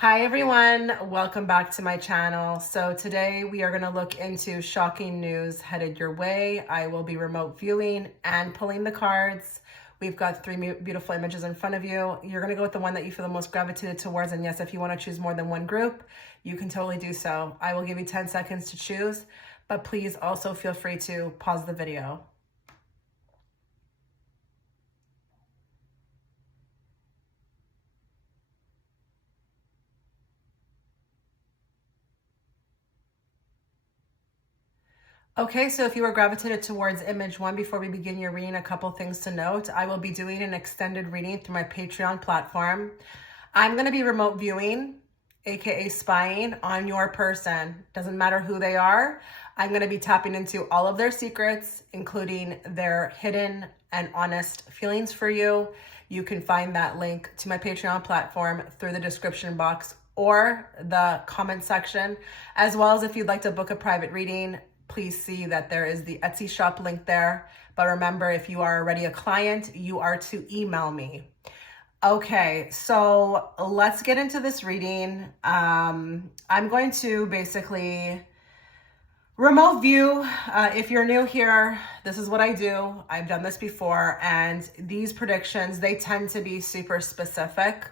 Hi everyone, welcome back to my channel. So today we are going to look into shocking news headed your way. I will be remote viewing and pulling the cards. We've got three beautiful images in front of you. You're going to go with the one that you feel the most gravitated towards, and yes, if you want to choose more than one group, you can totally do so. I will give you 10 seconds to choose, but please also feel free to pause the video. Okay, so if you were gravitated towards image one, before we begin your reading, a couple things to note. I will be doing an extended reading through my Patreon platform. I'm going to be remote viewing, aka spying on your person. Doesn't matter who they are. I'm going to be tapping into all of their secrets, including their hidden and honest feelings for you. You can find that link to my Patreon platform through the description box or the comment section, as well as if you'd like to book a private reading, please see that there is the Etsy shop link there. But remember, if you are already a client, you are to email me. Okay, so let's get into this reading. I'm going to basically remote view. If you're new here, this is what I do. I've done this before, and these predictions, they tend to be super specific.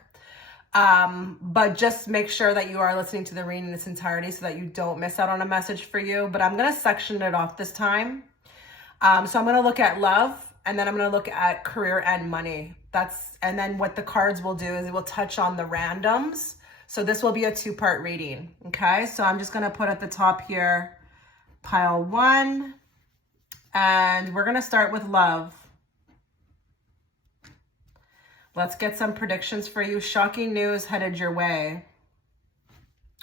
But just make sure that you are listening to the reading in its entirety so that you don't miss out on a message for you. But I'm going to section it off this time. So I'm going to look at love, and then I'm going to look at career and money. And then what the cards will do is it will touch on the randoms. So this will be a two-part reading. Okay. So I'm just going to put at the top here, pile one, and we're going to start with love. Let's get some predictions for you. Shocking news headed your way.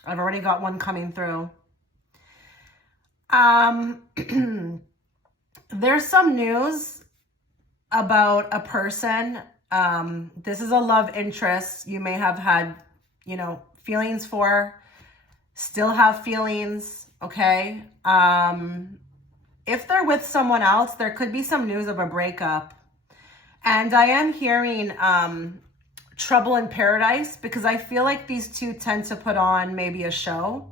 I've already got one coming through. There's some news about a person. This is a love interest you may have had, feelings for, still have feelings, okay? If they're with someone else, there could be some news of a breakup. And I am hearing trouble in paradise, because I feel like these two tend to put on maybe a show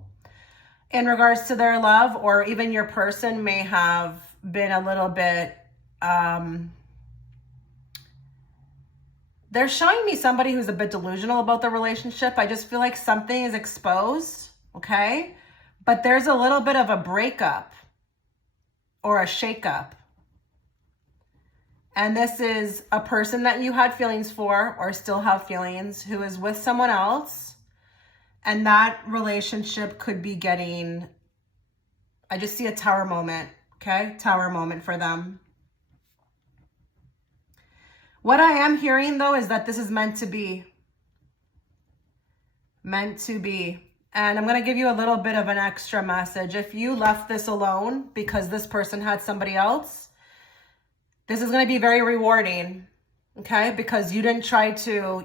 in regards to their love, or even your person may have been a little bit, they're showing me somebody who's a bit delusional about the relationship. I just feel like something is exposed, okay? But there's a little bit of a breakup or a shakeup. And this is a person that you had feelings for or still have feelings who is with someone else. And that relationship could be getting, I just see a tower moment, okay? Tower moment for them. What I am hearing though is that this is meant to be. Meant to be. And I'm going to give you a little bit of an extra message. If you left this alone because this person had somebody else, this is going to be very rewarding, okay? Because you didn't try to,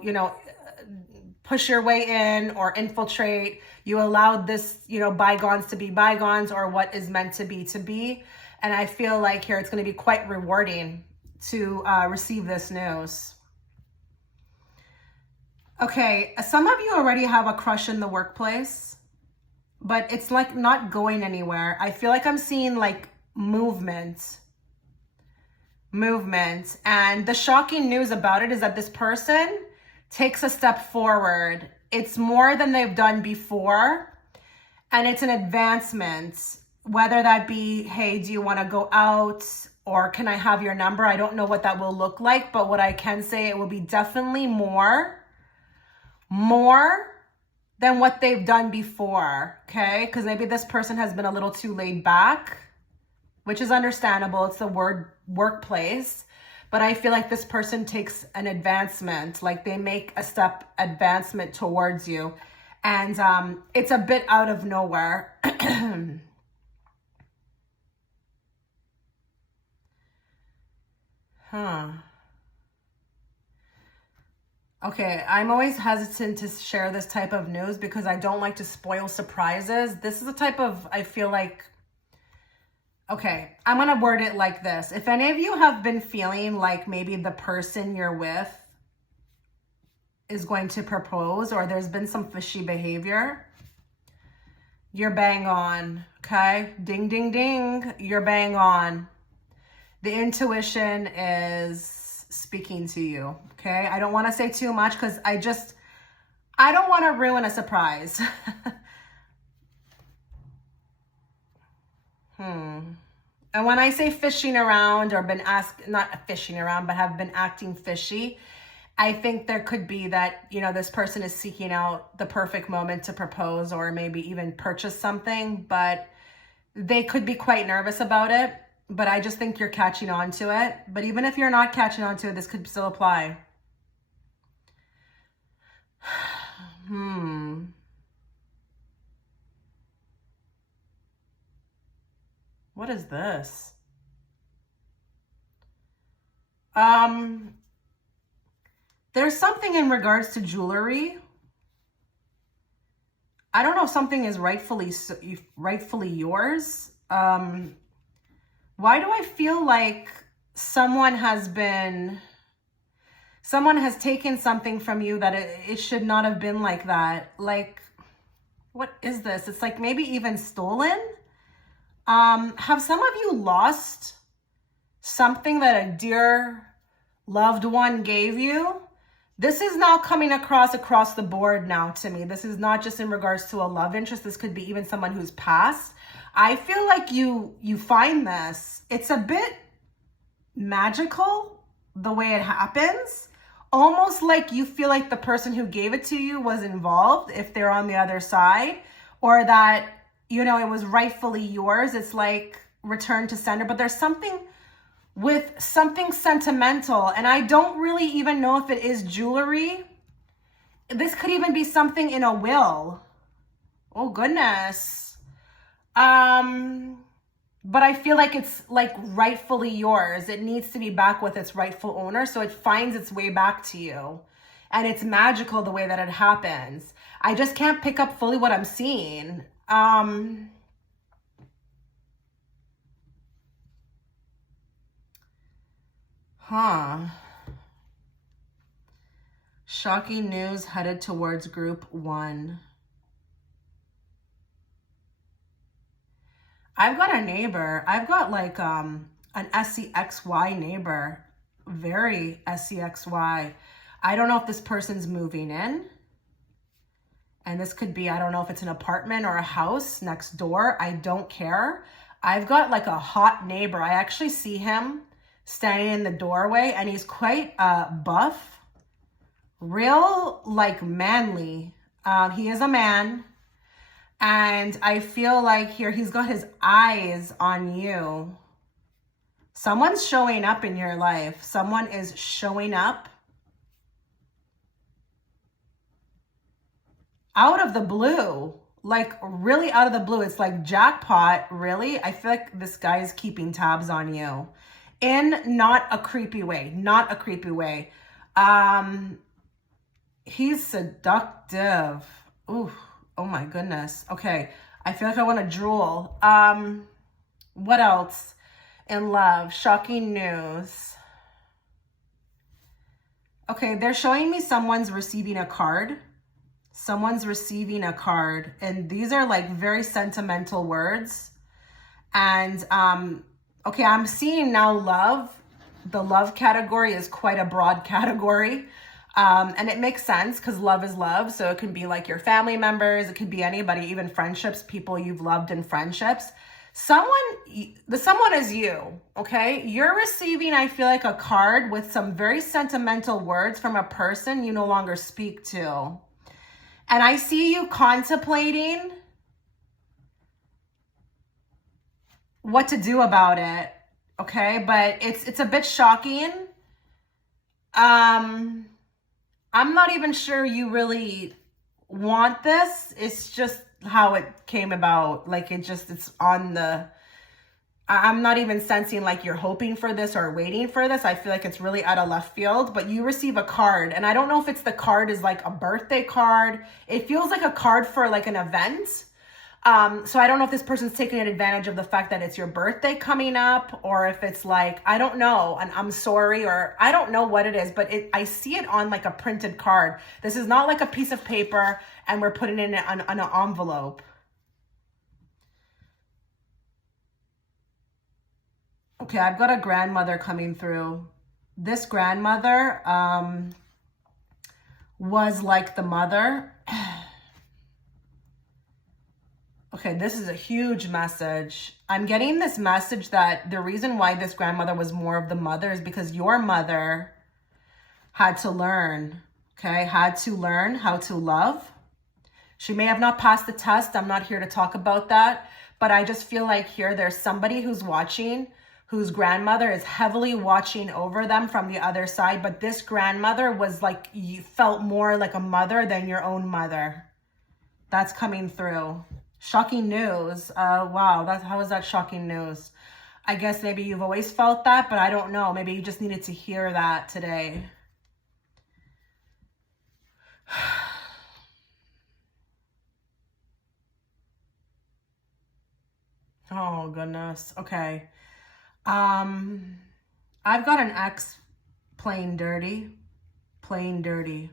push your way in or infiltrate. You allowed this, bygones to be bygones, or what is meant to be. And I feel like here it's going to be quite rewarding to receive this news. Okay, some of you already have a crush in the workplace, but it's like not going anywhere. I feel like I'm seeing like movement. And the shocking news about it is that this person takes a step forward. It's more than they've done before, and it's an advancement, whether that be, hey, do you want to go out, or can I have your number? I don't know what that will look like, but what I can say, it will be definitely more than what they've done before, okay? Because maybe this person has been a little too laid back, which is understandable. It's the word workplace. But I feel like this person takes an advancement, like they make a step advancement towards you. And it's a bit out of nowhere. Okay, I'm always hesitant to share this type of news because I don't like to spoil surprises. This is the type of, I feel like, okay, I'm going to word it like this. If any of you have been feeling like maybe the person you're with is going to propose, or there's been some fishy behavior. You're bang on, okay? Ding, ding, ding. You're bang on. The intuition is speaking to you, okay? I don't want to say too much because I don't want to ruin a surprise. And when I say fishing around or been asked, not fishing around, but have been acting fishy, I think there could be that, you know, this person is seeking out the perfect moment to propose or maybe even purchase something, but they could be quite nervous about it. But I just think you're catching on to it. But even if you're not catching on to it, this could still apply. What is this? There's something in regards to jewelry. I don't know if something is rightfully yours. Why do I feel like someone has taken something from you that it should not have been like that? Like, what is this? It's like maybe even stolen. Have some of you lost something that a dear loved one gave you? This is now coming across the board now to me. This is not just in regards to a love interest. This could be even someone who's passed. I feel like you find this. It's a bit magical the way it happens. Almost like you feel like the person who gave it to you was involved if they're on the other side, or that, you know, it was rightfully yours. It's like return to sender, but there's something with something sentimental, and I don't really even know if it is jewelry. This could even be something in a will. Oh goodness. But I feel like it's like rightfully yours. It needs to be back with its rightful owner, so it finds its way back to you. And it's magical the way that it happens. I just can't pick up fully what I'm seeing. Shocking news headed towards group 1. I've got a neighbor. I've got like an SEXY neighbor. Very SEXY. I don't know if this person's moving in. And this could be, I don't know if it's an apartment or a house next door. I don't care. I've got like a hot neighbor. I actually see him standing in the doorway, and he's quite buff. Real like manly. He is a man. And I feel like here he's got his eyes on you. Someone's showing up in your life. Someone is showing up out of the blue. Like really out of the blue. It's like jackpot, really. I feel like this guy is keeping tabs on you. In not a creepy way. Not a creepy way. He's seductive. Ooh. Oh my goodness. Okay. I feel like I want to drool. What else in love? Shocking news. Okay. They're showing me someone's receiving a card. Someone's receiving a card. And these are like very sentimental words. And, okay, I'm seeing now love. The love category is quite a broad category. And it makes sense because love is love. So it can be like your family members. It could be anybody, even friendships, people you've loved in friendships. The someone is you, okay? You're receiving, I feel like, a card with some very sentimental words from a person you no longer speak to. And I see you contemplating what to do about it, okay? But it's a bit shocking. I'm not even sure you really want this. It's just how it came about. Like it's on the, I'm not even sensing like you're hoping for this or waiting for this. I feel like it's really out of left field, but you receive a card. And I don't know if it's the card is like a birthday card. It feels like a card for like an event. So I don't know if this person's taking advantage of the fact that it's your birthday coming up, or if it's like, I don't know, and I'm sorry, or I don't know what it is, but I see it on like a printed card. This is not like a piece of paper and we're putting it in an envelope. Okay, I've got a grandmother coming through. This grandmother was like the mother. Okay, this is a huge message. I'm getting this message that the reason why this grandmother was more of the mother is because your mother had to learn, okay, had to learn how to love. She may have not passed the test. I'm not here to talk about that, but I just feel like here there's somebody who's watching, whose grandmother is heavily watching over them from the other side, but this grandmother was like, you felt more like a mother than your own mother. That's coming through. Shocking news. Wow, how is that shocking news? I guess maybe you've always felt that, but I don't know. Maybe you just needed to hear that today. Oh, goodness. Okay. I've got an ex plain dirty. Plain dirty.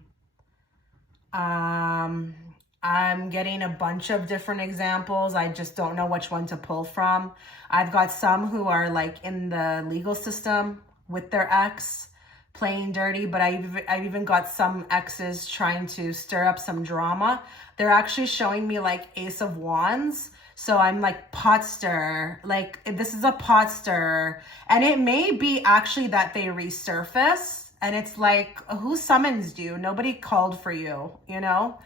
I'm getting a bunch of different examples. I just don't know which one to pull from. I've got some who are like in the legal system with their ex, playing dirty, but I've even got some exes trying to stir up some drama. They're actually showing me like Ace of Wands. So I'm like pot stir, like this is a pot stir. And it may be actually that they resurface and it's like, who summons you? Nobody called for you, you know?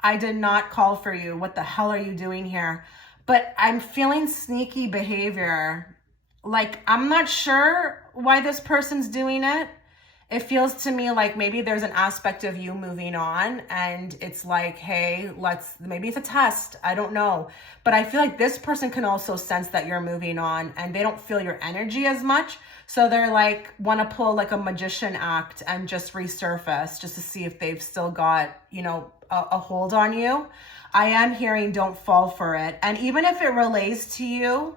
I did not call for you. What the hell are you doing here? But I'm feeling sneaky behavior. Like, I'm not sure why this person's doing it. It feels to me like maybe there's an aspect of you moving on and it's like, hey, maybe it's a test. I don't know. But I feel like this person can also sense that you're moving on and they don't feel your energy as much. So they're like, want to pull like a magician act and just resurface just to see if they've still got, you know, a hold on you. I am hearing don't fall for it. And even if it relates to you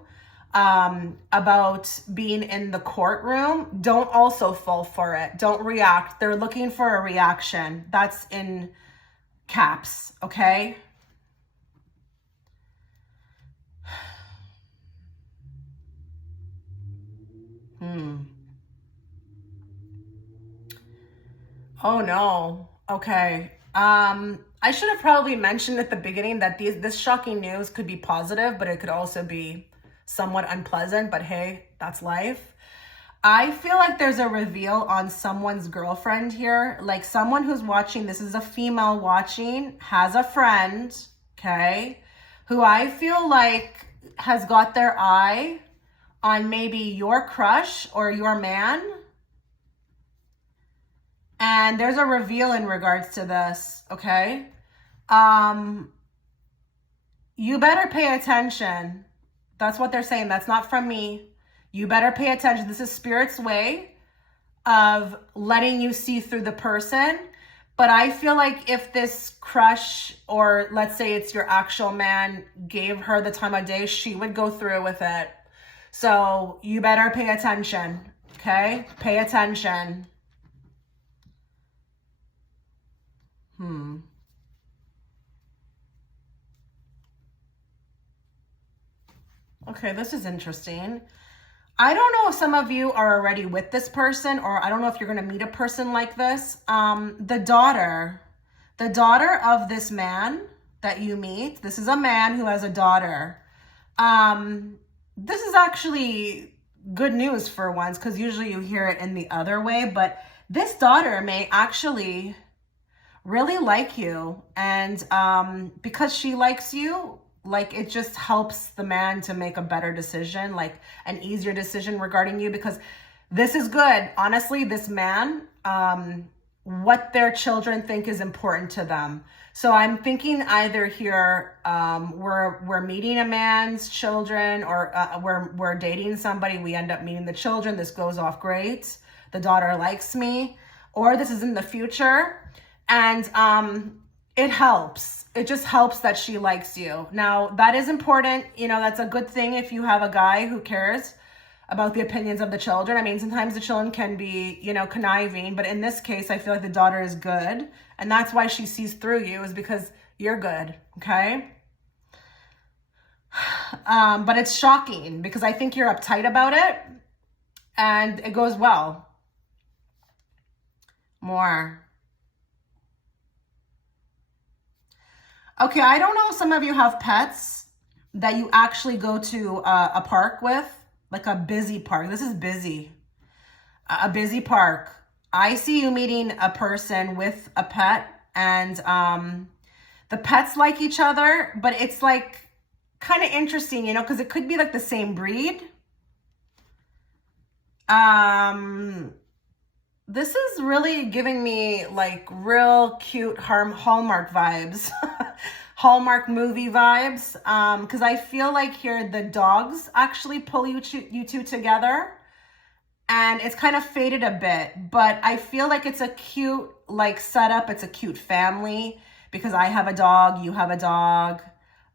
about being in the courtroom, don't also fall for it. Don't react. They're looking for a reaction. That's in caps, okay? Oh no. Okay. I should have probably mentioned at the beginning that this shocking news could be positive, but it could also be somewhat unpleasant, but hey, that's life. I feel like there's a reveal on someone's girlfriend here. Like someone who's watching, this is a female watching, has a friend, okay, who I feel like has got their eye on maybe your crush or your man. And there's a reveal in regards to this, okay? You better pay attention. That's what they're saying. That's not from me. You better pay attention. This is Spirit's way of letting you see through the person. But I feel like if this crush, or let's say it's your actual man, gave her the time of day, she would go through with it. So you better pay attention, okay? Pay attention. Okay, this is interesting. I don't know if some of you are already with this person, or I don't know if you're going to meet a person like this. The daughter of this man that you meet, this is a man who has a daughter. This is actually good news for once, because usually you hear it in the other way, but this daughter may actually really like you, and because she likes you, like it just helps the man to make a better decision, like an easier decision regarding you, because this is good. Honestly, this man, what their children think is important to them. So I'm thinking either here, we're meeting a man's children, or we're dating somebody, we end up meeting the children, this goes off great, the daughter likes me, or this is in the future, and it helps. it just helps that she likes you. Now, that is important. You know, that's a good thing if you have a guy who cares about the opinions of the children. I mean, sometimes the children can be, you know, conniving, but in this case, I feel like the daughter is good. And that's why she sees through you, is because you're good, okay? But it's shocking because I think you're uptight about it and it goes well. More. Okay, I don't know if some of you have pets that you actually go to a park with, like a busy park. This is busy. A busy park. I see you meeting a person with a pet, and the pets like each other, but it's like kind of interesting, you know, because it could be like the same breed. This is really giving me like real cute Hallmark vibes. Hallmark movie vibes. Because I feel like here the dogs actually pull you two together. And it's kind of faded a bit. But I feel like it's a cute like setup. It's a cute family. Because I have a dog, you have a dog.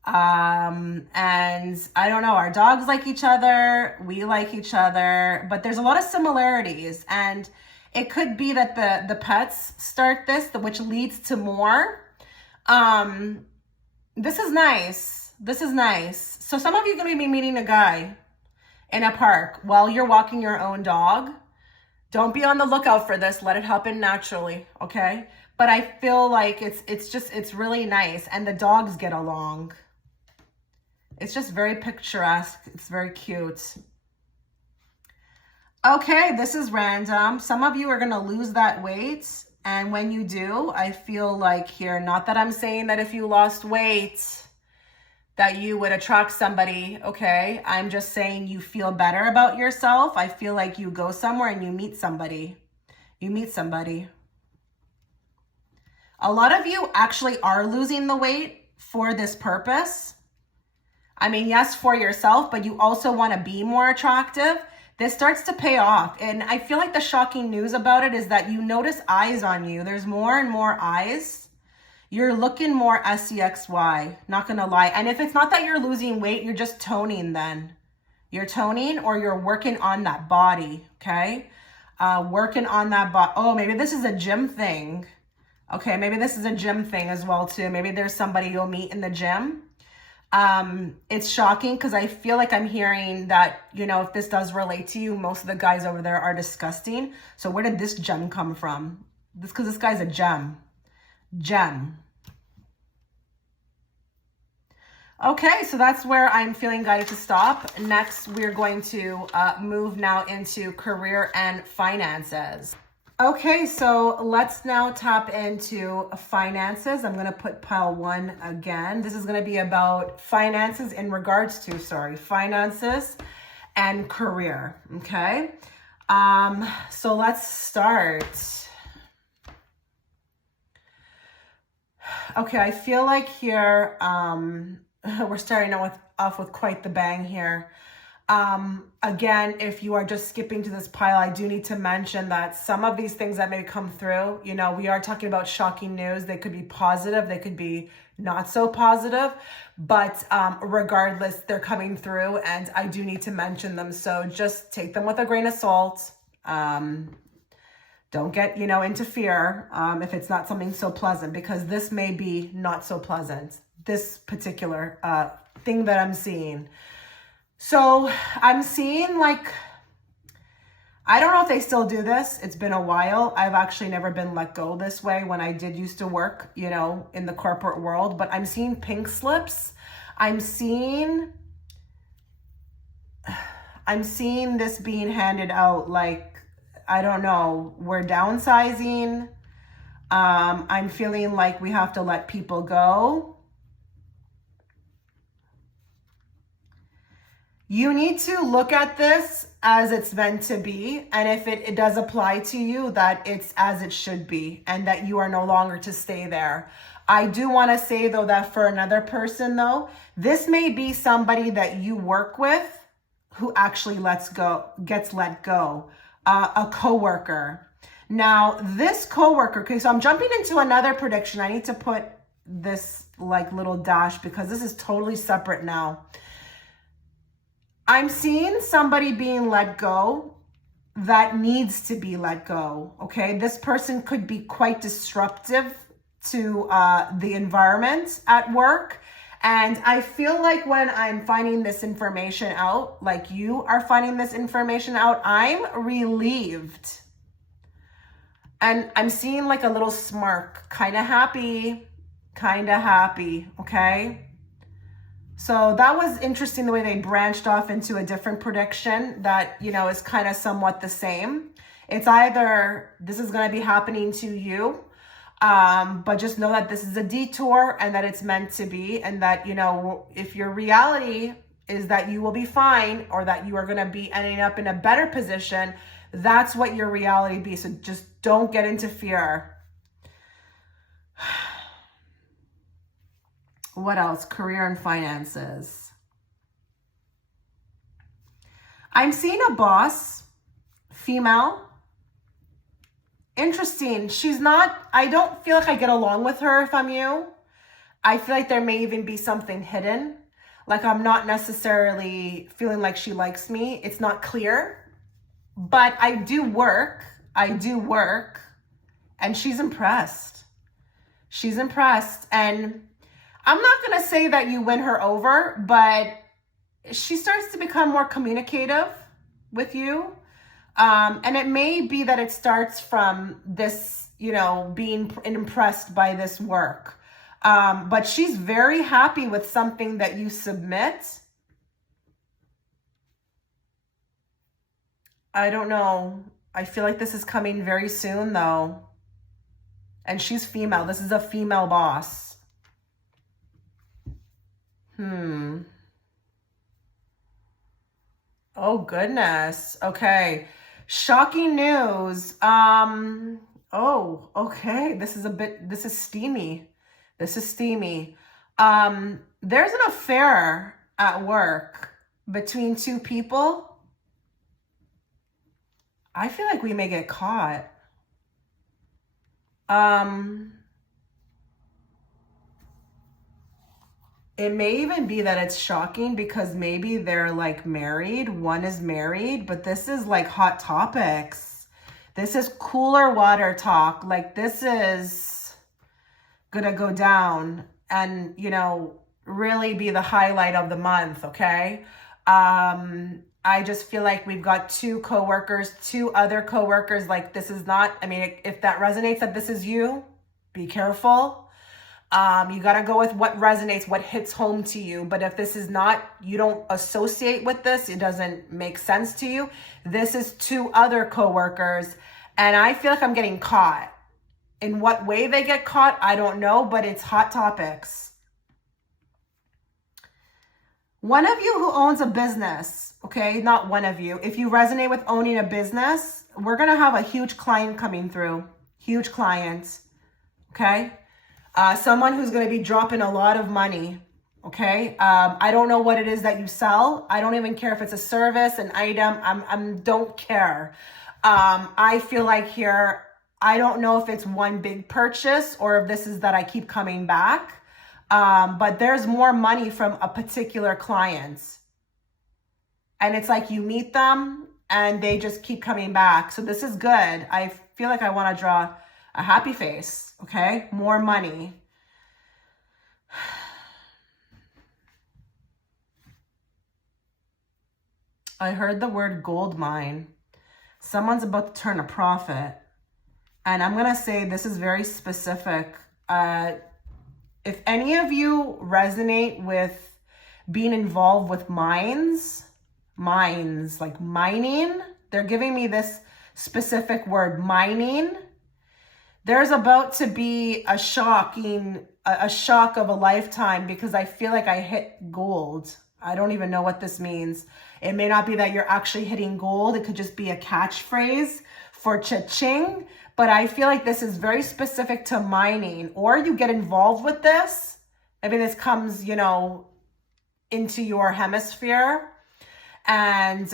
And I don't know, our dogs like each other. We like each other. But there's a lot of similarities. And it could be that the pets start this, which leads to more. This is nice. This is nice. So some of you are going to be meeting a guy in a park while you're walking your own dog. Don't be on the lookout for this. Let it happen naturally, okay? But I feel like it's really nice, and the dogs get along. It's just very picturesque. It's very cute. Okay, this is random. Some of you are going to lose that weight. And when you do, I feel like here, not that I'm saying that if you lost weight, that you would attract somebody, okay? I'm just saying you feel better about yourself. I feel like you go somewhere and you meet somebody. You meet somebody. A lot of you actually are losing the weight for this purpose. I mean, yes, for yourself, but you also want to be more attractive. This starts to pay off. And I feel like the shocking news about it is that you notice eyes on you. There's more and more eyes. You're looking more sexy, not going to lie. And if it's not that you're losing weight, you're just toning then. You're toning or you're working on that body, okay? Working on that body. Oh, maybe this is a gym thing. Okay, maybe this is a gym thing as well too. Maybe there's somebody you'll meet in the gym. It's shocking because I feel like I'm hearing that, you know, if this does relate to you, most of the guys over there are disgusting. So where did this gem come from? Because this guy's a gem. Gem. Okay, so that's where I'm feeling guided to stop. Next, we're going to move now into career and finances. Okay, so let's now tap into finances. I'm going to put pile 1 again. This is going to be about finances in regards to, finances and career, okay? So let's start. Okay, I feel like here, we're starting off with quite the bang here. Again, if you are just skipping to this pile, I do need to mention that some of these things that may come through, you know, we are talking about shocking news. They could be positive. They could be not so positive, but regardless, they're coming through and I do need to mention them. So just take them with a grain of salt. Don't get, you know, into fear if it's not something so pleasant, because this may be not so pleasant. This particular thing that I'm seeing. So I'm seeing like, I don't know if they still do this. It's been a while. I've actually never been let go this way when I did used to work, you know, in the corporate world, but I'm seeing pink slips. I'm seeing this being handed out like, I don't know, we're downsizing. I'm feeling like we have to let people go. You need to look at this as it's meant to be. And if it does apply to you, that it's as it should be and that you are no longer to stay there. I do want to say, though, that for another person, though, this may be somebody that you work with who actually gets let go, a coworker. Now, this coworker, okay, so I'm jumping into another prediction. I need to put this like little dash because this is totally separate now. I'm seeing somebody being let go that needs to be let go, okay? This person could be quite disruptive to the environment at work. And I feel like when I'm finding this information out, like you are finding this information out, I'm relieved. And I'm seeing like a little smirk, kind of happy, okay? So that was interesting the way they branched off into a different prediction that, you know, is kind of somewhat the same. It's either this is going to be happening to you, but just know that this is a detour and that it's meant to be, and that, you know, if your reality is that you will be fine or that you are going to be ending up in a better position, that's what your reality be. So just don't get into fear. What else? Career and finances. I'm seeing a boss, female. Interesting. She's not, I don't feel like I get along with her if I'm you. I feel like there may even be something hidden. Like I'm not necessarily feeling like she likes me. It's not clear. But I do work, and she's impressed. She's impressed. And I'm not going to say that you win her over, but she starts to become more communicative with you. And it may be that it starts from this, you know, being impressed by this work. But she's very happy with something that you submit. I don't know. I feel like this is coming very soon, though. And she's female. This is a female boss. Oh, goodness. Okay. Shocking news. Oh, okay. This is steamy. This is steamy. There's an affair at work between two people. I feel like we may get caught. It may even be that it's shocking because maybe they're like married. One is married, but this is like hot topics. This is cooler water talk. Like this is gonna go down and, you know, really be the highlight of the month, okay? I just feel like we've got two other coworkers. Like this is not, I mean, if that resonates that this is you, be careful. You got to go with what resonates, what hits home to you. But if this is not, you don't associate with this, it doesn't make sense to you. This is two other coworkers, and I feel like I'm getting caught. In what way they get caught, I don't know, but it's hot topics. One of you who owns a business, okay, not one of you. If you resonate with owning a business, we're going to have a huge client coming through. Huge client, okay? Someone who's going to be dropping a lot of money, okay? I don't know what it is that you sell. I don't even care if it's a service, an item. Don't care. I feel like here, I don't know if it's one big purchase or if this is that I keep coming back. But there's more money from a particular client. And it's like you meet them and they just keep coming back. So this is good. I feel like I want to draw a happy face, okay? More money. I heard the word gold mine. Someone's about to turn a profit. And I'm going to say this is very specific. If any of you resonate with being involved with mines, like mining, they're giving me this specific word, mining. There's about to be a shock of a lifetime because I feel like I hit gold. I don't even know what this means. It may not be that you're actually hitting gold. It could just be a catchphrase for cha-ching. But I feel like this is very specific to mining, or you get involved with this. I mean, this comes, you know, into your hemisphere. And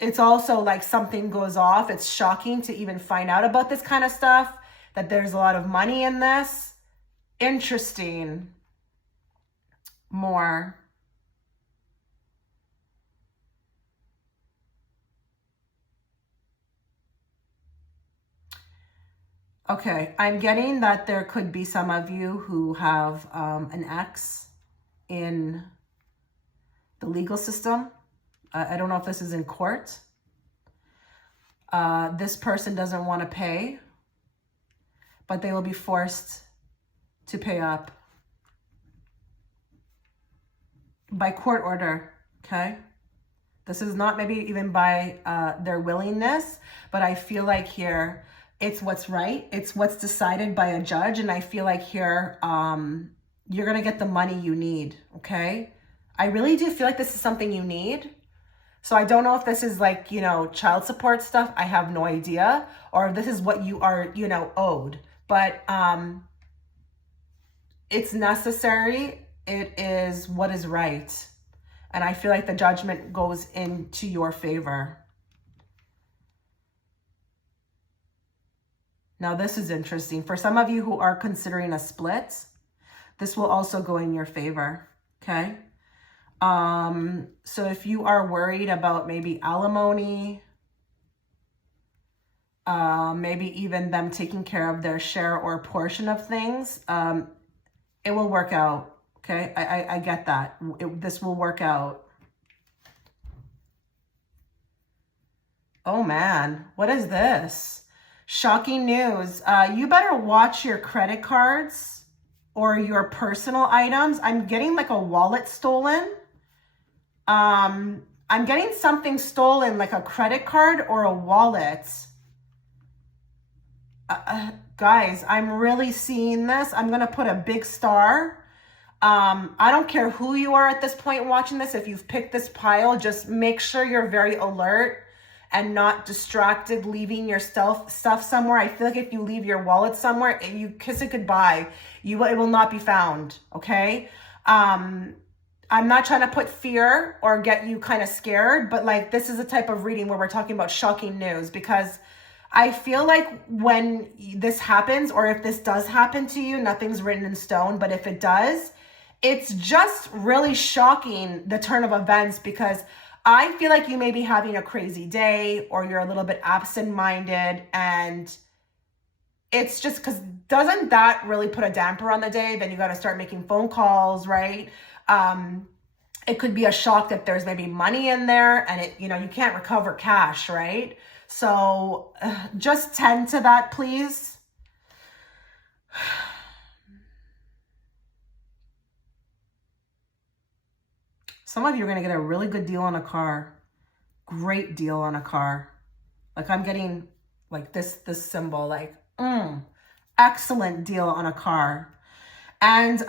it's also like something goes off. It's shocking to even find out about this kind of stuff, that there's a lot of money in this. Interesting. More. Okay, I'm getting that there could be some of you who have an ex in the legal system. I don't know if this is in court. This person doesn't want to pay, but they will be forced to pay up by court order, okay? This is not maybe even by their willingness, but I feel like here it's what's right. It's what's decided by a judge. And I feel like here you're going to get the money you need, okay? I really do feel like this is something you need. So I don't know if this is like, you know, child support stuff. I have no idea. Or if this is what you are, you know, owed. But it's necessary. It is what is right. And I feel like the judgment goes into your favor. Now, this is interesting. For some of you who are considering a split, this will also go in your favor, okay? So if you are worried about maybe alimony, maybe even them taking care of their share or portion of things, it will work out, okay? I get that. This will work out. Oh man, what is this? Shocking news. You better watch your credit cards or your personal items. I'm getting like a wallet stolen. I'm getting something stolen, like a credit card or a wallet. Guys, I'm really seeing this. I'm going to put a big star. I don't care who you are at this point watching this. If you've picked this pile, just make sure you're very alert and not distracted, leaving your stuff somewhere. I feel like if you leave your wallet somewhere and you kiss it goodbye, it will not be found, okay? I'm not trying to put fear or get you kind of scared, but like this is a type of reading where we're talking about shocking news, because I feel like when this happens, or if this does happen to you, nothing's written in stone, but if it does, it's just really shocking, the turn of events, because I feel like you may be having a crazy day or you're a little bit absent-minded, and it's just because doesn't that really put a damper on the day? Then you got to start making phone calls, right? It could be a shock that there's maybe money in there and you can't recover cash, right? So just tend to that, please. Some of you are going to get a really good deal on a car. Great deal on a car. Like I'm getting like this symbol, like, excellent deal on a car. And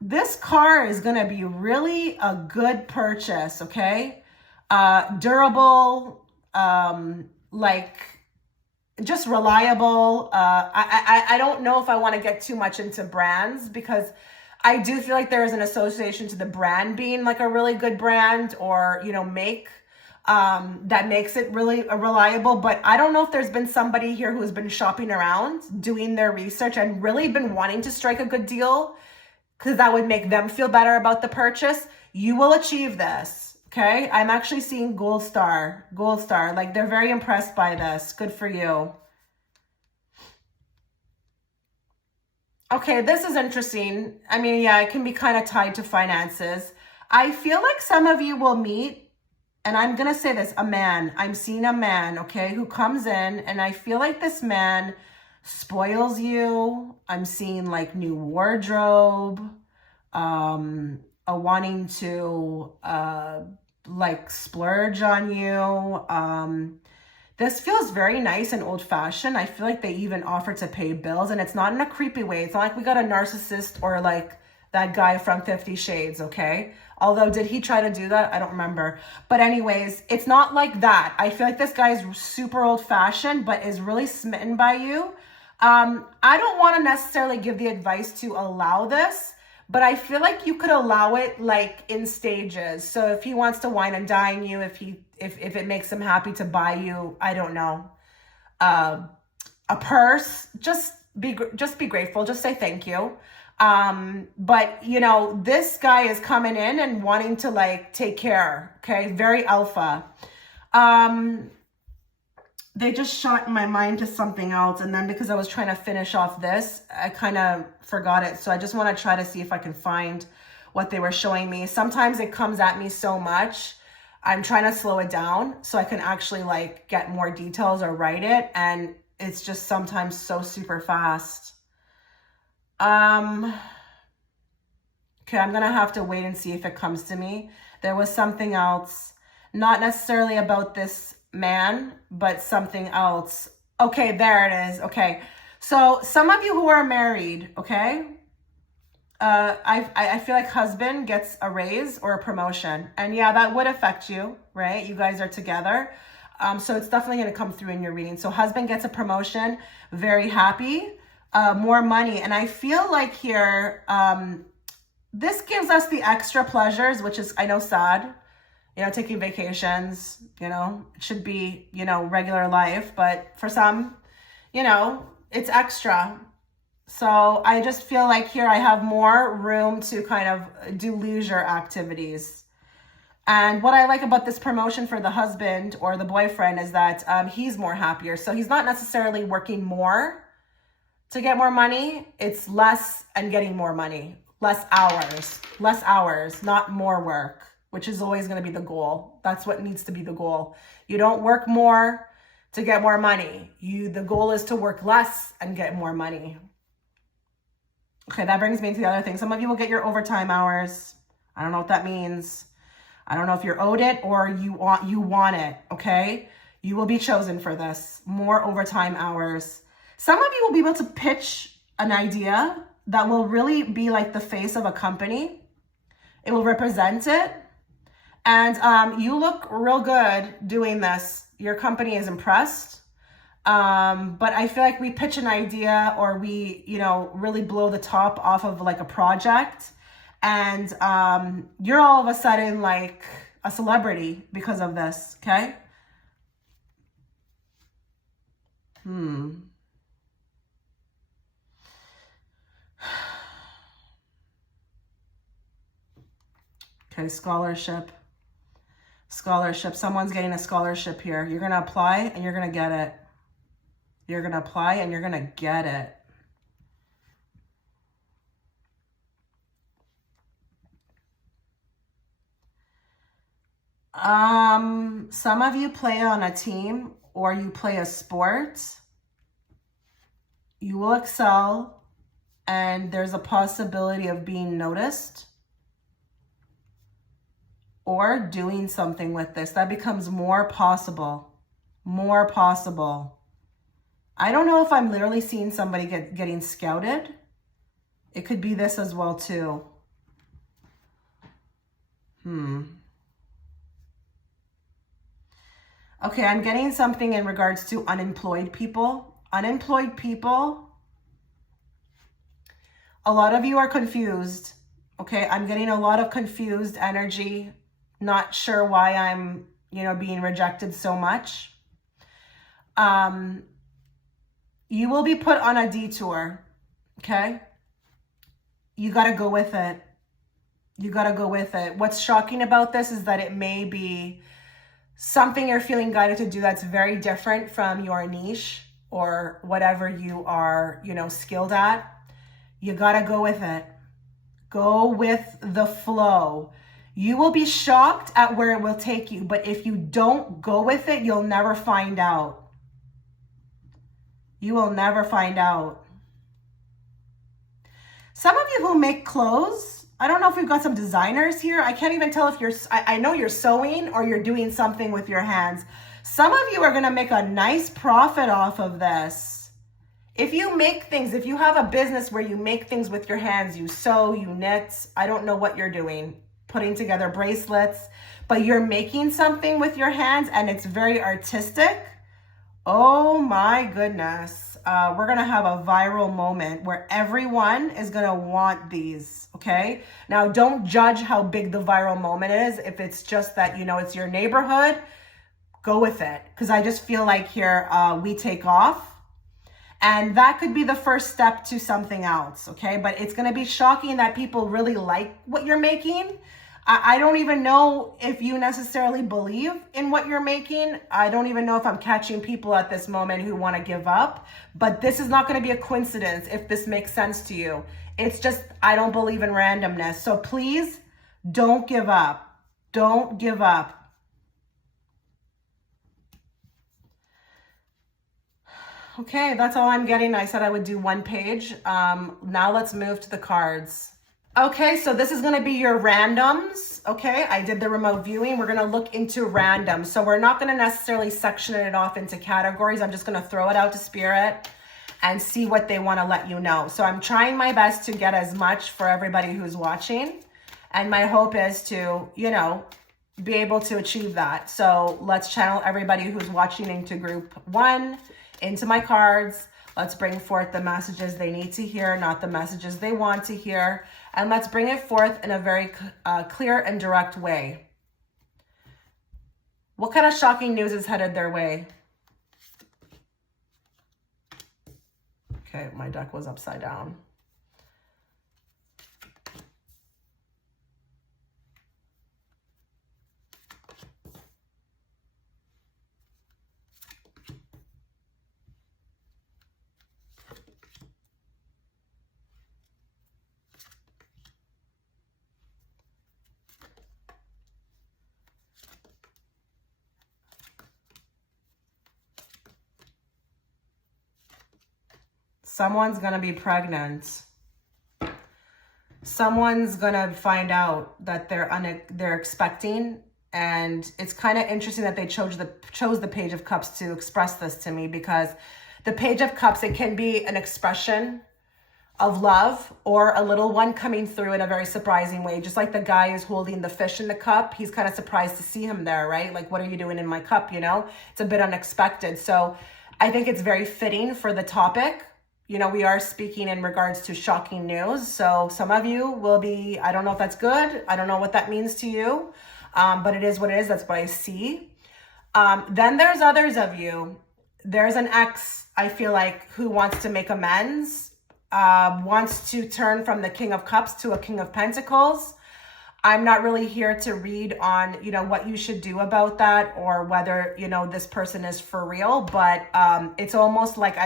this car is going to be really a good purchase, okay? Durable, like just reliable. I don't know if I want to get too much into brands, because I do feel like there is an association to the brand being like a really good brand or, make that makes it really reliable. But I don't know if there's been somebody here who's been shopping around, doing their research and really been wanting to strike a good deal, because that would make them feel better about the purchase. You will achieve this, okay? I'm actually seeing gold star. Like they're very impressed by this. Good for you. Okay, this is interesting. I mean, yeah, it can be kind of tied to finances. I feel like some of you will meet, and I'm going to say this, a man. I'm seeing a man, okay, who comes in, and I feel like this man spoils you. I'm seeing like new wardrobe, a wanting to like splurge on you. This feels very nice and old-fashioned. I feel like they even offer to pay bills, and it's not in a creepy way. It's not like we got a narcissist or like that guy from 50 Shades, okay? Although, did he try to do that? I don't remember. But anyways, it's not like that. I feel like this guy is super old-fashioned, but is really smitten by you. I don't want to necessarily give the advice to allow this, but I feel like you could allow it like in stages. So if he wants to wine and dine you, if it makes him happy to buy you, I don't know, a purse, just be grateful. Just say thank you. But you know, this guy is coming in and wanting to like take care. Okay. Very alpha. They just shot my mind to something else. And then because I was trying to finish off this, I kind of forgot it. So I just want to try to see if I can find what they were showing me. Sometimes it comes at me so much. I'm trying to slow it down so I can actually like get more details or write it. And it's just sometimes so super fast. Okay, I'm going to have to wait and see if it comes to me. There was something else, not necessarily about this man, but something else. Okay, there it is. Okay. So some of you who are married, okay, I feel like husband gets a raise or a promotion. And yeah, that would affect you, right? You guys are together. So it's definitely going to come through in your reading. So husband gets a promotion, very happy, more money. And I feel like here, this gives us the extra pleasures, which is, I know, sad. You know, taking vacations, you know, it should be, you know, regular life. But for some, you know, it's extra. So I just feel like here I have more room to kind of do leisure activities. And what I like about this promotion for the husband or the boyfriend is that he's more happier. So he's not necessarily working more to get more money. It's less and getting more money, less hours, not more work, which is always going to be the goal. That's what needs to be the goal. You don't work more to get more money. The goal is to work less and get more money. Okay, that brings me to the other thing. Some of you will get your overtime hours. I don't know what that means. I don't know if you're owed it or you want it, okay? You will be chosen for this. More overtime hours. Some of you will be able to pitch an idea that will really be like the face of a company. It will represent it. And you look real good doing this. Your company is impressed. But I feel like we pitch an idea or we, you know, really blow the top off of like a project. And you're all of a sudden like a celebrity because of this, okay? Okay, scholarship. Someone's getting a scholarship here. You're going to apply and you're going to get it. You're going to apply and you're going to get it. Some of you play on a team or you play a sport. You will excel and there's a possibility of being noticed or doing something with this. That becomes more possible. I don't know if I'm literally seeing somebody getting scouted. It could be this as well too. Okay, I'm getting something in regards to unemployed people. Unemployed people, a lot of you are confused. Okay, I'm getting a lot of confused energy. Not sure why I'm, you know, being rejected so much. You will be put on a detour, okay? You got to go with it. What's shocking about this is that it may be something you're feeling guided to do that's very different from your niche or whatever you are, you know, skilled at. You got to go with it. Go with the flow. You will be shocked at where it will take you, but if you don't go with it, you'll never find out. You will never find out. Some of you who make clothes, I don't know if we've got some designers here. I can't even tell if I know you're sewing or you're doing something with your hands. Some of you are going to make a nice profit off of this. If you make things, if you have a business where you make things with your hands, you sew, you knit, I don't know what you're doing, putting together bracelets, but you're making something with your hands and it's very artistic. Oh my goodness. We're going to have a viral moment where everyone is going to want these. Okay. Now don't judge how big the viral moment is. If it's just that, you know, it's your neighborhood, go with it. Cause I just feel like here, we take off And that could be the first step to something else, okay? But it's going to be shocking that people really like what you're making. I don't even know if you necessarily believe in what you're making. I don't even know if I'm catching people at this moment who want to give up. But this is not going to be a coincidence if this makes sense to you. It's just, I don't believe in randomness. So please don't give up. Don't give up. Okay, that's all I'm getting. I said I would do one page. Now let's move to the cards. Okay, so this is going to be your randoms. Okay, I did the remote viewing. We're going to look into randoms. So we're not going to necessarily section it off into categories. I'm just going to throw it out to Spirit and see what they want to let you know. So I'm trying my best to get as much for everybody who's watching. And my hope is to, you know, be able to achieve that. So let's channel everybody who's watching into group 1, into my cards. Let's bring forth the messages they need to hear, not the messages they want to hear. And let's bring it forth in a very clear and direct way. What kind of shocking news is headed their way? Okay, my deck was upside down. Someone's going to be pregnant. Someone's going to find out that they're expecting. And it's kind of interesting that they chose the Page of Cups to express this to me, because the Page of Cups, it can be an expression of love or a little one coming through in a very surprising way. Just like the guy who's holding the fish in the cup. He's kind of surprised to see him there, right? Like, what are you doing in my cup? You know, it's a bit unexpected. So I think it's very fitting for the topic. You know, we are speaking in regards to shocking news. So some of you will be, I don't know if that's good. I don't know what that means to you. But it is what it is. That's what I see. Then there's others of you. There's an ex, I feel like, who wants to make amends, wants to turn from the King of Cups to a King of Pentacles. I'm not really here to read on, you know, what you should do about that or whether, you know, this person is for real. But it's almost like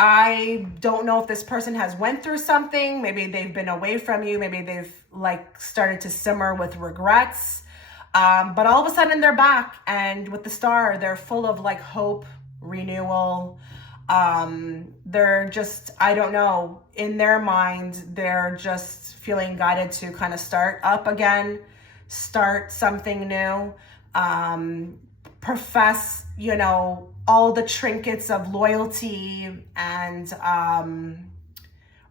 I don't know if this person has went through something. Maybe they've been away from you. Maybe they've like started to simmer with regrets. But all of a sudden they're back, and with the star, they're full of like hope, renewal. They're just, I don't know, in their mind, they're just feeling guided to kind of start up again, start something new, profess, you know, all the trinkets of loyalty and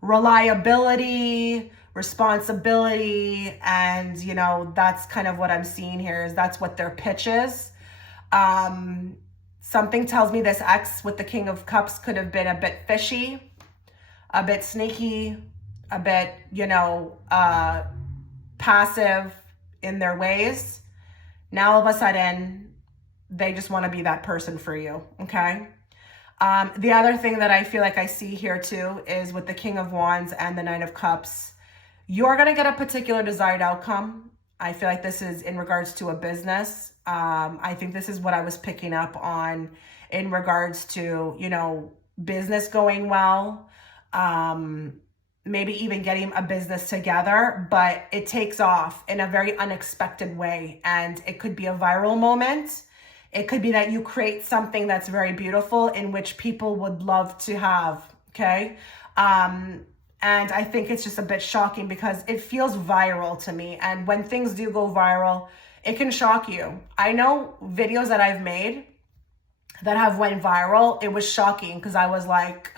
reliability, responsibility. And, you know, that's kind of what I'm seeing here, is that's what their pitch is. Something tells me this ex with the King of Cups could have been a bit fishy, a bit sneaky, a bit, you know, passive in their ways. Now all of a sudden, they just want to be that person for you, okay? The other thing that I feel like I see here too is with the King of Wands and the Knight of Cups, you're going to get a particular desired outcome. I feel like this is in regards to a business. I think this is what I was picking up on in regards to, you know, business going well, maybe even getting a business together, but it takes off in a very unexpected way. And it could be a viral moment. It could be that you create something that's very beautiful in which people would love to have, okay? And I think it's just a bit shocking because it feels viral to me. And when things do go viral, it can shock you. I know videos that I've made that have went viral, it was shocking because I was like,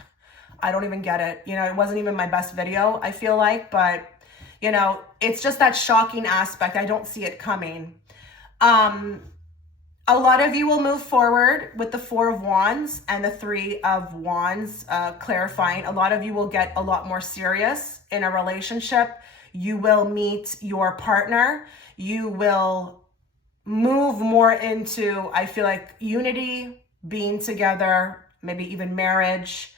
I don't even get it. You know, it wasn't even my best video, I feel like, but you know, it's just that shocking aspect. I don't see it coming. A lot of you will move forward with the Four of Wands and the Three of Wands, clarifying. A lot of you will get a lot more serious in a relationship. You will meet your partner. You will move more into, I feel like, unity, being together, maybe even marriage.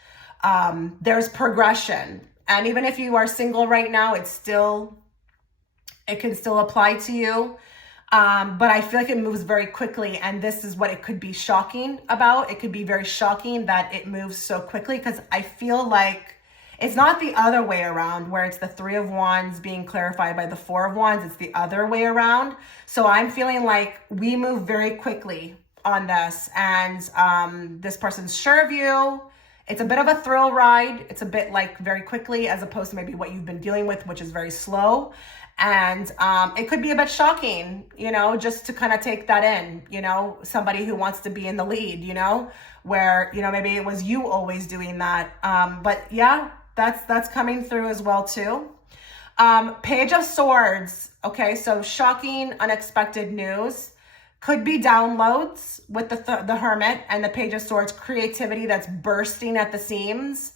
There's progression. And even if you are single right now, it can still apply to you. But I feel like it moves very quickly, and this is what it could be shocking about. It could be very shocking that it moves so quickly, because I feel like it's not the other way around where it's the Three of Wands being clarified by the Four of Wands. It's the other way around. So I'm feeling like we move very quickly on this, and this person's sure of you. It's a bit of a thrill ride. It's a bit like very quickly, as opposed to maybe what you've been dealing with, which is very slow. And it could be a bit shocking, just to kind of take that in, somebody who wants to be in the lead, where, maybe it was you always doing that. But yeah, that's coming through as well too. Page of Swords. Okay, so shocking, unexpected news. Could be downloads with the Hermit and the Page of Swords, creativity that's bursting at the seams.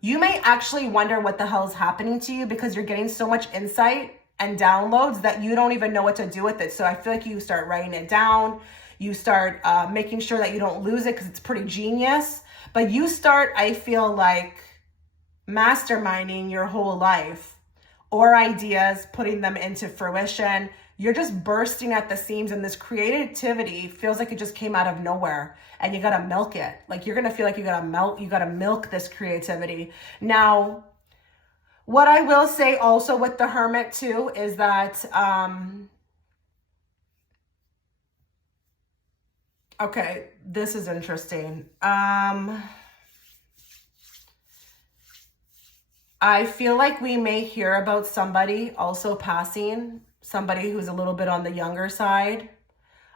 You may actually wonder what the hell is happening to you, because you're getting so much insight and downloads that you don't even know what to do with it. So I feel like you start writing it down. You start making sure that you don't lose it, because it's pretty genius. But you start, I feel like, masterminding your whole life or ideas, putting them into fruition. You're just bursting at the seams, and this creativity feels like it just came out of nowhere, and you gotta milk it. Like, you're gonna feel like you gotta milk this creativity. Now, what I will say also with the Hermit too is that, okay, this is interesting. I feel like we may hear about somebody also passing, somebody who's a little bit on the younger side.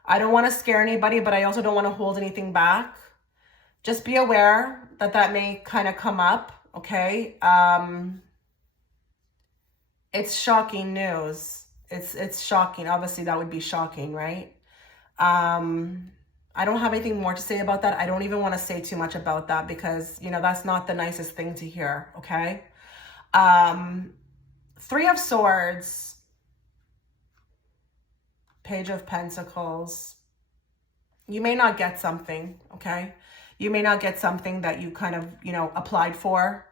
I don't want to scare anybody, but I also don't want to hold anything back. Just be aware that that may kind of come up, okay? It's shocking news. It's shocking. Obviously, that would be shocking, right? I don't have anything more to say about that. I don't even want to say too much about that, because, that's not the nicest thing to hear, okay? Three of Swords. Page of Pentacles. You may not get something, okay? You may not get something that you kind of, applied for.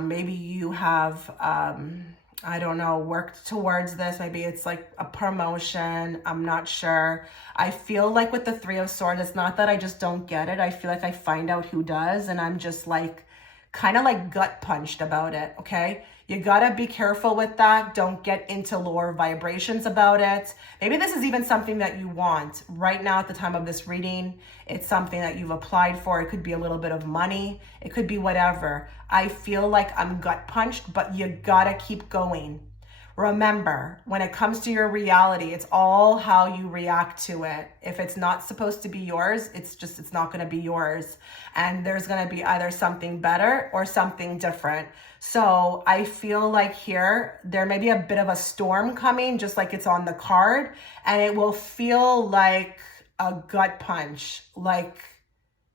Maybe you have, I don't know, worked towards this. Maybe it's like a promotion. I'm not sure. I feel like with the Three of Swords, it's not that I just don't get it. I feel like I find out who does, and I'm just like, kind of like gut punched about it, okay? You gotta be careful with that. Don't get into lower vibrations about it. Maybe this is even something that you want right now at the time of this reading. It's something that you've applied for. It could be a little bit of money. It could be whatever. I feel like I'm gut punched, but you gotta keep going. Remember, when it comes to your reality, it's all how you react to it. If it's not supposed to be yours, it's not going to be yours. And there's going to be either something better or something different. So I feel like here, there may be a bit of a storm coming, just like it's on the card. And it will feel like a gut punch. Like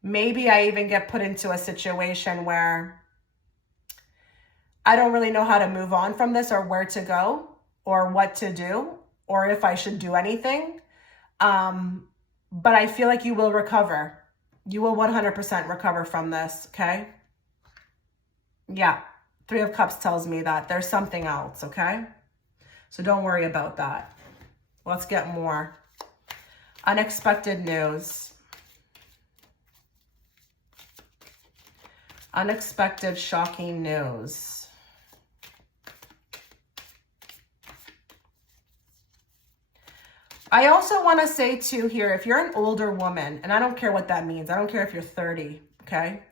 maybe I even get put into a situation where I don't really know how to move on from this, or where to go, or what to do, or if I should do anything. But I feel like you will recover. You will 100% recover from this, okay? Yeah, Three of Cups tells me that there's something else, okay? So don't worry about that. Let's get more. Unexpected news. Unexpected, shocking news. I also want to say too here, if you're an older woman, and I don't care what that means. I don't care if you're 30, okay?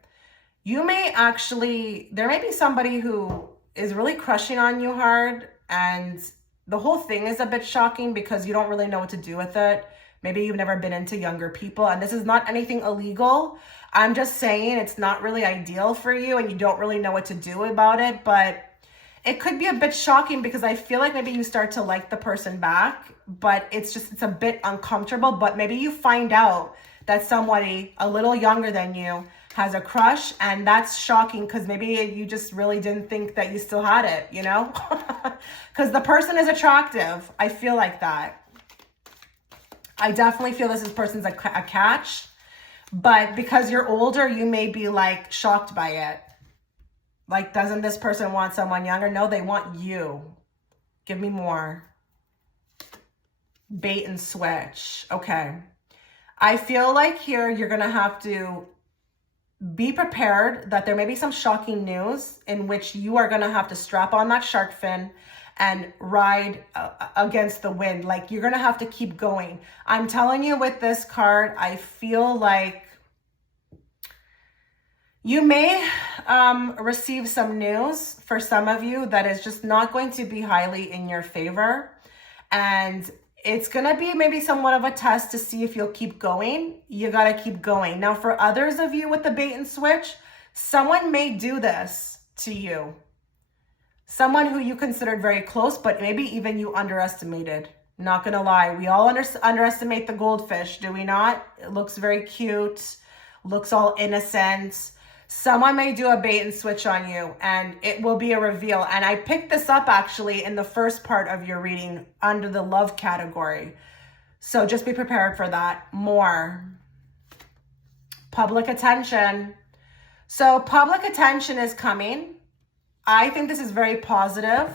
You may actually, there may be somebody who is really crushing on you hard, and the whole thing is a bit shocking because you don't really know what to do with it. Maybe you've never been into younger people, and this is not anything illegal. I'm just saying it's not really ideal for you, and you don't really know what to do about it, but it could be a bit shocking because I feel like maybe you start to like the person back, but it's a bit uncomfortable. But maybe you find out that somebody a little younger than you has a crush, and that's shocking because maybe you just really didn't think that you still had it, because the person is attractive. I feel like that. I definitely feel this person's a catch. But because you're older, you may be like shocked by it. Like, doesn't this person want someone younger? No, they want you. Give me more. Bait and switch. Okay. I feel like here you're going to have to be prepared that there may be some shocking news in which you are going to have to strap on that shark fin and ride against the wind. Like, you're going to have to keep going. I'm telling you, with this card, I feel like you may receive some news for some of you that is just not going to be highly in your favor. And it's going to be maybe somewhat of a test to see if you'll keep going. You got to keep going. Now, for others of you with the bait and switch, someone may do this to you. Someone who you considered very close, but maybe even you underestimated. Not going to lie. We all underestimate the goldfish, do we not? It looks very cute, looks all innocent. Someone may do a bait and switch on you, and it will be a reveal. And I picked this up actually in the first part of your reading under the love category. So just be prepared for that. More. Public attention. So public attention is coming. I think this is very positive.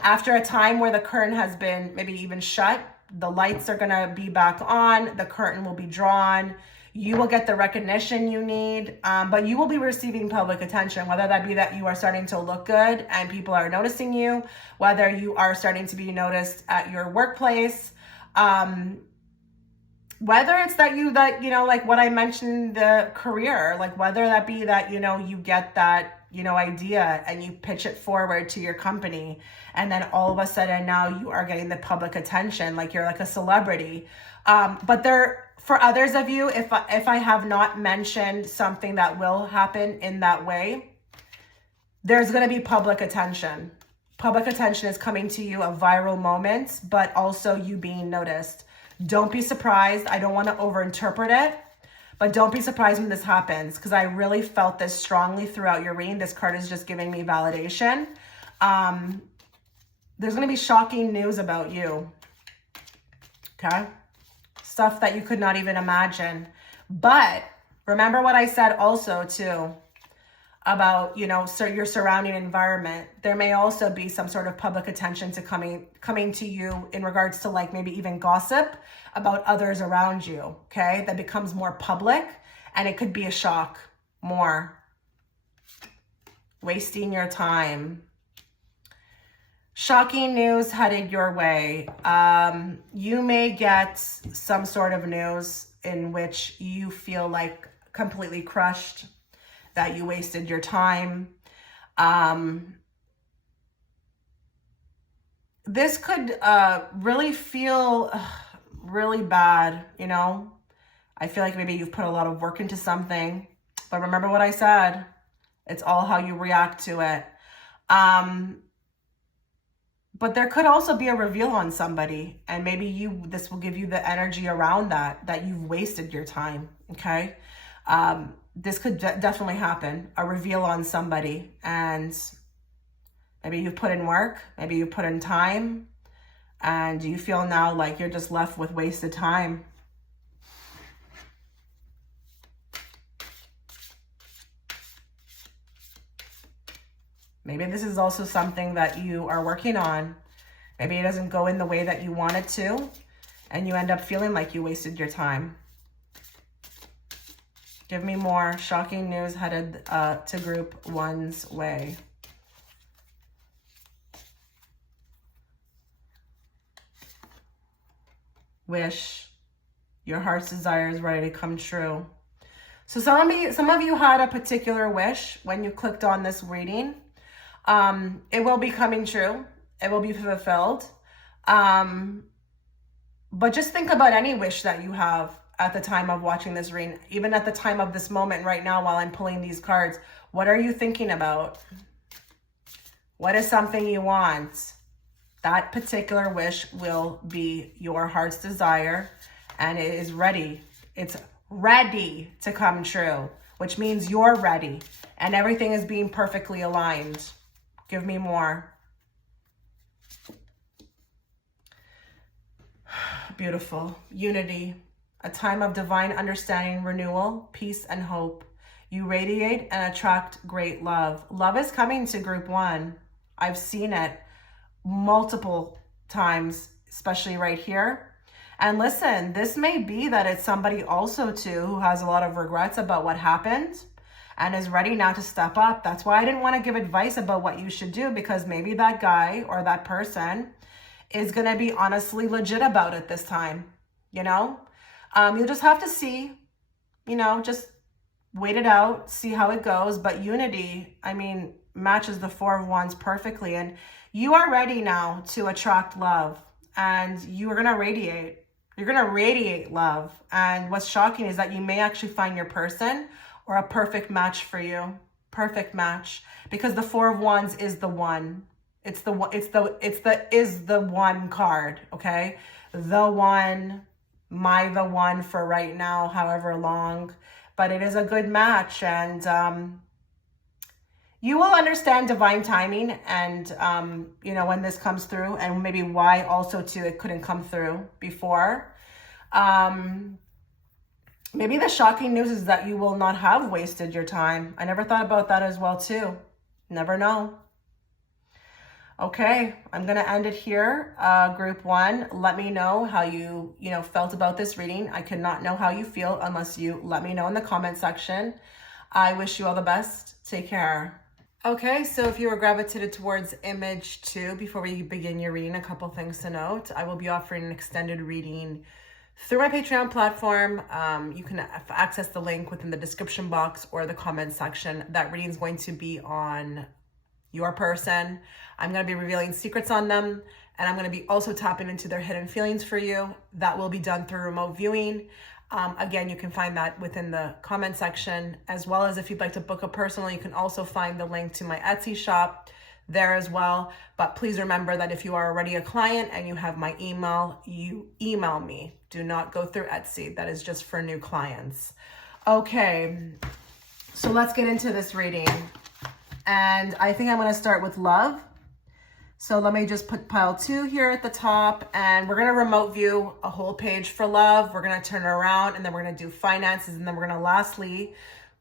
After a time where the curtain has been maybe even shut, the lights are going to be back on. The curtain will be drawn. You will get the recognition you need, but you will be receiving public attention, whether that be that you are starting to look good and people are noticing you, whether you are starting to be noticed at your workplace, whether it's that you know, like what I mentioned, the career, like whether that be that, you know, you get that, you know, idea and you pitch it forward to your company, and then all of a sudden now you are getting the public attention, like you're like a celebrity. But for others of you, if I have not mentioned something that will happen in that way, there's going to be public attention. Public attention is coming to you, a viral moment, but also you being noticed. Don't be surprised. I don't want to overinterpret it, but don't be surprised when this happens, because I really felt this strongly throughout your reading. This card is just giving me validation. There's going to be shocking news about you. Okay? Stuff that you could not even imagine. But remember what I said also too about, you know, your surrounding environment. There may also be some sort of public attention to coming to you in regards to like maybe even gossip about others around you. Okay, that becomes more public, and it could be a shock. More. Wasting your time. Shocking news headed your way. You may get some sort of news in which you feel like completely crushed, that you wasted your time. This could really feel really bad, you know? I feel like maybe you've put a lot of work into something, but remember what I said. It's all how you react to it. But there could also be a reveal on somebody, and maybe this will give you the energy around that you've wasted your time, okay? This could definitely happen, a reveal on somebody, and maybe you've put in work, maybe you put in time, and you feel now like you're just left with wasted time. Maybe this is also something that you are working on. Maybe it doesn't go in the way that you want it to, and you end up feeling like you wasted your time. Give me more. Shocking news headed to group 1's way. Wish. Your heart's desire is ready to come true. So some of you had a particular wish when you clicked on this reading. It will be coming true. It will be fulfilled. But just think about any wish that you have at the time of watching this reading, even at the time of this moment right now while I'm pulling these cards. What are you thinking about? What is something you want? That particular wish will be your heart's desire, and it is ready. It's ready to come true, which means you're ready and everything is being perfectly aligned. Give me more. Beautiful. Unity. a time of divine understanding, renewal, peace, and hope. You radiate and attract great love. Love is coming to group one. I've seen it multiple times, especially right here. And listen, this may be that it's somebody also too who has a lot of regrets about what happened and is ready now to step up. That's why I didn't want to give advice about what you should do, because maybe that guy or that person is going to be honestly legit about it this time. You'll just have to see, just wait it out, see how it goes. But unity, matches the Four of Wands perfectly. And you are ready now to attract love, and you are going to radiate. You're going to radiate love. And what's shocking is that you may actually find your person or a perfect match for you. Perfect match. Because the Four of Wands is the one. It's the one card, okay? The one, the one for right now, however long. But it is a good match, and you will understand divine timing and, when this comes through, and maybe why also too it couldn't come through before. Maybe the shocking news is that you will not have wasted your time. I never thought about that as well too. Never know. Okay, I'm going to end it here. Group one, let me know how you felt about this reading. I cannot know how you feel unless you let me know in the comment section. I wish you all the best. Take care. Okay, so if you were gravitated towards image 2, before we begin your reading, a couple things to note. I will be offering an extended reading through my Patreon platform. You can access the link within the description box or the comment section. That reading is going to be on your person. I'm going to be revealing secrets on them, and I'm going to be also tapping into their hidden feelings for you. That will be done through remote viewing. Again, you can find that within the comment section, as well as if you'd like to book a personal, you can also find the link to my Etsy shop there as well. But please remember that if you are already a client and you have my email, you email me. Do not go through Etsy. That is just for new clients. Okay, so let's get into this reading. And I think I'm going to start with love. So let me just put pile 2 here at the top, and we're going to remote view a whole page for love. We're going to turn it around, and then we're going to do finances, and then we're going to lastly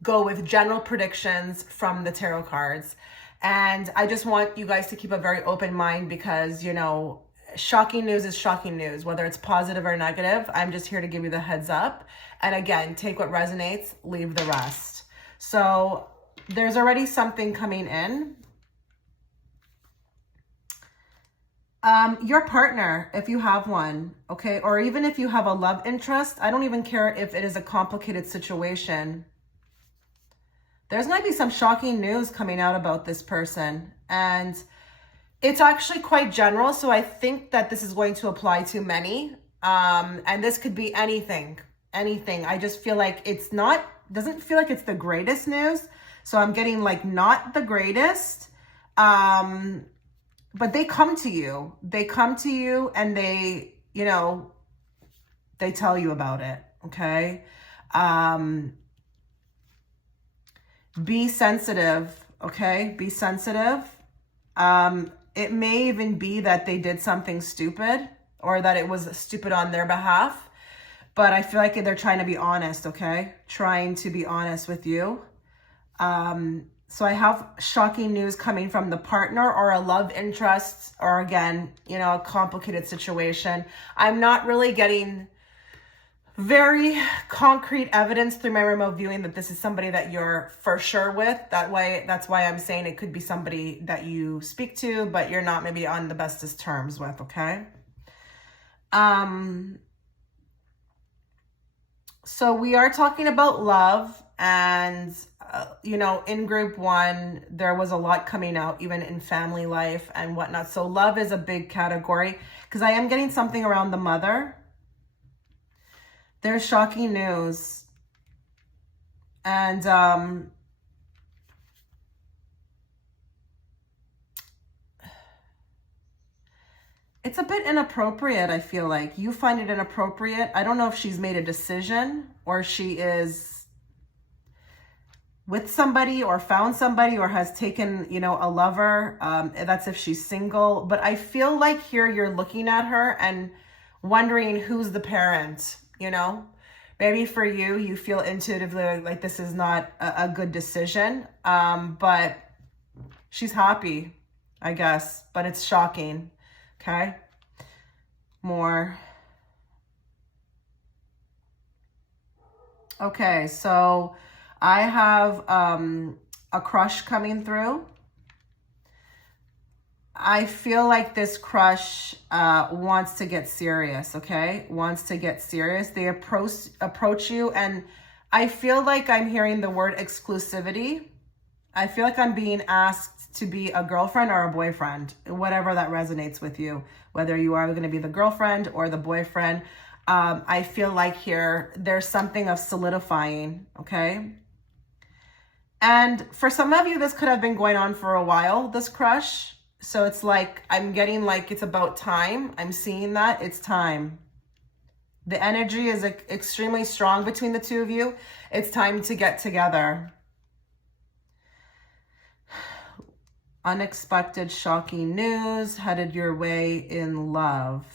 go with general predictions from the tarot cards. And I just want you guys to keep a very open mind, because, shocking news is shocking news, whether it's positive or negative. I'm just here to give you the heads up. And again, take what resonates, leave the rest. So there's already something coming in. Your partner, if you have one, okay, or even if you have a love interest, I don't even care if it is a complicated situation. There's going to be some shocking news coming out about this person, and it's actually quite general, so I think that this is going to apply to many, and this could be anything. I just feel like doesn't feel like it's the greatest news, so I'm getting not the greatest, but they come to you. They come to you and they tell you about it, okay? Be sensitive, okay? Be sensitive. It may even be that they did something stupid, or that it was stupid on their behalf, but I feel like they're trying to be honest, okay? Trying to be honest with you. So I have shocking news coming from the partner or a love interest, or again, a complicated situation. I'm not really getting very concrete evidence through my remote viewing that this is somebody that you're for sure with. That's why I'm saying it could be somebody that you speak to, but you're not maybe on the bestest terms with, okay? So we are talking about love, and in group one, there was a lot coming out, even in family life and whatnot. So love is a big category, because I am getting something around the mother. There's shocking news. And it's a bit inappropriate, I feel like. You find it inappropriate. I don't know if she's made a decision, or she is with somebody or found somebody or has taken, a lover. That's if she's single. But I feel like here you're looking at her and wondering who's the parent, Maybe for you, you feel intuitively like this is not a good decision, but she's happy, I guess, but it's shocking, okay? More. Okay, so I have a crush coming through. I feel like this crush wants to get serious, okay? Wants to get serious. They approach you, and I feel like I'm hearing the word exclusivity. I feel like I'm being asked to be a girlfriend or a boyfriend, whatever that resonates with you, whether you are going to be the girlfriend or the boyfriend. I feel like here there's something of solidifying, okay? And for some of you, this could have been going on for a while, this crush. So it's like, I'm getting like it's about time. I'm seeing that it's time. The energy is extremely strong between the two of you. It's time to get together. Unexpected, shocking news headed your way in love.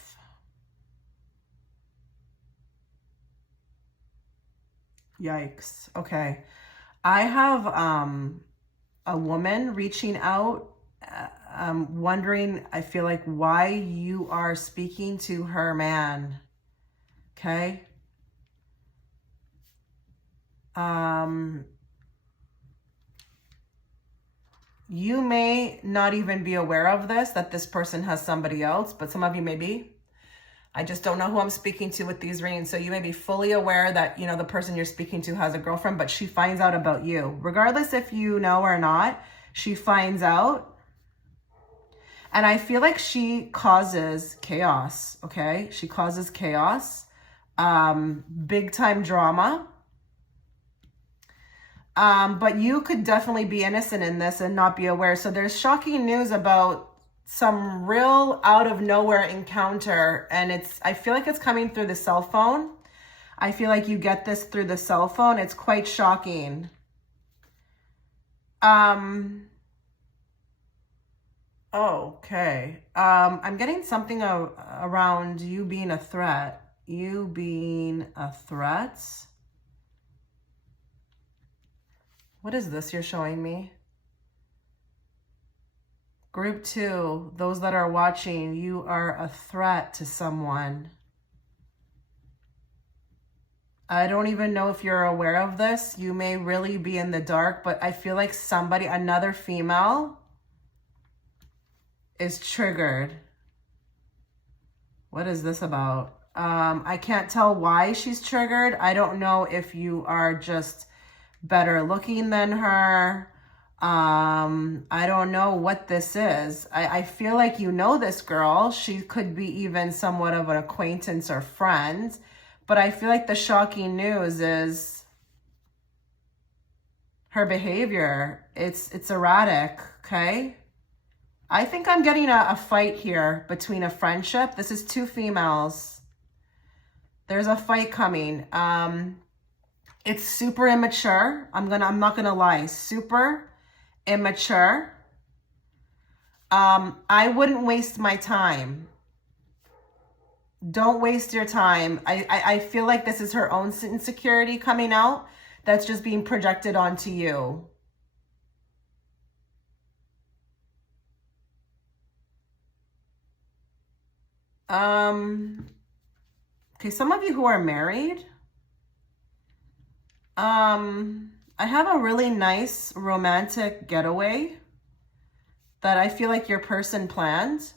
Yikes. Okay. I have a woman reaching out, wondering, I feel like, why you are speaking to her man. Okay. You may not even be aware of this, that this person has somebody else, but some of you may be. I just don't know who I'm speaking to with these readings. So you may be fully aware that, you know, the person you're speaking to has a girlfriend, but she finds out about you. Regardless if you know or not, she finds out. And I feel like she causes chaos, okay? She causes chaos, big time drama. But you could definitely be innocent in this and not be aware. So there's shocking news about some real out of nowhere encounter, and I feel like it's coming through the cell phone. I feel like you get this through the cell phone. It's quite shocking. Okay. I'm getting something around you being a threat. You being a threat. What is this you're showing me? Group 2, those that are watching, you are a threat to someone. I don't even know if you're aware of this. You may really be in the dark, but I feel like somebody, another female, is triggered. What is this about? I can't tell why she's triggered. I don't know if you are just better looking than her. I don't know what this is. I feel like you know this girl. She could be even somewhat of an acquaintance or friend, but I feel like the shocking news is her behavior. It's erratic, okay? I think I'm getting a fight here between a friendship. This is 2 females. There's a fight coming. It's super immature. I'm not gonna lie, super immature. I wouldn't waste my time. Don't waste your time. I feel like this is her own insecurity coming out that's just being projected onto you. Okay, some of you who are married, I have a really nice romantic getaway that I feel like your person planned.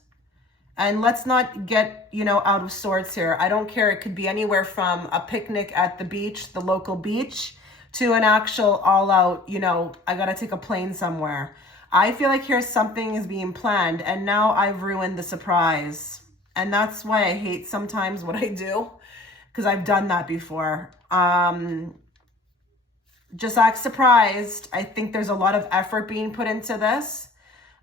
And let's not get, out of sorts here. I don't care. It could be anywhere from a picnic at the beach, the local beach, to an actual all out, I got to take a plane somewhere. I feel like here's something is being planned, and now I've ruined the surprise. And that's why I hate sometimes what I do, because I've done that before. Just act surprised. I think there's a lot of effort being put into this,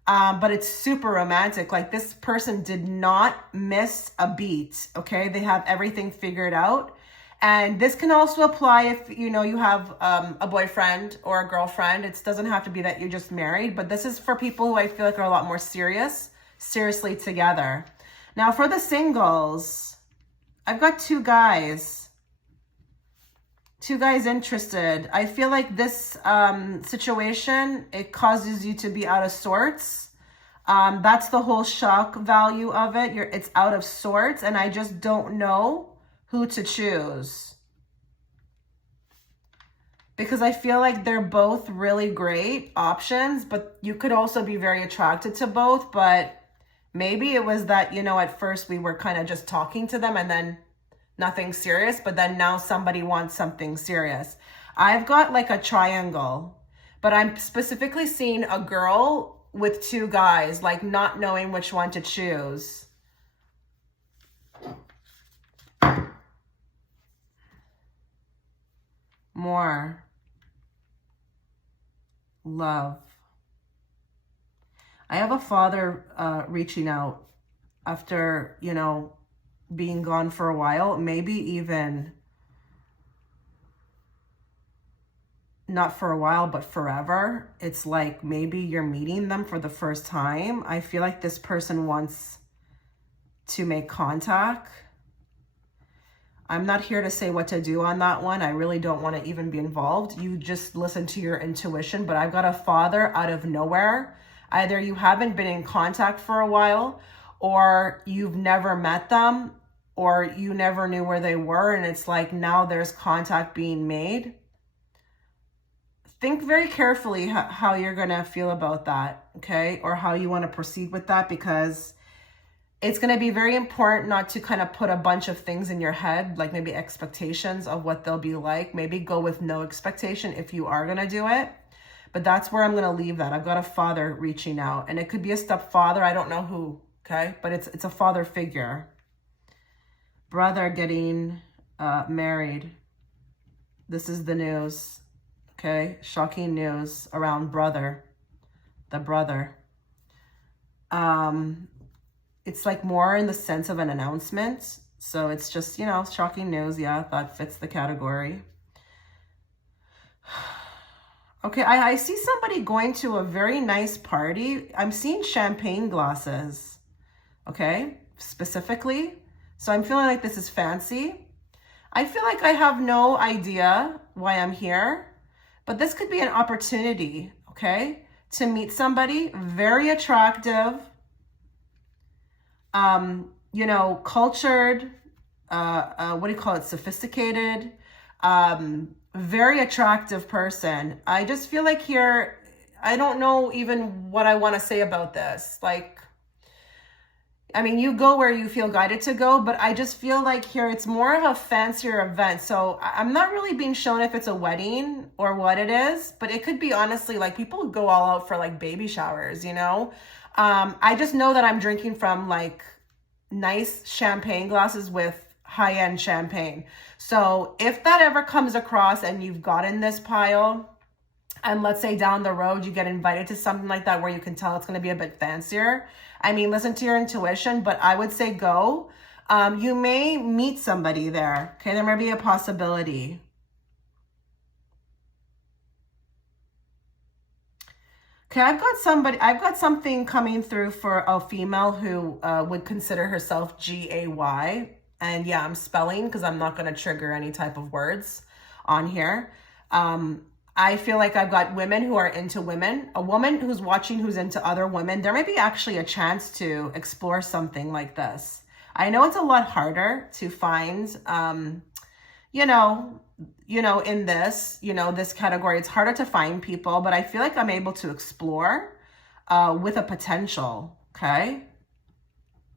but it's super romantic. Like, this person did not miss a beat, okay? They have everything figured out. And this can also apply if, you have a boyfriend or a girlfriend. It doesn't have to be that you're just married, but this is for people who I feel like are a lot more seriously together. Now, for the singles, I've got 2 guys. Two guys interested. I feel like this situation, it causes you to be out of sorts. That's the whole shock value of it. It's out of sorts, and I just don't know who to choose. Because I feel like they're both really great options, but you could also be very attracted to both. But maybe it was that, you know, at first we were kind of just talking to them and then nothing serious, but then now somebody wants something serious. I've got like a triangle, but I'm specifically seeing a girl with two guys, like not knowing which one to choose. More love. I have a father reaching out after, you know, being gone for a while, maybe even not for a while, but forever. It's like maybe you're meeting them for the first time. I feel like this person wants to make contact. I'm not here to say what to do on that one. I really don't want to even be involved. You just listen to your intuition, but I've got a father out of nowhere. Either you haven't been in contact for a while, or you've never met them, or you never knew where they were, and it's like now there's contact being made. Think very carefully how you're going to feel about that, okay? Or how you want to proceed with that, because it's going to be very important not to kind of put a bunch of things in your head, like maybe expectations of what they'll be like. Maybe go with no expectation if you are going to do it. But that's where I'm going to leave that. I've got a father reaching out, and it could be a stepfather. I don't know who, okay? But it's a father figure. Brother getting married. This is the news. Okay, shocking news around brother, the brother. It's like more in the sense of an announcement. So it's just, you know, shocking news. Yeah, that fits the category. Okay, I see somebody going to a very nice party. I'm seeing champagne glasses, okay, specifically. So I'm feeling like this is fancy. I feel like I have no idea why I'm here. But this could be an opportunity, okay, to meet somebody very attractive, you know, cultured, what do you call it, sophisticated, very attractive person. I just feel like here, I don't know even what I want to say about this. Like, I mean, you go where you feel guided to go, but I just feel like here it's more of a fancier event. So I'm not really being shown if it's a wedding or what it is, but it could be honestly like people go all out for like baby showers, you know? I just know that I'm drinking from like nice champagne glasses with high-end champagne. So if that ever comes across and you've gotten this pile, and let's say down the road you get invited to something like that where you can tell it's going to be a bit fancier, I mean, listen to your intuition, but I would say go. You may meet somebody there. Okay, there may be a possibility. Okay, I've got something coming through for a female who would consider herself G-A-Y. And yeah, I'm spelling because I'm not going to trigger any type of words on here. I feel like I've got women who are into women, a woman who's watching who's into other women. There may be actually a chance to explore something like this. I know it's a lot harder to find, you know, in this, you know, this category, it's harder to find people, but I feel like I'm able to explore with a potential, okay?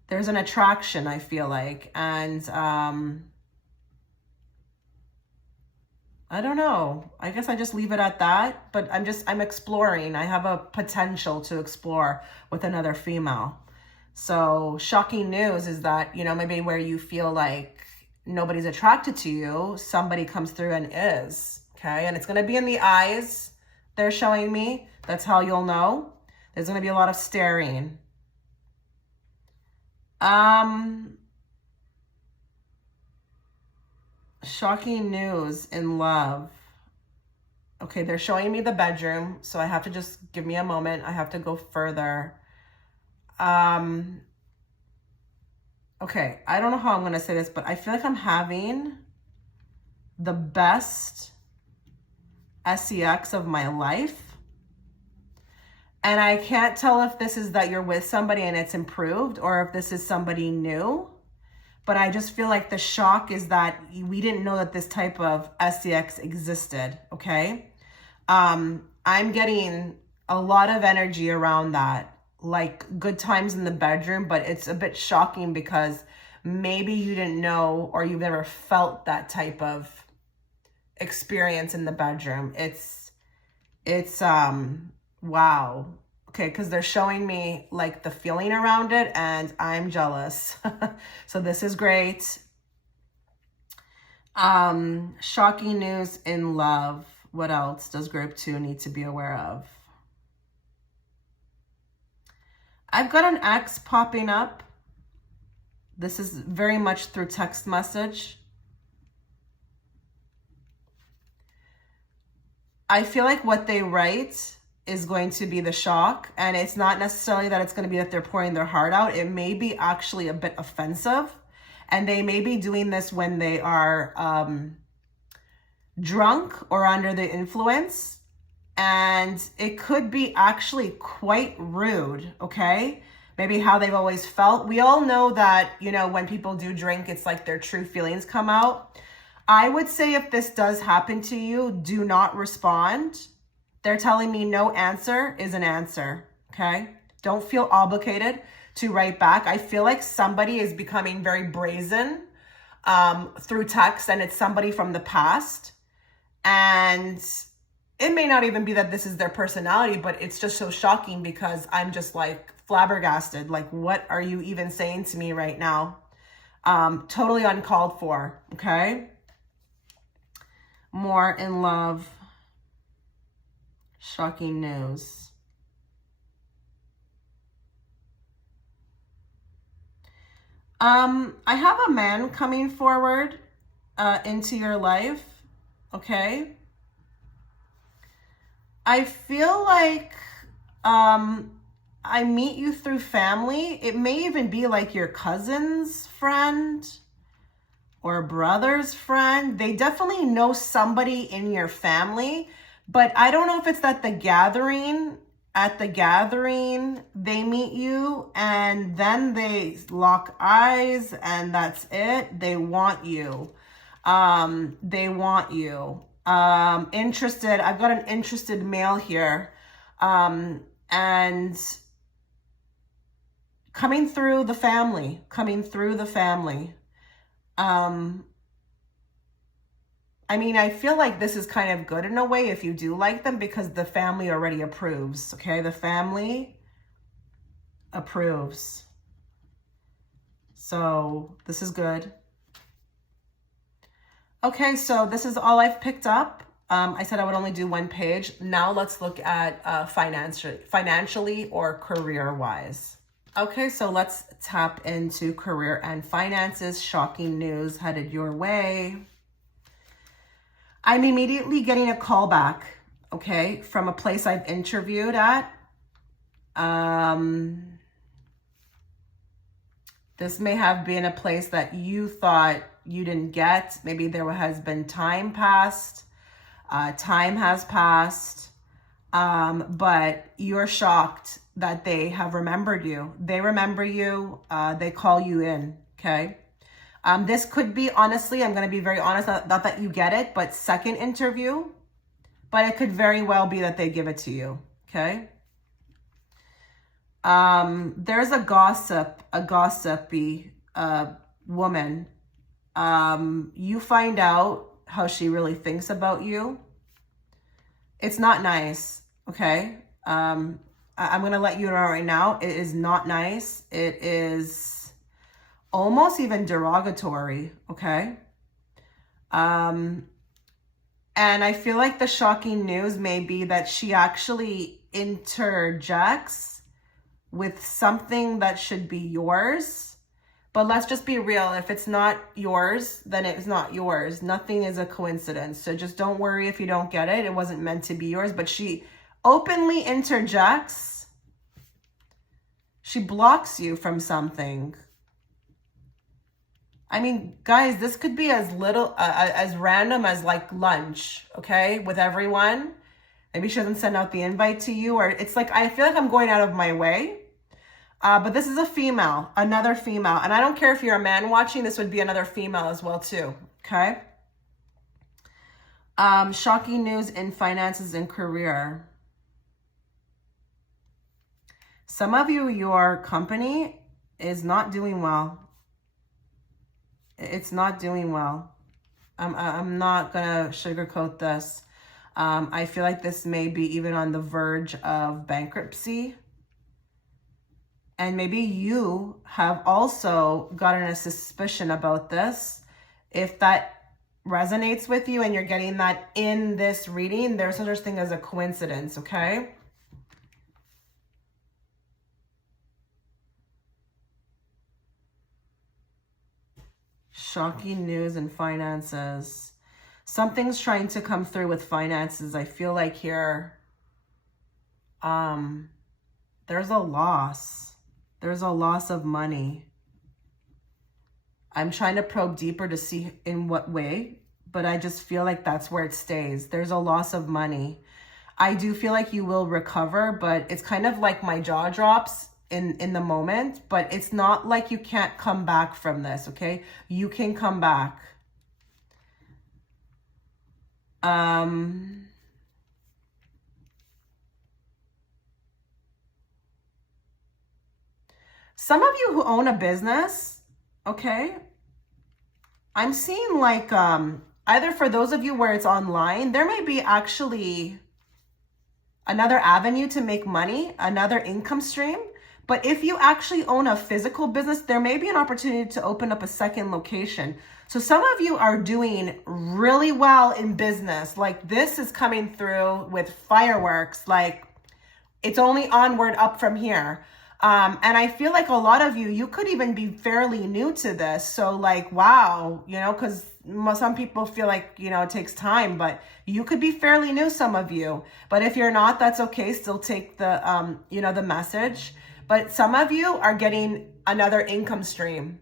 There's an attraction, I feel like, and I don't know. I guess I just leave it at that, but I'm exploring. I have a potential to explore with another female. So shocking news is that, you know, maybe where you feel like nobody's attracted to you, somebody comes through and is, okay? And it's going to be in the eyes. They're showing me. That's how you'll know. There's going to be a lot of staring. Shocking news in love. Okay, they're showing me the bedroom, so I have to just give me a moment. I have to go further. Okay, I don't know how I'm going to say this, but I feel like I'm having the best sex of my life. And I can't tell if this is that you're with somebody and it's improved or if this is somebody new. But I just feel like the shock is that we didn't know that this type of sex existed, okay? I'm getting a lot of energy around that, like good times in the bedroom, but it's a bit shocking because maybe you didn't know or you've never felt that type of experience in the bedroom. It's wow. Okay, because they're showing me like the feeling around it and I'm jealous. So this is great. Shocking news in love. What else does group 2 need to be aware of? I've got an X popping up. This is very much through text message. I feel like what they write is going to be the shock, and it's not necessarily that it's going to be that they're pouring their heart out. It may be actually a bit offensive, and they may be doing this when they are drunk or under the influence, and it could be actually quite rude, okay? Maybe how they've always felt. We all know that, you know, when people do drink, it's like their true feelings come out. I would say if this does happen to you, do not respond. They're telling me no answer is an answer, okay? Don't feel obligated to write back. I feel like somebody is becoming very brazen through text, and it's somebody from the past. And it may not even be that this is their personality, but it's just so shocking because I'm just like flabbergasted. Like, what are you even saying to me right now? Totally uncalled for, okay? More in love. Shocking news. I have a man coming forward into your life, okay? I feel like I meet you through family. It may even be like your cousin's friend or brother's friend. They definitely know somebody in your family. But I don't know if it's that at the gathering, they meet you and then they lock eyes and that's it. They want you. Interested. I've got an interested male here. And coming through the family. I mean, I feel like this is kind of good in a way if you do like them because the family already approves, okay? The family approves. So this is good. Okay, so this is all I've picked up. I said I would only do one page. Now let's look at financially or career-wise. Okay, so let's tap into career and finances. Shocking news headed your way. I'm immediately getting a call back, okay, from a place I've interviewed at. This may have been a place that you thought you didn't get. Maybe there has been time passed. Time has passed. But you're shocked that they have remembered you. They remember you. They call you in, okay? This could be, honestly, I'm going to be very honest, not that you get it, but second interview. But it could very well be that they give it to you, okay? There's a gossipy woman. You find out how she really thinks about you. It's not nice, okay? I'm going to let you know right now, it is not nice. It is almost even derogatory, okay? And I feel like the shocking news may be that she actually interjects with something that should be yours. But let's just be real. If it's not yours, then it's not yours. Nothing is a coincidence. So just don't worry if you don't get it. It wasn't meant to be yours. But she openly interjects. She blocks you from something. I mean, guys, this could be as little, as random as like lunch, okay, with everyone. Maybe she doesn't send out the invite to you, or it's like, I feel like I'm going out of my way. But this is a female, another female. And I don't care if you're a man watching, this would be another female as well too, okay? Shocking news in finances and career. Some of you, your company is not doing well. It's not doing well. I'm not gonna sugarcoat this. I feel like this may be even on the verge of bankruptcy. And maybe you have also gotten a suspicion about this. If that resonates with you and you're getting that in this reading, there's no such thing as a coincidence, okay? Shocking news in finances. Something's trying to come through with finances. I feel like here, there's a loss. There's a loss of money. I'm trying to probe deeper to see in what way, but I just feel like that's where it stays. There's a loss of money. I do feel like you will recover, but it's kind of like my jaw drops in the moment, but it's not like you can't come back from this, okay? You can come back. Some of you who own a business, okay, I'm seeing like, either for those of you where it's online, there may be actually another avenue to make money, another income stream. But if you actually own a physical business, there may be an opportunity to open up a second location. So some of you are doing really well in business. Like this is coming through with fireworks. Like it's only onward up from here. And I feel like a lot of you, you could even be fairly new to this. So like, wow, you know, because some people feel like, you know, it takes time, but you could be fairly new, some of you. But if you're not, that's okay. Still take the, you know, the message. But some of you are getting another income stream.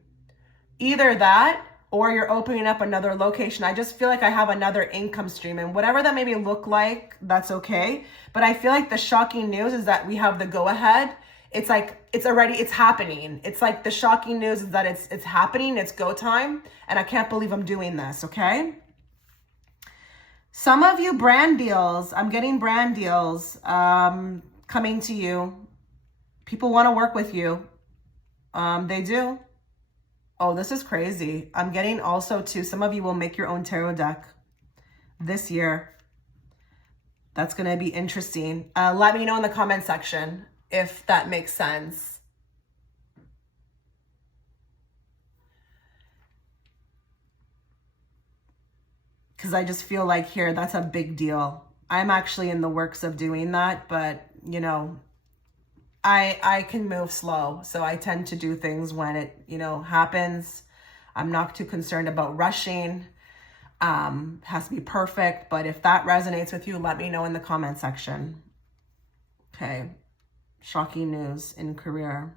Either that or you're opening up another location. I just feel like I have another income stream, and whatever that maybe look like, that's okay. But I feel like the shocking news is that we have the go ahead. It's like, it's already, it's happening. It's like the shocking news is that it's happening. It's go time. And I can't believe I'm doing this. Okay. Some of you brand deals, I'm getting brand deals, coming to you. People want to work with you. They do. Oh, this is crazy. I'm getting also too, some of you will make your own tarot deck this year. That's going to be interesting. Let me know in the comment section if that makes sense. Because I just feel like here, that's a big deal. I'm actually in the works of doing that, but you know, I can move slow. So I tend to do things when it, you know, happens. I'm not too concerned about rushing. Has to be perfect. But if that resonates with you, let me know in the comment section. Okay. Shocking news in career.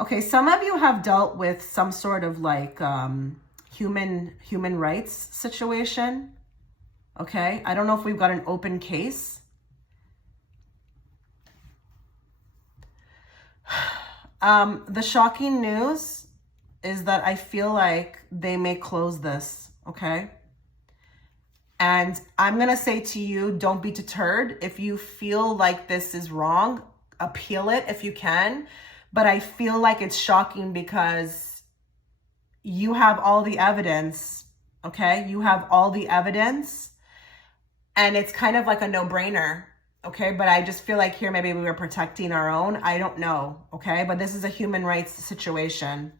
Okay, some of you have dealt with some sort of like human rights situation. Okay, I don't know if we've got an open case. The shocking news is that I feel like they may close this, okay? And I'm going to say to you, don't be deterred. If you feel like this is wrong, appeal it if you can. But I feel like it's shocking because you have all the evidence, okay? You have all the evidence and it's kind of like a no-brainer, okay? But I just feel like here maybe we were protecting our own. I don't know, okay? But this is a human rights situation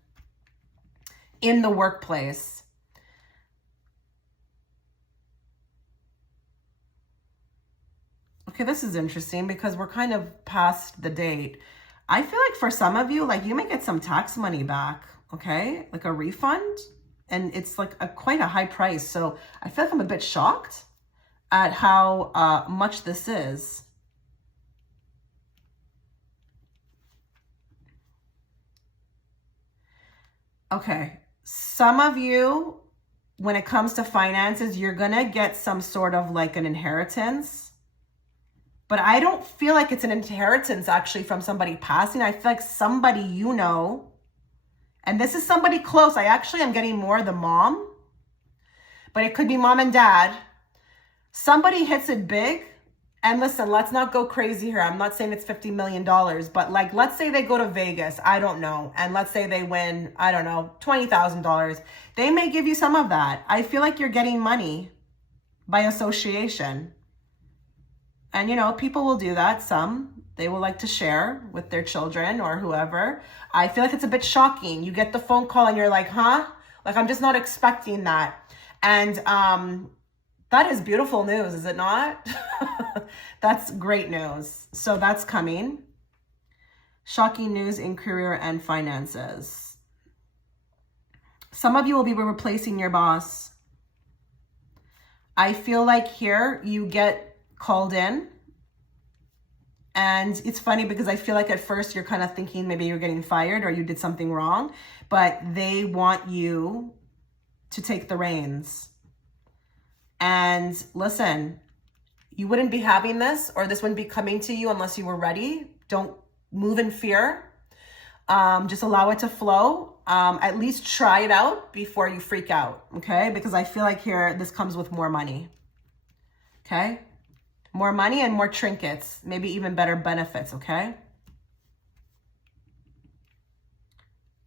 in the workplace. Okay, this is interesting because we're kind of past the date. I feel like for some of you, like you may get some tax money back, okay? Like a refund, and it's like quite a high price. So I feel like I'm a bit shocked at how much this is. Okay. Some of you, when it comes to finances, you're going to get some sort of like an inheritance. But I don't feel like it's an inheritance actually from somebody passing. I feel like somebody you know, and this is somebody close. I actually am getting more the mom, but it could be mom and dad. Somebody hits it big. And listen, let's not go crazy here. I'm not saying it's $50 million, but like, let's say they go to Vegas. I don't know. And let's say they win, I don't know, $20,000. They may give you some of that. I feel like you're getting money by association. And, you know, people will do that. Some, they will like to share with their children or whoever. I feel like it's a bit shocking. You get the phone call and you're like, huh? Like, I'm just not expecting that. And that is beautiful news, is it not? That's great news. So that's coming. Shocking news in career and finances. Some of you will be replacing your boss. I feel like here you get called in. And it's funny because I feel like at first you're kind of thinking maybe you're getting fired or you did something wrong, but they want you to take the reins. And listen, you wouldn't be having this, or this wouldn't be coming to you unless you were ready. Don't move in fear. Just allow it to flow. At least try it out before you freak out, okay? Because I feel like here, this comes with more money, okay? More money and more trinkets, maybe even better benefits, okay?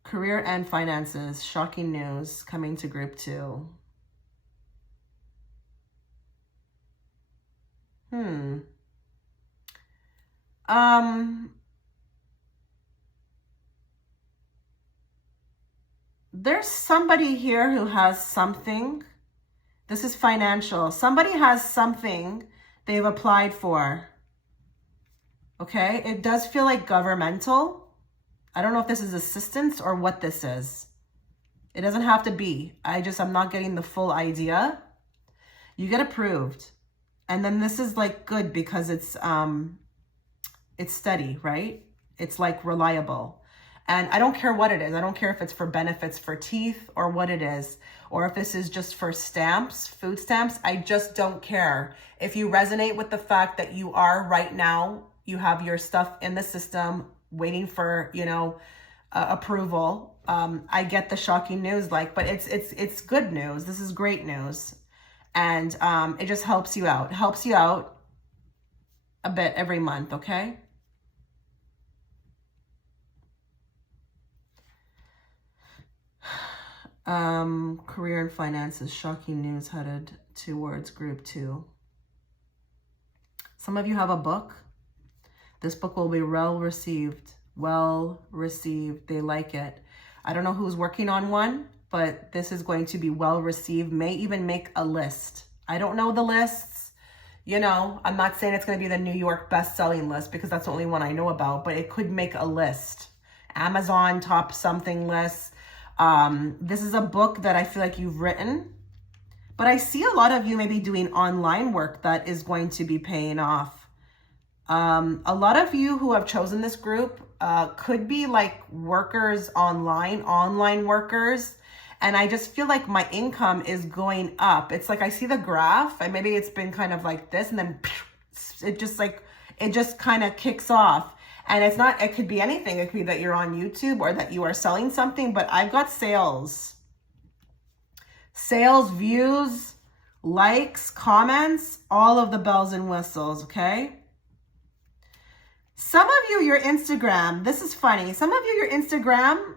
Career and finances, shocking news coming to group 2. There's somebody here who has something. This is financial. Somebody has something they've applied for. Okay, it does feel like governmental. I don't know if this is assistance or what this is. It doesn't have to be. I'm not getting the full idea. You get approved. And then this is like good because it's steady, right? It's like reliable. And I don't care what it is. I don't care if it's for benefits for teeth or what it is, or if this is just for stamps, food stamps. I just don't care. If you resonate with the fact that you are right now, you have your stuff in the system waiting for, you know, approval. I get the shocking news, like, but it's good news. This is great news. And it just helps you out. Helps you out a bit every month, okay? Career and finances, shocking news headed towards group 2. Some of you have a book. This book will be well received. Well received. They like it. I don't know who's working on one, but this is going to be well received. May even make a list. I don't know the lists. You know, I'm not saying it's going to be the New York best-selling list because that's the only one I know about, but it could make a list. Amazon top something list. This is a book that I feel like you've written, but I see a lot of you maybe doing online work that is going to be paying off. A lot of you who have chosen this group could be like workers online workers. And I just feel like my income is going up. It's like I see the graph and maybe it's been kind of like this and then it just kind of kicks off. And it's not, it could be anything. It could be that you're on YouTube or that you are selling something, but I've got sales, views, likes, comments, all of the bells and whistles, okay? Some of you, your Instagram, this is funny. Some of you, your Instagram,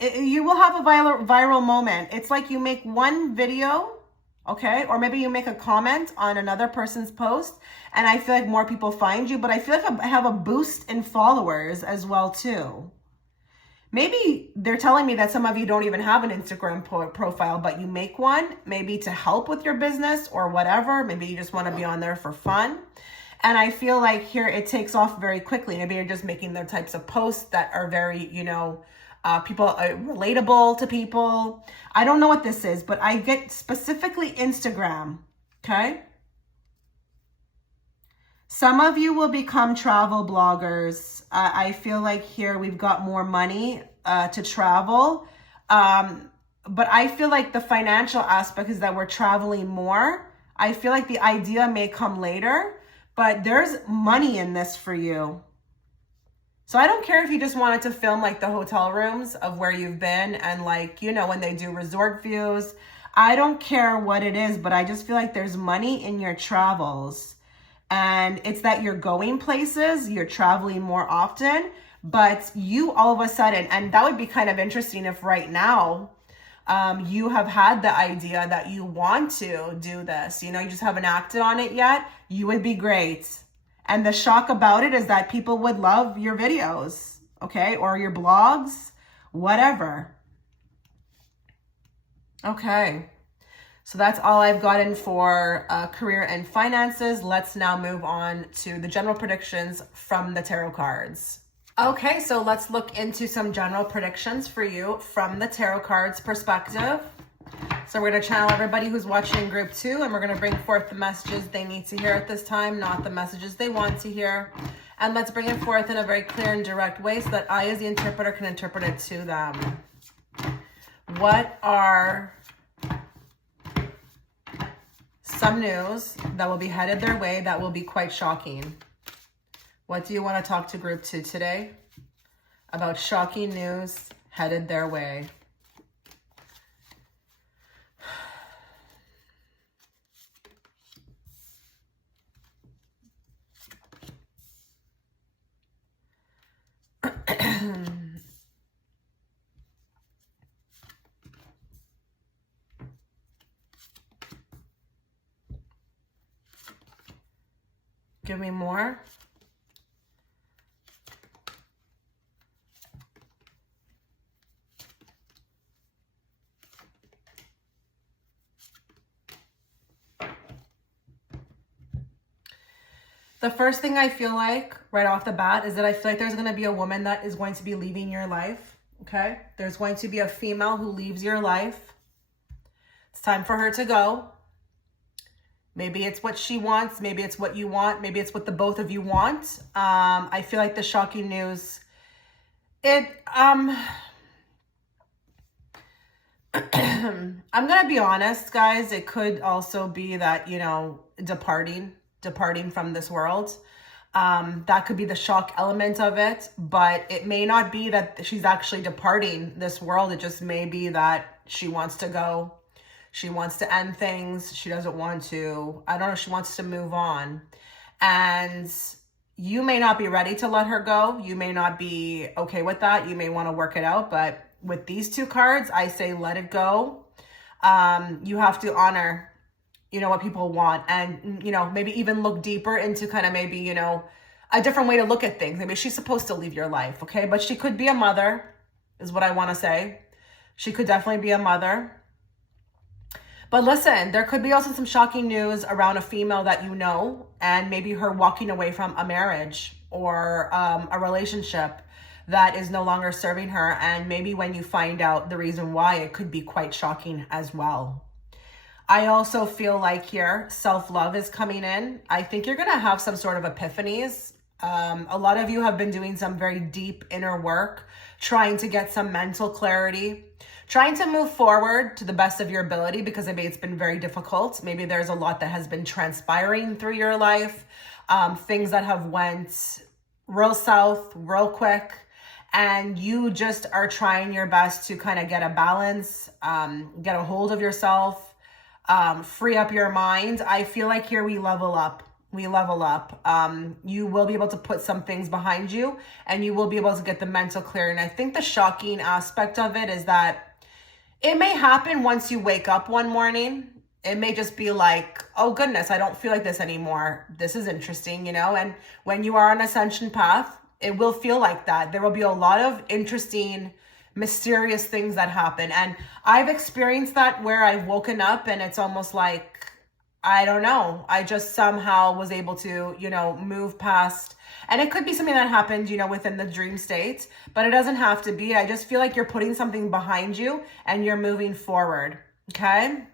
you will have a viral moment. It's like you make one video, okay? Or maybe you make a comment on another person's post and I feel like more people find you, but I feel like I have a boost in followers as well too. Maybe they're telling me that some of you don't even have an Instagram profile, but you make one maybe to help with your business or whatever. Maybe you just want to be on there for fun. And I feel like here it takes off very quickly. Maybe you're just making the types of posts that are very, you know, people are relatable to people. I don't know what this is, but I get specifically Instagram, okay? Some of you will become travel bloggers. I feel like here we've got more money to travel. But I feel like the financial aspect is that we're traveling more. I feel like the idea may come later, but there's money in this for you. So I don't care if you just wanted to film like the hotel rooms of where you've been and like, you know, when they do resort views. I don't care what it is, but I just feel like there's money in your travels. And it's that you're going places, you're traveling more often, but you all of a sudden, and that would be kind of interesting if right now you have had the idea that you want to do this, you know, you just haven't acted on it yet, you would be great. And the shock about it is that people would love your videos, okay, or your blogs, whatever. Okay. So that's all I've gotten for career and finances. Let's now move on to the general predictions from the tarot cards. Okay, so let's look into some general predictions for you from the tarot cards perspective. So we're going to channel everybody who's watching group 2, and we're going to bring forth the messages they need to hear at this time, not the messages they want to hear. And let's bring it forth in a very clear and direct way so that I, as the interpreter, can interpret it to them. What are some news that will be headed their way that will be quite shocking? What do you want to talk to group 2 today about shocking news headed their way? Give me more. The first thing I feel like right off the bat is that I feel like there's going to be a woman that is going to be leaving your life. Okay. There's going to be a female who leaves your life. It's time for her to go. Maybe it's what she wants. Maybe it's what you want. Maybe it's what the both of you want. I feel like the shocking news, I'm going to be honest, guys. It could also be that, you know, departing from this world. That could be the shock element of it, but it may not be that she's actually departing this world. It just may be that she wants to go. She wants to end things. She doesn't want to, I don't know, she wants to move on. And you may not be ready to let her go. You may not be okay with that. You may want to work it out, but with these 2 cards, I say let it go. You have to honor, you know, what people want, and, you know, maybe even look deeper into kind of maybe, you know, a different way to look at things. Maybe she's supposed to leave your life, okay? But she could be a mother, is what I want to say. She could definitely be a mother. But listen, there could be also some shocking news around a female that you know, and maybe her walking away from a marriage or a relationship that is no longer serving her. And maybe when you find out the reason why, it could be quite shocking as well. I also feel like here, self-love is coming in. I think you're going to have some sort of epiphanies. A lot of you have been doing some very deep inner work, trying to get some mental clarity, trying to move forward to the best of your ability, because maybe it's been very difficult. Maybe there's a lot that has been transpiring through your life, things that have went real south, real quick, and you just are trying your best to kind of get a balance, get a hold of yourself, free up your mind. I feel like here we level up. We level up. You will be able to put some things behind you, and you will be able to get the mental clear. And I think the shocking aspect of it is that it may happen once you wake up one morning. It may just be like, oh goodness, I don't feel like this anymore. This is interesting, you know? And when you are on ascension path, it will feel like that. There will be a lot of interesting, mysterious things that happen. And I've experienced that where I've woken up and it's almost like, I don't know, I just somehow was able to, you know, move past. And it could be something that happened, you know, within the dream state, but it doesn't have to be. I just feel like you're putting something behind you and you're moving forward. Okay.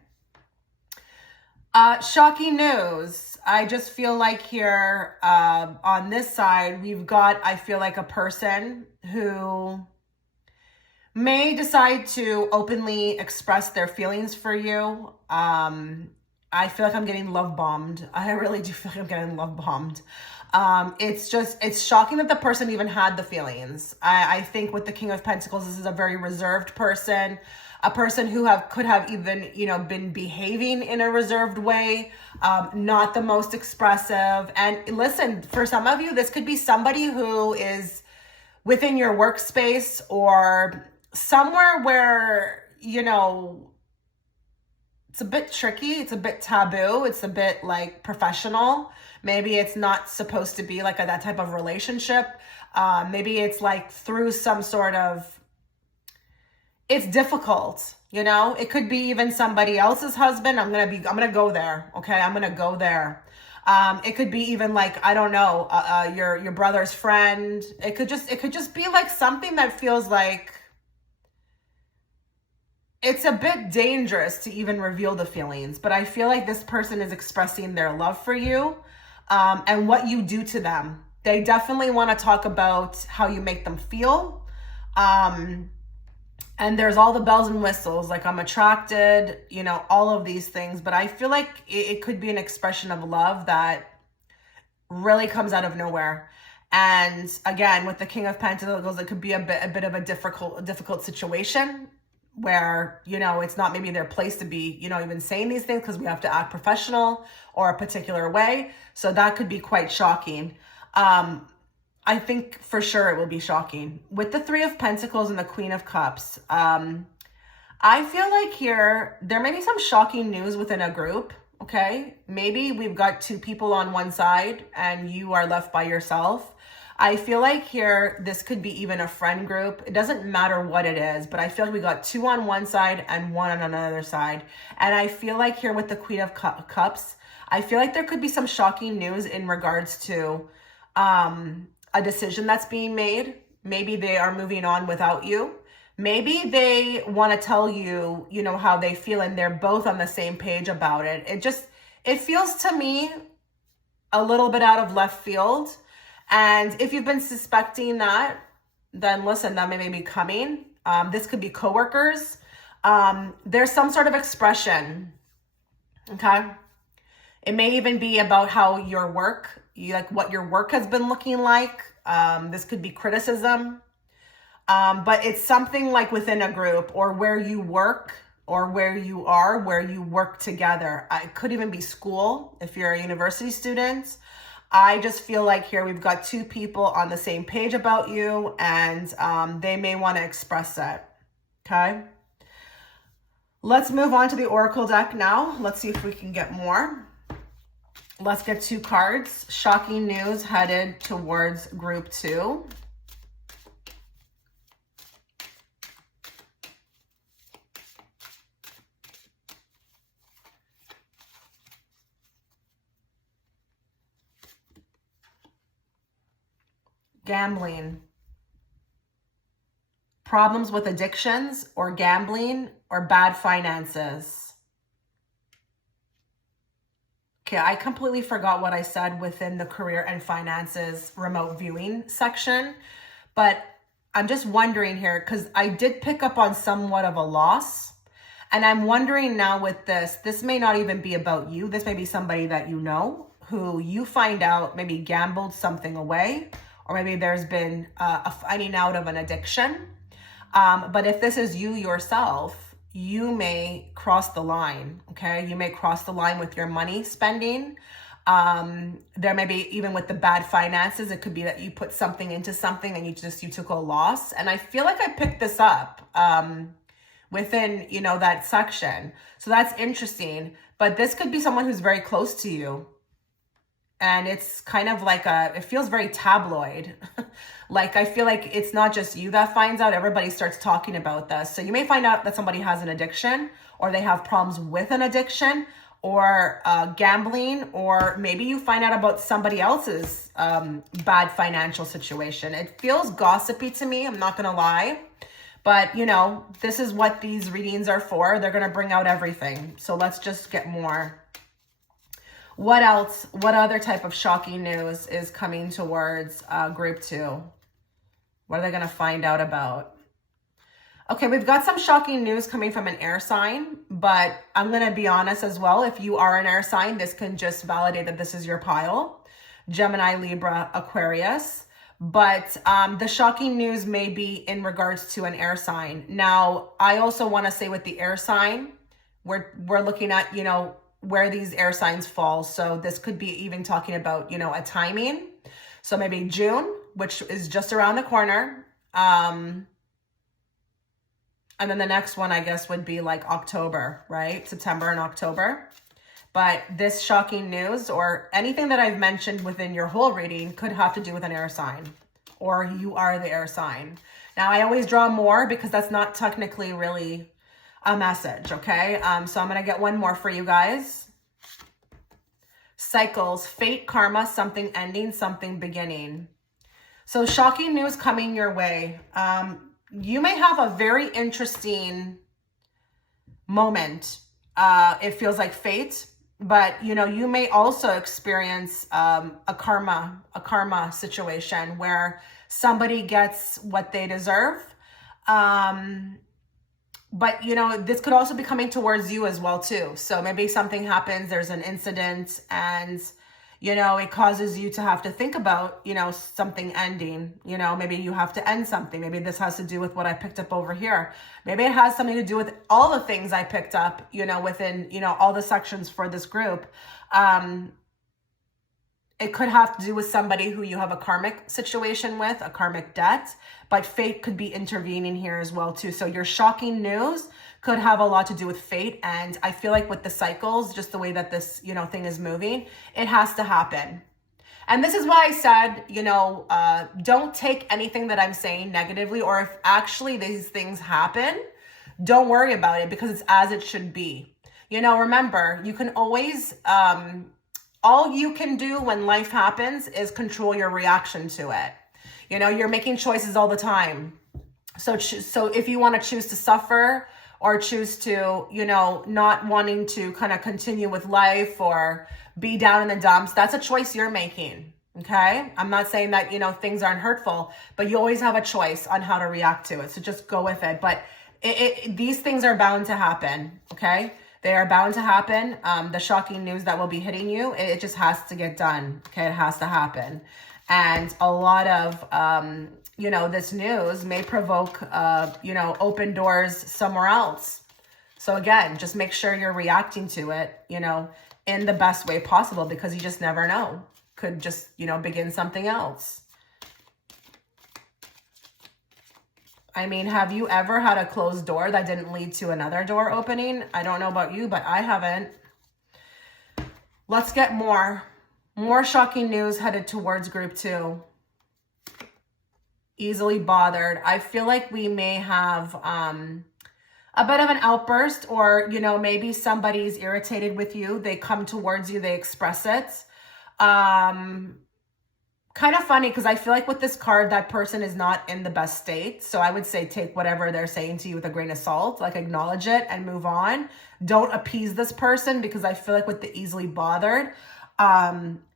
Shocking news. I just feel like here, on this side, we've got, I feel like a person who may decide to openly express their feelings for you. I feel like I'm getting love bombed. I really do feel like I'm getting love bombed. It's shocking that the person even had the feelings. I think with the King of Pentacles, this is a very reserved person, a person who could have even, been behaving in a reserved way, not the most expressive. And listen, for some of you, this could be somebody who is within your workspace or somewhere where, it's a bit tricky. It's a bit taboo. It's a bit like professional. Maybe it's not supposed to be like that type of relationship. Maybe it's like through some sort of, it's difficult, it could be even somebody else's husband. I'm going to go there. Okay. I'm going to go there. It could be even like, I don't know, your brother's friend. It could just be like something that feels like it's a bit dangerous to even reveal the feelings, but I feel like this person is expressing their love for you, and what you do to them. They definitely want to talk about how you make them feel. And there's all the bells and whistles, like I'm attracted, all of these things. But I feel like it could be an expression of love that really comes out of nowhere. And again, with the King of Pentacles, it could be a bit of a difficult situation where, it's not maybe their place to be, even saying these things because we have to act professional or a particular way. So that could be quite shocking. I think for sure it will be shocking. With the Three of Pentacles and the Queen of Cups, I feel like here, there may be some shocking news within a group, okay? Maybe we've got two people on one side and you are left by yourself. I feel like here, this could be even a friend group. It doesn't matter what it is, but I feel like we got two on one side and one on another side. And I feel like here with the Queen of Cups, I feel like there could be some shocking news in regards to a decision that's being made. Maybe they are moving on without you. Maybe they want to tell you, how they feel and they're both on the same page about it. It feels to me a little bit out of left field. And if you've been suspecting that, then listen, that may be coming. This could be coworkers. There's some sort of expression, okay? It may even be about how your work, what your work has been looking like. This could be criticism. But it's something like within a group or where you work or where you work together. It could even be school if you're a university student. I just feel like here we've got two people on the same page about you, and they may want to express it. Okay. Let's move on to the Oracle deck now. Let's see if we can get more. Let's get two cards. Shocking news headed towards group 2. Gambling. Problems with addictions or gambling or bad finances. Okay, I completely forgot what I said within the career and finances remote viewing section, but I'm just wondering here because I did pick up on somewhat of a loss, and I'm wondering now with this may not even be about you. This may be somebody that you know who you find out maybe gambled something away, or maybe there's been a finding out of an addiction. But if this is you yourself, you may cross the line, okay? You may cross the line with your money spending. There may be, even with the bad finances, it could be that you put something into something and you took a loss. And I feel like I picked this up within, that section. So that's interesting. But this could be someone who's very close to you. And it's kind of like it feels very tabloid. Like, I feel like it's not just you that finds out, everybody starts talking about this. So you may find out that somebody has an addiction, or they have problems with an addiction, or gambling, or maybe you find out about somebody else's bad financial situation. It feels gossipy to me, I'm not gonna lie. But, this is what these readings are for. They're gonna bring out everything. So let's just get more. What else? What other type of shocking news is coming towards group 2? What are they going to find out about? Okay, we've got some shocking news coming from an air sign, but I'm going to be honest as well. If you are an air sign, this can just validate that this is your pile. Gemini, Libra, Aquarius. But the shocking news may be in regards to an air sign. Now, I also want to say with the air sign, we're looking at, where these air signs fall. So this could be even talking about, a timing. So maybe June, which is just around the corner. And then the next one, I guess, would be like October, right? September and October. But this shocking news or anything that I've mentioned within your whole reading could have to do with an air sign, or you are the air sign. Now, I always draw more because that's not technically really a message, okay? So I'm going to get one more for you guys. Cycles, fate, karma, something ending, something beginning. So shocking news coming your way. You may have a very interesting moment. It feels like fate, but you may also experience a karma situation where somebody gets what they deserve. But this could also be coming towards you as well too. So maybe something happens, there's an incident, and it causes you to have to think about, something ending, maybe you have to end something. Maybe this has to do with what I picked up over here. Maybe it has something to do with all the things I picked up, within, all the sections for this group. It could have to do with somebody who you have a karmic situation with, a karmic debt, but fate could be intervening here as well too. So your shocking news could have a lot to do with fate. And I feel like with the cycles, just the way that this, thing is moving, it has to happen. And this is why I said, don't take anything that I'm saying negatively, or if actually these things happen, don't worry about it because it's as it should be. Remember, you can always, all you can do when life happens is control your reaction to it. You're making choices all the time. So if you want to choose to suffer or choose to, not wanting to kind of continue with life or be down in the dumps, that's a choice you're making. Okay. I'm not saying that, things aren't hurtful, but you always have a choice on how to react to it. So just go with it. But these things are bound to happen. Okay. They are bound to happen. The shocking news that will be hitting you, it just has to get done. Okay, it has to happen. And a lot of, this news may provoke, open doors somewhere else. So again, just make sure you're reacting to it, in the best way possible, because you just never know. Could just, begin something else. I mean, have you ever had a closed door that didn't lead to another door opening? I don't know about you, but I haven't. Let's get more shocking news headed towards group 2. Easily bothered. I feel like we may have a bit of an outburst, or, maybe somebody's irritated with you. They come towards you, they express it. Kind of funny because I feel like with this card, that person is not in the best state. So I would say take whatever they're saying to you with a grain of salt, like acknowledge it and move on. Don't appease this person, because I feel like with the easily bothered,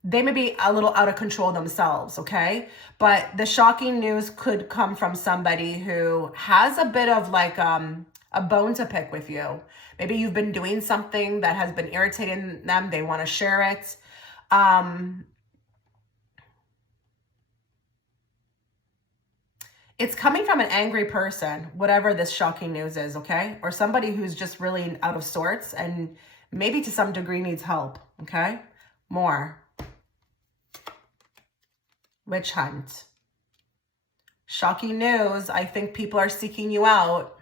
they may be a little out of control themselves, okay? But the shocking news could come from somebody who has a bit of like a bone to pick with you. Maybe you've been doing something that has been irritating them. They want to share it. It's coming from an angry person, whatever this shocking news is, okay? Or somebody who's just really out of sorts and maybe to some degree needs help, okay? More. Witch hunt. Shocking news. I think people are seeking you out.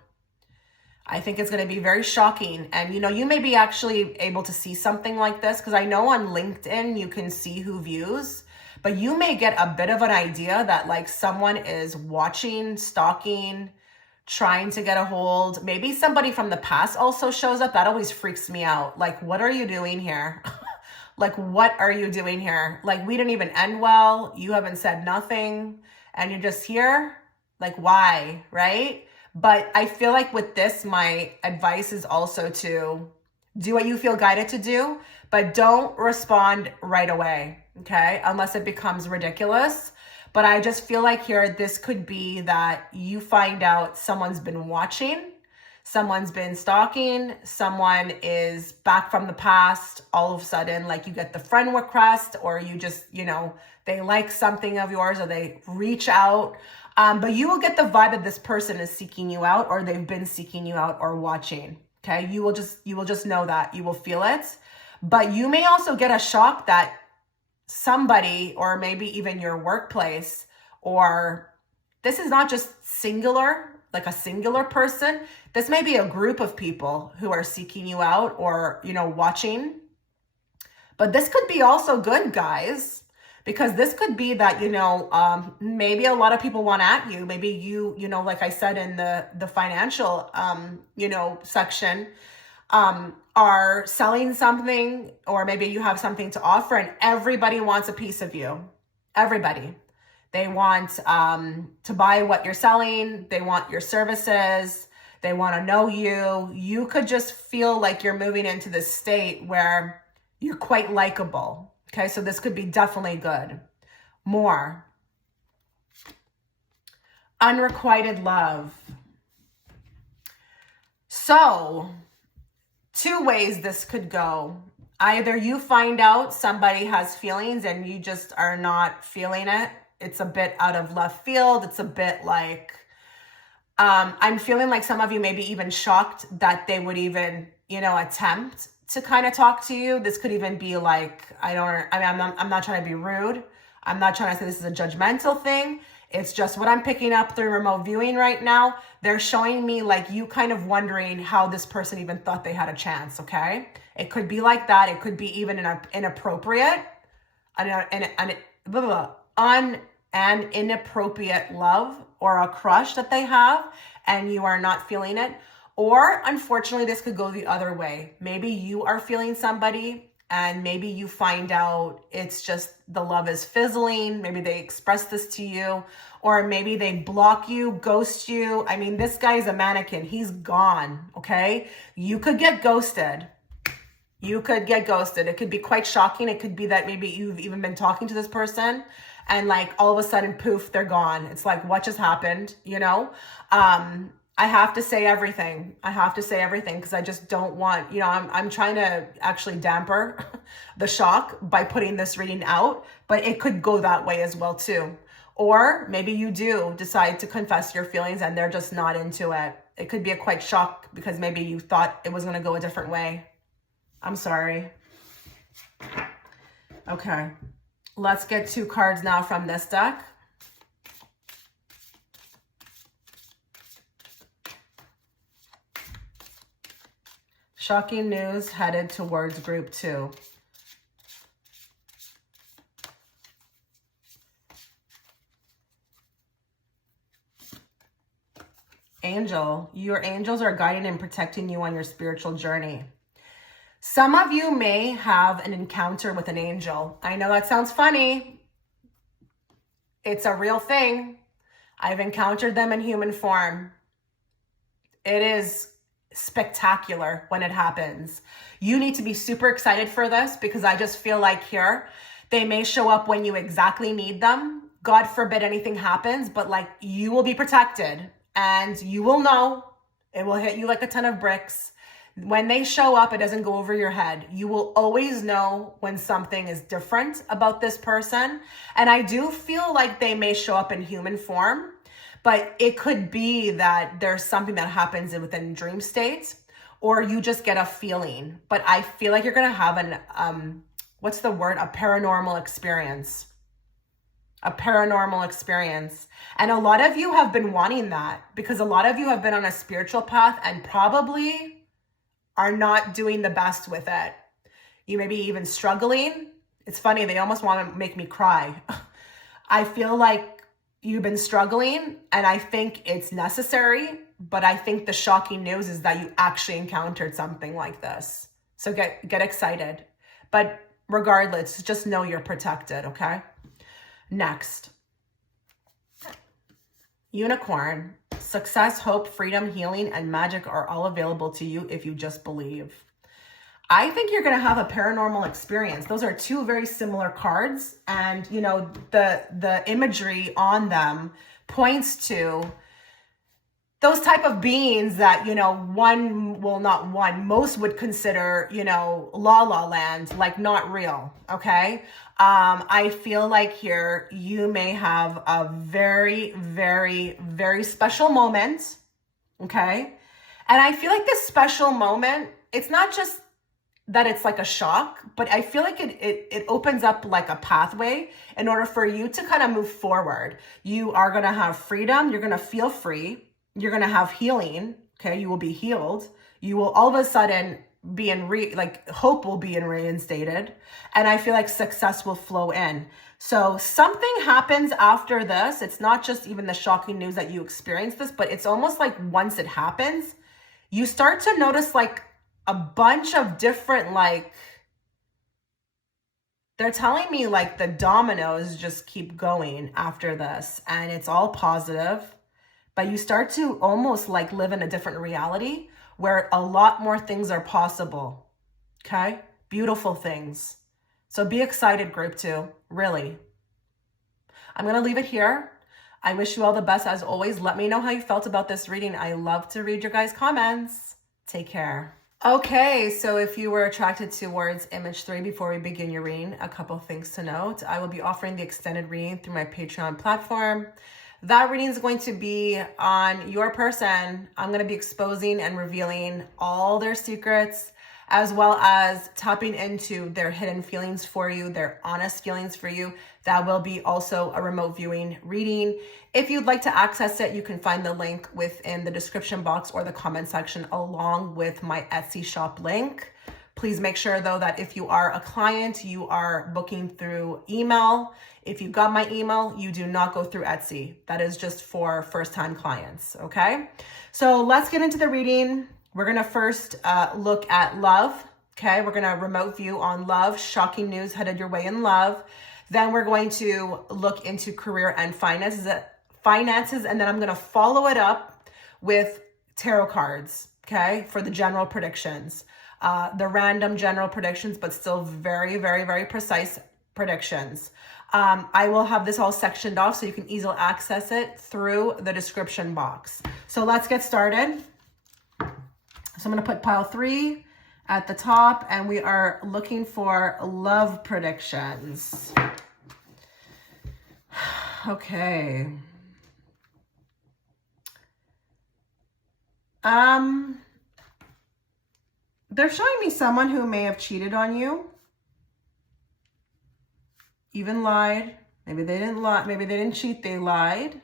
I think it's going to be very shocking. And, you may be actually able to see something like this, because I know on LinkedIn you can see who views. But you may get a bit of an idea that like someone is watching, stalking, trying to get a hold. Maybe somebody from the past also shows up. That always freaks me out. Like, what are you doing here? Like, what are you doing here? Like, we didn't even end well. You haven't said nothing and you're just here. Like, why? Right? But I feel like with this, my advice is also to do what you feel guided to do, but don't respond right away. Okay, unless it becomes ridiculous. But I just feel like here, this could be that you find out someone's been watching, someone's been stalking, someone is back from the past. All of a sudden, like you get the friend request, or you just, they like something of yours, or they reach out. But you will get the vibe that this person is seeking you out, or they've been seeking you out or watching. Okay. You will just know that. You will feel it. But you may also get a shock that somebody, or maybe even your workplace, or this is not just singular, like a singular person. This may be a group of people who are seeking you out or, watching. But this could be also good, guys, because this could be that, maybe a lot of people want at you. Maybe you, like I said in the financial, section, are selling something, or maybe you have something to offer and everybody wants a piece of you. Everybody. They want to buy what you're selling. They want your services. They want to know you. You could just feel like you're moving into this state where you're quite likable. Okay, so this could be definitely good. More. Unrequited love. So, two ways this could go. Either you find out somebody has feelings and you just are not feeling it. It's a bit out of left field. It's a bit like, I'm feeling like some of you may be even shocked that they would even, attempt to kind of talk to you. This could even be like, I'm not trying to be rude. I'm not trying to say this is a judgmental thing. It's just what I'm picking up through remote viewing right now. They're showing me like you kind of wondering how this person even thought they had a chance, okay? It could be like that. It could be even inappropriate, an inappropriate love or a crush that they have, and you are not feeling it. Or unfortunately, this could go the other way. Maybe you are feeling somebody and maybe you find out it's just the love is fizzling. Maybe they express this to you, or maybe they block you, ghost you. I mean, this guy is a mannequin. He's gone, okay? You could get ghosted. You could get ghosted. It could be quite shocking. It could be that maybe you've even been talking to this person and like all of a sudden, poof, they're gone. It's like, what just happened, I have to say everything. Because I just don't want, I'm trying to actually damper the shock by putting this reading out, but it could go that way as well too. Or maybe you do decide to confess your feelings and they're just not into it. It could be a quite shock because maybe you thought it was going to go a different way. I'm sorry. Okay. Let's get 2 cards now from this deck. Shocking news headed towards group 2. Angel, your angels are guiding and protecting you on your spiritual journey. Some of you may have an encounter with an angel. I know that sounds funny. It's a real thing. I've encountered them in human form. It is spectacular when it happens. You need to be super excited for this because I just feel like here, they may show up when you exactly need them. God forbid anything happens, but like you will be protected and you will know. It will hit you like a ton of bricks. When they show up, it doesn't go over your head. You will always know when something is different about this person. And I do feel like they may show up in human form, but it could be that there's something that happens within dream states, or you just get a feeling. But I feel like you're going to have an, what's the word? A paranormal experience. A paranormal experience. And a lot of you have been wanting that because a lot of you have been on a spiritual path and probably are not doing the best with it. You may be even struggling. It's funny, they almost want to make me cry. I feel like you've been struggling and I think it's necessary, but I think the shocking news is that you actually encountered something like this. So get excited. But regardless, just know you're protected, okay? Next. Unicorn. Success, hope, freedom, healing, and magic are all available to you if you just believe. I think you're going to have a paranormal experience. Those are two very similar cards, and you know, the imagery on them points to those type of beings that, you know, most would consider, you know, la la land, like not real. Okay. I feel like here you may have a very, very, very special moment. Okay. And I feel like this special moment, it's not just that it's like a shock, but I feel like it opens up like a pathway in order for you to kind of move forward. You are going to have freedom. You're going to feel free. You're going to have healing. Okay. You will be healed. You will all of a sudden be hope will be reinstated. And I feel like success will flow in. So something happens after this. It's not just even the shocking news that you experience this, but it's almost like once it happens, you start to notice like a bunch of different, like, they're telling me like the dominoes just keep going after this, and it's all positive, but you start to almost like live in a different reality where a lot more things are possible. Okay. Beautiful things. So be excited, group 2. Really. I'm going to leave it here. I wish you all the best as always. Let me know how you felt about this reading. I love to read your guys' comments. Take care. Okay, so if you were attracted towards image 3 before we begin your reading, a couple things to note. I will be offering the extended reading through my Patreon platform. That reading is going to be on your person. I'm going to be exposing and revealing all their secrets, as well as tapping into their hidden feelings for you, their honest feelings for you. That will be also a remote viewing reading. If you'd like to access it, you can find the link within the description box or the comment section, along with my Etsy shop link. Please make sure though that if you are a client, you are booking through email. If you got my email, you do not go through Etsy. That is just for first-time clients, okay? So let's get into the reading. We're going to first look at love, okay? We're going to remote view on love, shocking news headed your way in love. Then we're going to look into career and finances, and then I'm going to follow it up with tarot cards, okay, for the general predictions. The random general predictions, but still very, very, very precise predictions. I will have this all sectioned off so you can easily access it through the description box. So let's get started. So I'm going to put pile 3 at the top, and we are looking for love predictions. Okay. They're showing me someone who may have cheated on you, even lied. Maybe they didn't lie. Maybe they didn't cheat. They lied.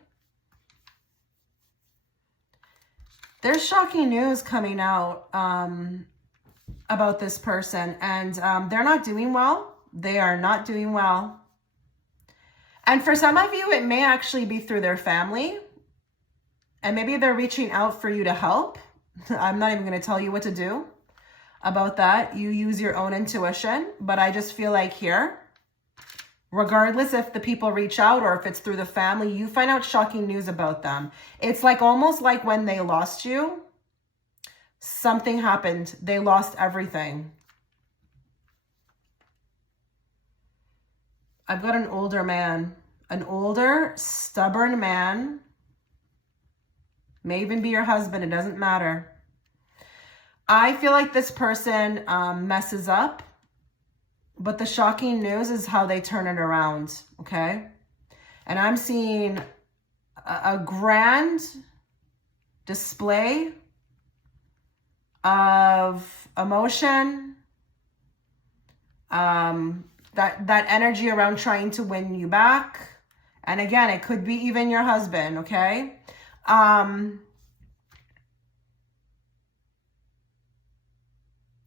There's shocking news coming out about this person, and they're not doing well. They are not doing well. And for some of you, it may actually be through their family, and maybe they're reaching out for you to help. I'm not even going to tell you what to do about that. You use your own intuition, but I just feel like here, regardless if the people reach out or if it's through the family, you find out shocking news about them. It's like almost like when they lost you, something happened. They lost everything. I've got an older man, an older, stubborn man. May even be your husband. It doesn't matter. I feel like this person messes up, but the shocking news is how they turn it around, okay? And I'm seeing a grand display of emotion, that energy around trying to win you back. And again, it could be even your husband, okay?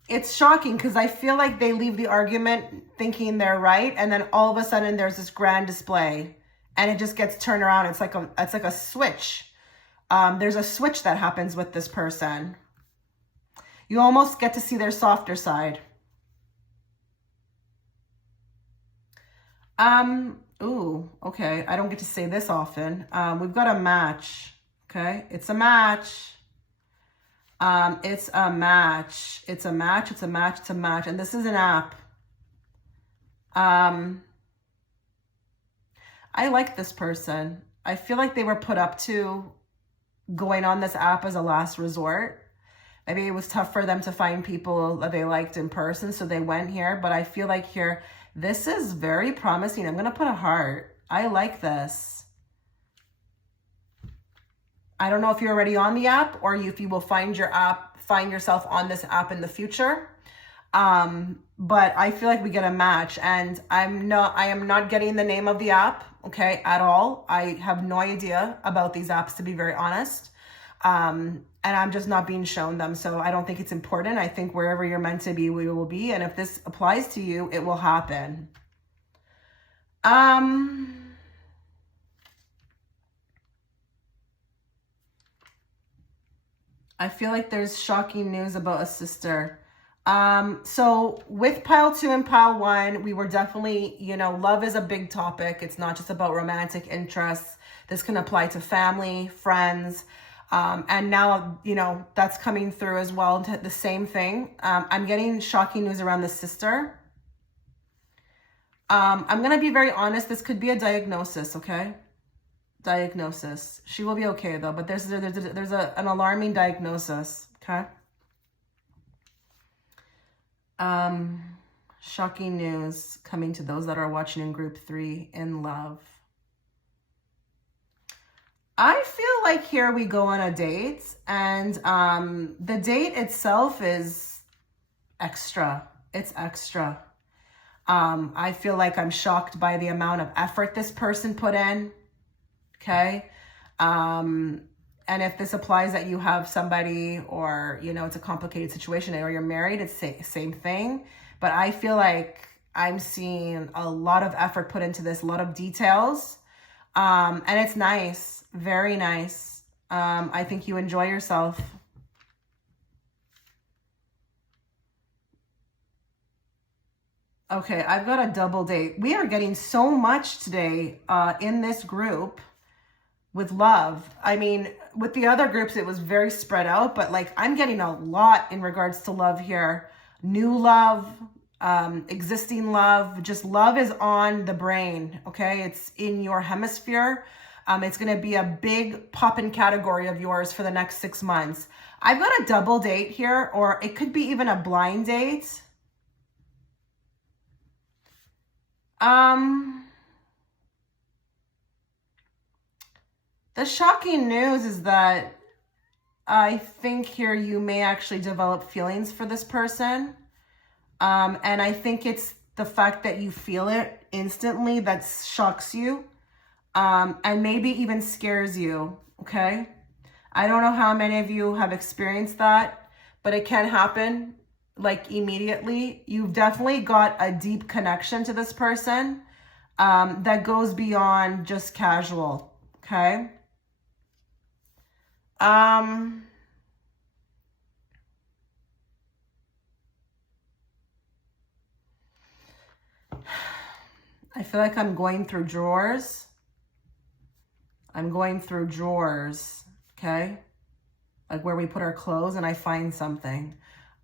It's shocking because I feel like they leave the argument thinking they're right, and then all of a sudden there's this grand display and it just gets turned around. It's like a switch. There's a switch that happens with this person. You almost get to see their softer side. Ooh, okay. I don't get to say this often. We've got a match. Okay. It's a match. It's a match. It's a match. It's a match. It's a match. And this is an app. I like this person. I feel like they were put up to going on this app as a last resort. Maybe it was tough for them to find people that they liked in person, so they went here. But I feel like here, this is very promising. I'm going to put a heart. I like this. I don't know if you're already on the app or if you will find yourself on this app in the future. But I feel like we get a match, and I am not getting the name of the app, okay, at all. I have no idea about these apps, to be very honest. And I'm just not being shown them. So I don't think it's important. I think wherever you're meant to be, we will be. And if this applies to you, it will happen. I feel like there's shocking news about a sister. So with pile 2 and pile 1, we were definitely, love is a big topic. It's not just about romantic interests. This can apply to family, friends. And now, that's coming through as well. The same thing. I'm getting shocking news around the sister. I'm going to be very honest. This could be a diagnosis. Okay. Diagnosis. She will be okay though, but there's an alarming diagnosis. Okay. Shocking news coming to those that are watching in group 3 in love. I feel like here we go on a date, and the date itself is extra. It's extra. I feel like I'm shocked by the amount of effort this person put in. Okay. And if this applies that you have somebody, or, it's a complicated situation, or you're married, it's the same thing. But I feel like I'm seeing a lot of effort put into this, a lot of details. And it's nice, very nice. I think you enjoy yourself. Okay, I've got a double date. We are getting so much today in this group with love. I mean, with the other groups, it was very spread out, but like I'm getting a lot in regards to love here. New love, existing love, just love is on the brain. Okay. It's in your hemisphere. It's going to be a big pop-in category of yours for the next 6 months. I've got a double date here, or it could be even a blind date. The shocking news is that I think here you may actually develop feelings for this person. And I think it's the fact that you feel it instantly that shocks you, and maybe even scares you, okay? I don't know how many of you have experienced that, but it can happen like immediately. You've definitely got a deep connection to this person that goes beyond just casual, okay? I feel like I'm going through drawers. I'm going through drawers, okay? Like where we put our clothes, and I find something.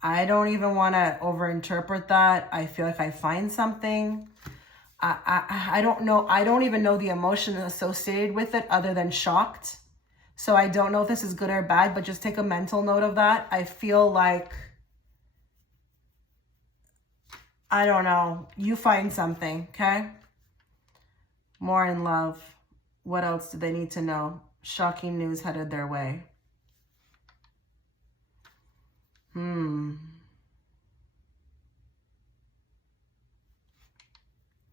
I don't even want to overinterpret that. I feel like I find something. I don't know. I don't even know the emotion associated with it other than shocked. So I don't know if this is good or bad, but just take a mental note of that. I feel like, I don't know, you find something, okay? More in love. What else do they need to know? Shocking news headed their way.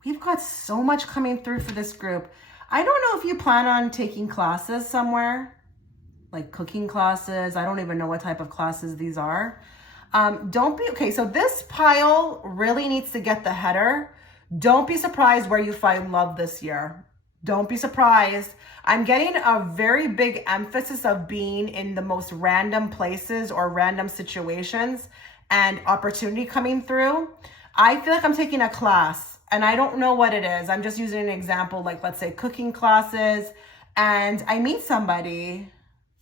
We've got so much coming through for this group. I don't know if you plan on taking classes somewhere, like cooking classes. I don't even know what type of classes these are. Okay, so this pile really needs to get the header. Don't be surprised where you find love this year. Don't be surprised. I'm getting a very big emphasis of being in the most random places or random situations and opportunity coming through. I feel like I'm taking a class, and I don't know what it is. I'm just using an example, like let's say cooking classes, and I meet somebody.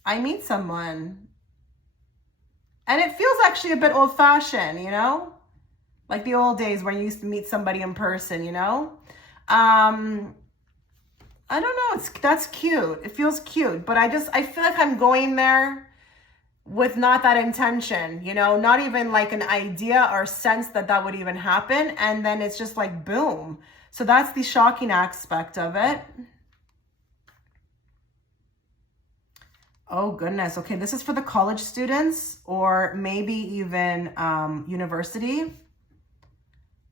I meet someone. And it feels actually a bit old-fashioned, you know? Like the old days when you used to meet somebody in person, you know? I don't know, that's cute. It feels cute, but I feel like I'm going there with not that intention, you know, not even like an idea or sense that that would even happen. And then it's just like, boom. So that's the shocking aspect of it. Oh goodness. Okay, this is for the college students or maybe even university.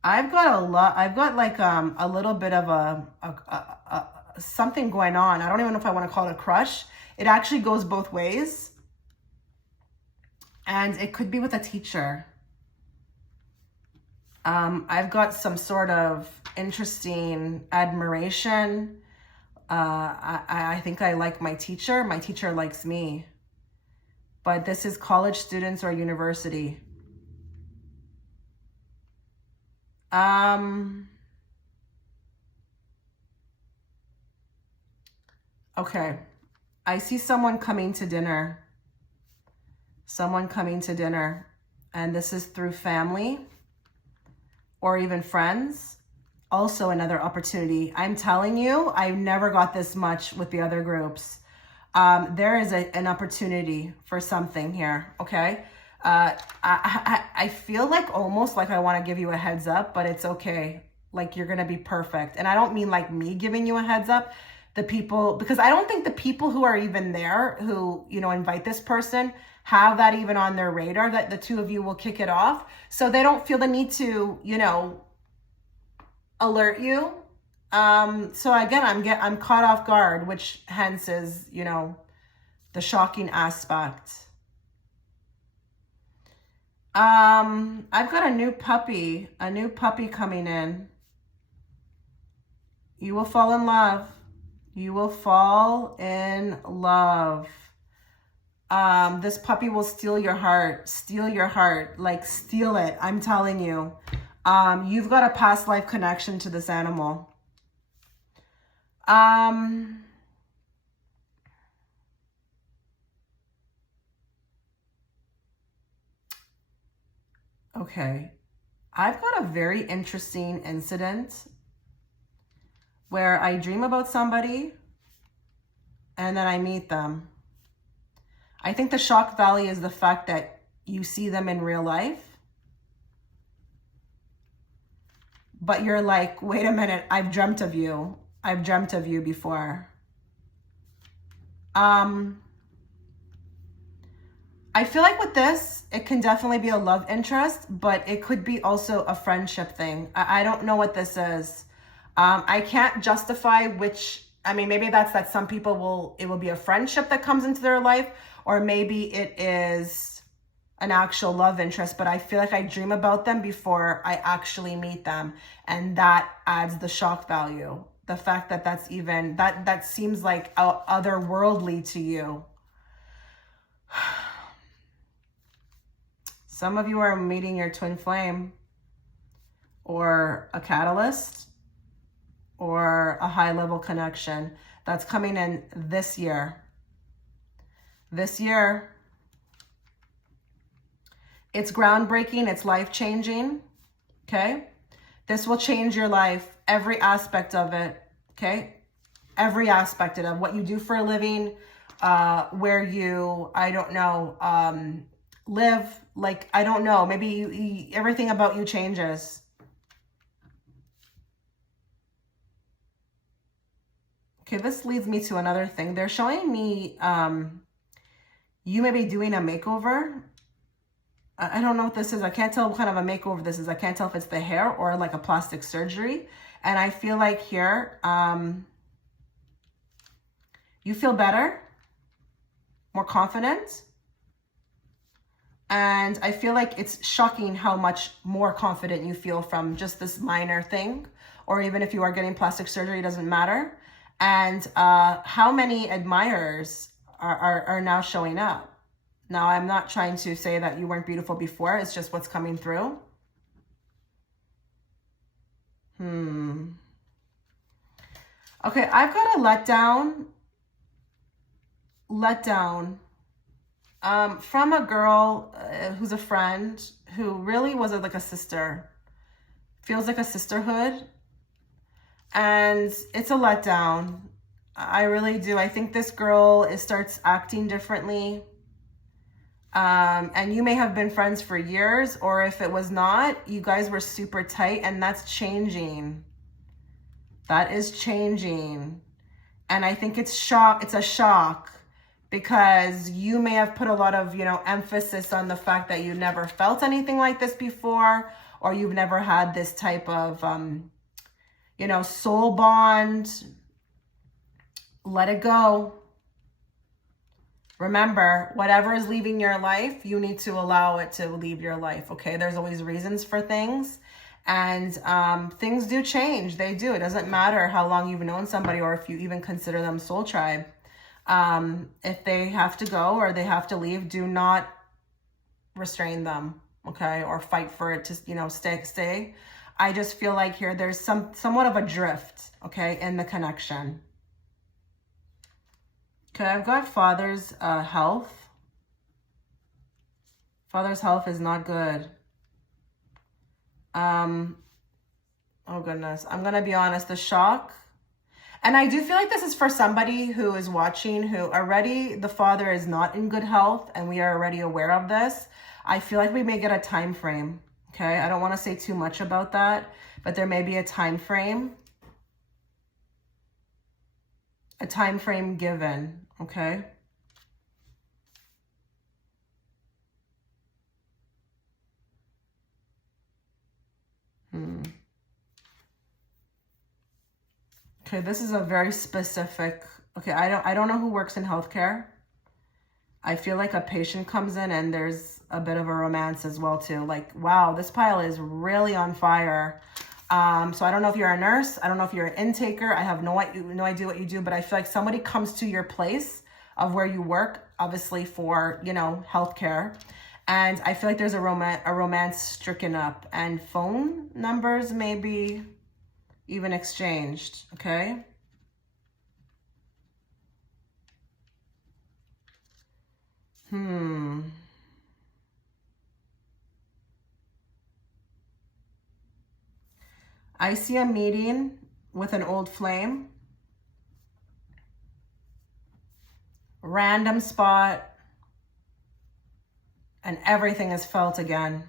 I've got like a little bit of a something going on. I don't even know if I want to call it a crush. It actually goes both ways. And it could be with a teacher. I've got some sort of interesting admiration. I think I like my teacher. My teacher likes me. But this is college students or university. Okay. I see someone coming to dinner. Someone coming to dinner. And this is through family or even friends. Also another opportunity. I'm telling you, I never got this much with the other groups. There is an opportunity for something here, okay? I feel like almost like I want to give you a heads up, but it's okay. Like you're going to be perfect. And I don't mean like me giving you a heads up. The people, because I don't think the people who are even there, who, you know, invite this person, have that even on their radar, that the two of you will kick it off. So they don't feel the need to, you know, alert you. So again, I'm caught off guard, which hence is, you know, the shocking aspect. I've got a new puppy coming in. You will fall in love. You will fall in love. This puppy will steal your heart, like steal it. I'm telling you. You've got a past life connection to this animal. Okay. I've got a very interesting incident where I dream about somebody and then I meet them. I think the shock value is the fact that you see them in real life, but you're like, wait a minute, I've dreamt of you. I've dreamt of you before. I feel like with this, it can definitely be a love interest, but it could be also a friendship thing. I don't know what this is. I can't justify which, I mean, maybe that's that some people it will be a friendship that comes into their life, or maybe it is an actual love interest, but I feel like I dream about them before I actually meet them. And that adds the shock value. The fact that that's even, that seems like otherworldly to you. Some of you are meeting your twin flame or a catalyst or a high level connection that's coming in this year. This year, it's groundbreaking, it's life-changing, okay? This will change your life, every aspect of it, okay? Every aspect of it, what you do for a living, where you, I don't know, live, like, I don't know, maybe everything about you changes. Okay, this leads me to another thing. They're showing me you may be doing a makeover. I don't know what this is. I can't tell what kind of a makeover this is. I can't tell if it's the hair or like a plastic surgery. And I feel like here, you feel better, more confident. And I feel like it's shocking how much more confident you feel from just this minor thing, or even if you are getting plastic surgery, it doesn't matter. And how many admirers are now showing up. Now, I'm not trying to say that you weren't beautiful before. It's just what's coming through. Okay, I've got a letdown. from a girl who's a friend who really was like a sister. Feels like a sisterhood. And it's a letdown. I really do. I think this girl starts acting differently. And you may have been friends for years, or if it was not, you guys were super tight, and that's changing. That is changing. And I think it's a shock because you may have put a lot of, emphasis on the fact that you never felt anything like this before, or you've never had this type of, soul bond. Let it go. Remember, whatever is leaving your life, you need to allow it to leave your life, okay? There's always reasons for things, and things do change. They do. It doesn't matter how long you've known somebody or if you even consider them soul tribe. If they have to go or they have to leave, do not restrain them, okay? Or fight for it to, stay. I just feel like here there's somewhat of a drift, okay, in the connection. Okay, I've got father's health. Father's health is not good. Oh goodness. I'm going to be honest, the shock. And I do feel like this is for somebody who is watching who already the father is not in good health, and we are already aware of this. I feel like we may get a time frame. Okay, I don't want to say too much about that, but there may be a time frame. A time frame given, okay? Okay, this is a very specific, okay, I don't know who works in healthcare. I feel like a patient comes in and there's a bit of a romance as well too. Like, wow, this pile is really on fire. So I don't know if you're a nurse. I don't know if you're an intaker. I have no idea what you do, but I feel like somebody comes to your place of where you work, obviously for, healthcare. And I feel like there's a romance stricken up, and phone numbers may be even exchanged, okay? I see a meeting with an old flame. Random spot. And everything is felt again.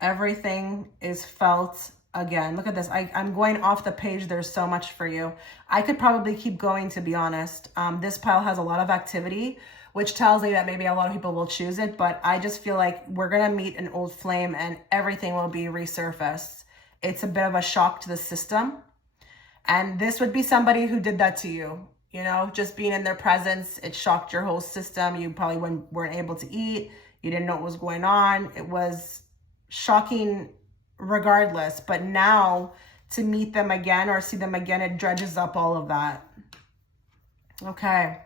Everything is felt again. Look at this. I'm going off the page. There's so much for you. I could probably keep going, to be honest. This pile has a lot of activity, which tells me that maybe a lot of people will choose it. But I just feel like we're going to meet an old flame and everything will be resurfaced. It's a bit of a shock to the system. And this would be somebody who did that to you. Just being in their presence, it shocked your whole system. You probably weren't able to eat. You didn't know what was going on. It was shocking regardless. But now to meet them again or see them again, it dredges up all of that. Okay,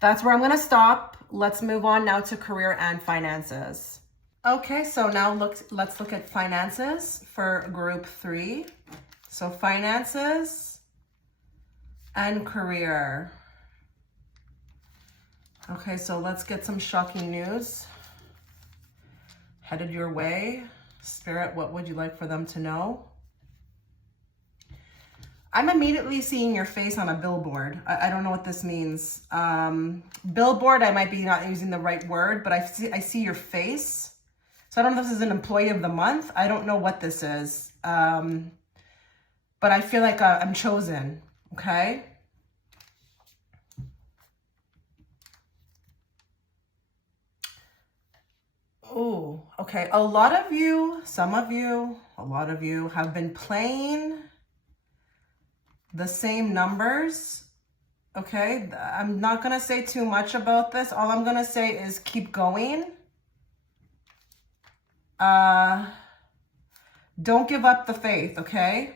that's where I'm going to stop. Let's move on now to career and finances. Okay, so now let's look at finances for group 3. So finances and career. Okay, so let's get some shocking news headed your way. Spirit, what would you like for them to know? I'm immediately seeing your face on a billboard. I don't know what this means. Billboard, I might be not using the right word, but I see your face. So I don't know if this is an employee of the month. I don't know what this is. But I feel like I'm chosen, okay? Oh, okay. A lot of you have been playing the same numbers, okay? I'm not going to say too much about this. All I'm going to say is keep going. Don't give up the faith, okay?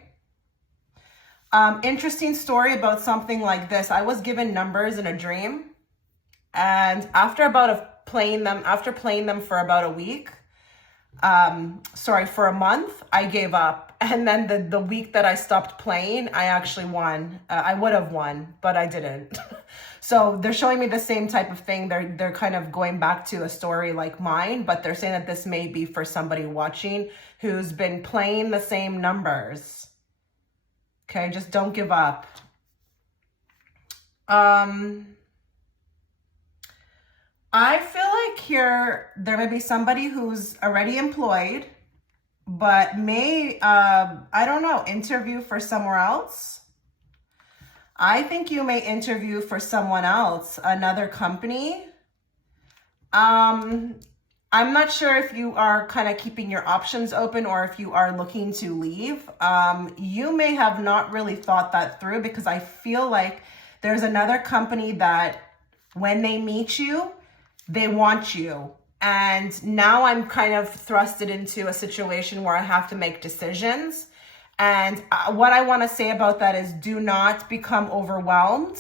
Interesting story about something like this. I was given numbers in a dream, and after playing them for about a week, for a month, I gave up. And then the week that I stopped playing, I actually won. I would have won, but I didn't. So they're showing me the same type of thing. They're kind of going back to a story like mine, but they're saying that this may be for somebody watching who's been playing the same numbers. Okay, just don't give up. I feel like here there may be somebody who's already employed, but may, I don't know, interview for somewhere else. I think you may interview for someone else, another company. I'm not sure if you are kind of keeping your options open or if you are looking to leave. You may have not really thought that through, because I feel like there's another company that when they meet you, they want you. And now I'm kind of thrusted into a situation where I have to make decisions. And what I want to say about that is, do not become overwhelmed.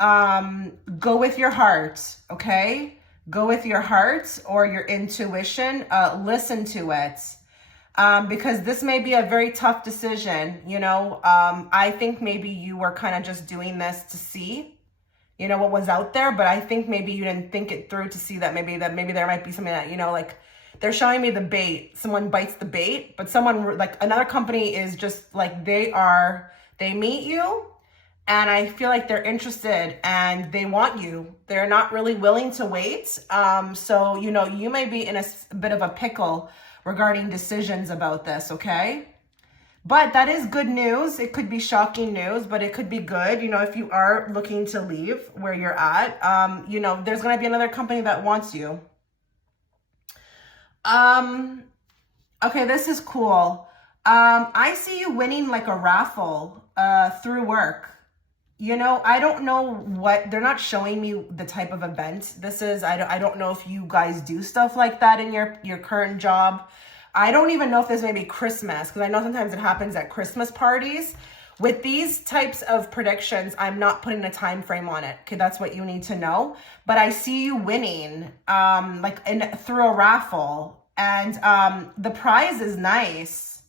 Go with your heart, okay? Go with your heart or your intuition. Listen to it. Because this may be a very tough decision. You know, I think maybe you were kind of just doing this to see, you know, what was out there. But I think maybe you didn't think it through to see that maybe there might be something that, you know, like, they're showing me the bait. Someone bites the bait, but someone, like another company, is just like, they meet you, and I feel like they're interested and they want you. They're not really willing to wait. So, you know, you may be in a bit of a pickle regarding decisions about this, okay? But that is good news. It could be shocking news, but it could be good. You know, if you are looking to leave where you're at, you know, there's going to be another company that wants you. Okay, this is cool. I see you winning like a raffle, through work. You know, I don't know what, they're not showing me the type of event this is. I don't know if you guys do stuff like that in your current job. I don't even know if this may be Christmas, because I know sometimes it happens at Christmas parties. With these types of predictions, I'm not putting a time frame on it. Okay, that's what you need to know. But I see you winning, through a raffle, and the prize is nice.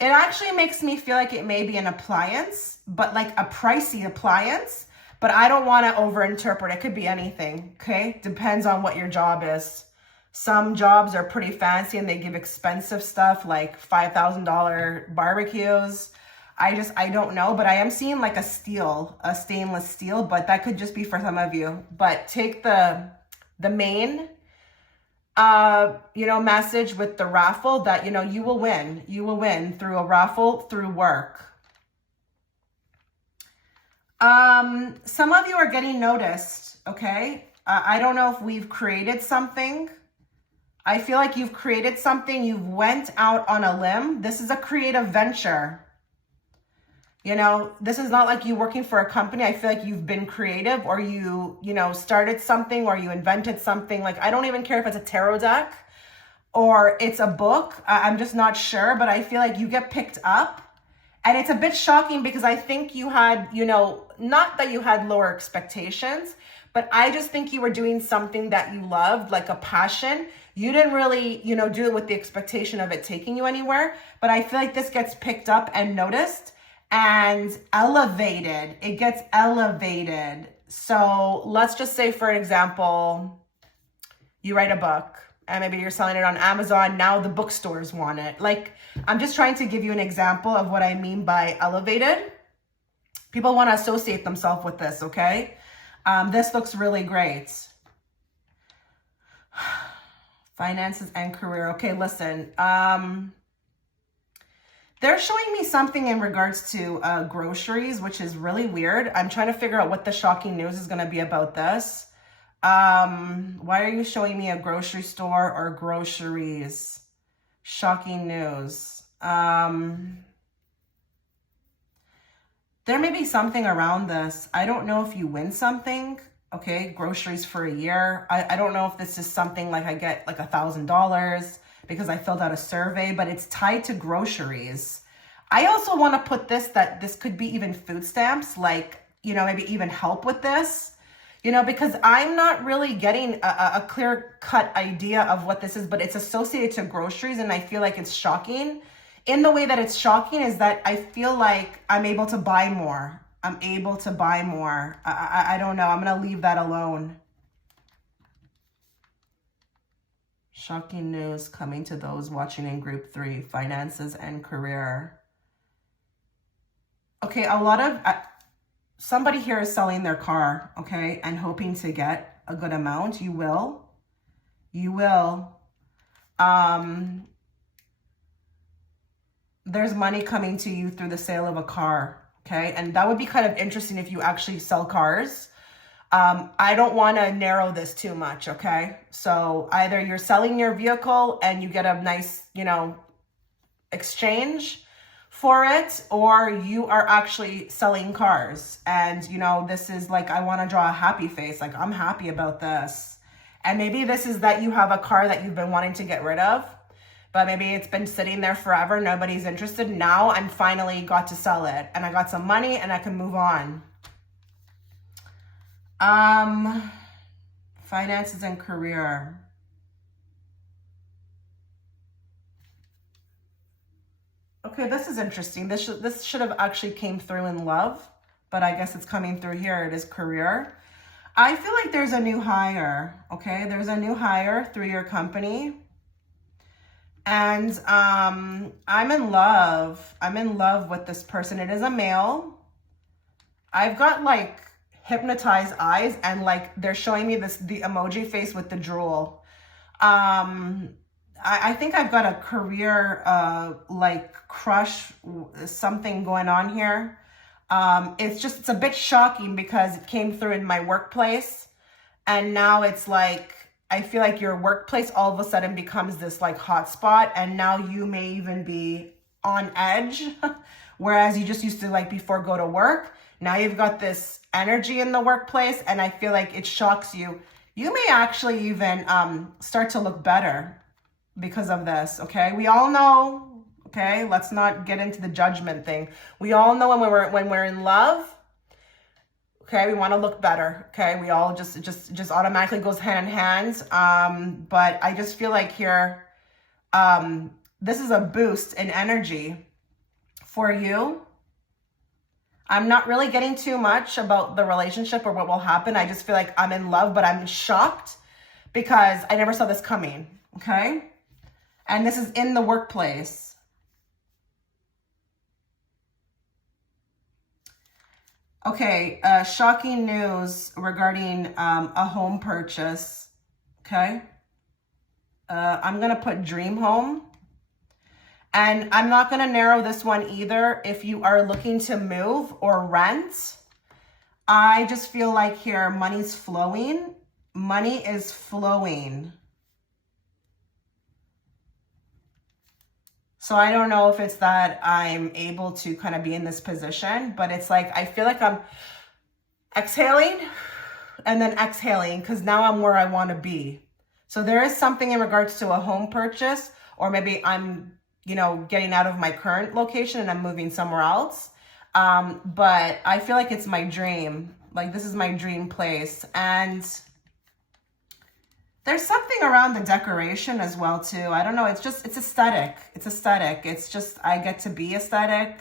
It actually makes me feel like it may be an appliance, but like a pricey appliance. But I don't want to overinterpret. It could be anything. Okay, depends on what your job is. Some jobs are pretty fancy and they give expensive stuff like $5,000 barbecues. I don't know, but I am seeing like a stainless steel, but that could just be for some of you. But take the main, you know, message with the raffle that, you know, you will win. You will win through a raffle, through work. Some of you are getting noticed, okay? I don't know if we've created something. I feel like you've created something. You've went out on a limb. This is a creative venture. You know, this is not like you working for a company. I feel like you've been creative, or you know, started something, or you invented something. Like, I don't even care if it's a tarot deck or it's a book. I'm just not sure, but I feel like you get picked up. And it's a bit shocking because I think you had, you know, not that you had lower expectations, but I just think you were doing something that you loved, like a passion. You didn't really, you know, do it with the expectation of it taking you anywhere. But I feel like this gets picked up and noticed and elevated. It gets elevated. So let's just say, for example, you write a book and maybe you're selling it on Amazon. Now the bookstores want it. Like, I'm just trying to give you an example of what I mean by elevated. People want to associate themselves with this, okay? This looks really great. Finances and career. Okay, listen. They're showing me something in regards to groceries, which is really weird. I'm trying to figure out what the shocking news is going to be about this. Why are you showing me a grocery store or groceries? Shocking news. There may be something around this. I don't know if you win something. Okay, groceries for a year. I don't know if this is something like I get like $1,000 because I filled out a survey, but it's tied to groceries. I also want to put this, that this could be even food stamps, like, you know, maybe even help with this, you know, because I'm not really getting a clear cut idea of what this is, but it's associated to groceries. And I feel like it's shocking in the way that it's shocking is that I feel like I'm able to buy more. I'm able to buy more. I don't know. I'm going to leave that alone. Shocking news coming to those watching in group 3, finances and career. Okay, a lot of, somebody here is selling their car, okay, and hoping to get a good amount. You will. You will. There's money coming to you through the sale of a car, okay? And that would be kind of interesting if you actually sell cars. I don't want to narrow this too much, okay? So either you're selling your vehicle and you get a nice, you know, exchange for it, or you are actually selling cars. And, you know, this is like, I want to draw a happy face. Like, I'm happy about this. And maybe this is that you have a car that you've been wanting to get rid of, but maybe it's been sitting there forever. Nobody's interested. Now I'm finally got to sell it and I got some money and I can move on. Finances and career. Okay, this is interesting. This should have actually came through in love, but I guess it's coming through here. It is career. I feel like there's a new hire, okay? There's a new hire through your company. And I'm in love. I'm in love with this person. It is a male. I've got like hypnotized eyes and like they're showing me the emoji face with the drool. I think I've got a career like crush, something going on here. It's a bit shocking because it came through in my workplace, and now it's like I feel like your workplace all of a sudden becomes this like hot spot, and now you may even be on edge, whereas you just used to like before go to work. Now you've got this energy in the workplace, and I feel like it shocks you. You may actually even start to look better because of this, okay? We all know, okay? Let's not get into the judgment thing. We all know when we're in love, okay, we want to look better, okay? We all just automatically goes hand in hand. But I just feel like here, this is a boost in energy for you. I'm not really getting too much about the relationship or what will happen. I just feel like I'm in love, but I'm shocked because I never saw this coming, okay? And this is in the workplace. Okay, shocking news regarding a home purchase, okay? I'm going to put dream home. And I'm not going to narrow this one either if you are looking to move or rent. I just feel like here money's flowing. Money is flowing. So I don't know if it's that I'm able to kind of be in this position, but it's like I feel like I'm exhaling and then exhaling because now I'm where I want to be. So there is something in regards to a home purchase, or maybe I'm, you know, getting out of my current location and I'm moving somewhere else. But I feel like it's my dream. Like this is my dream place. And there's something around the decoration as well too. I don't know. It's aesthetic. It's aesthetic. It's just, I get to be aesthetic.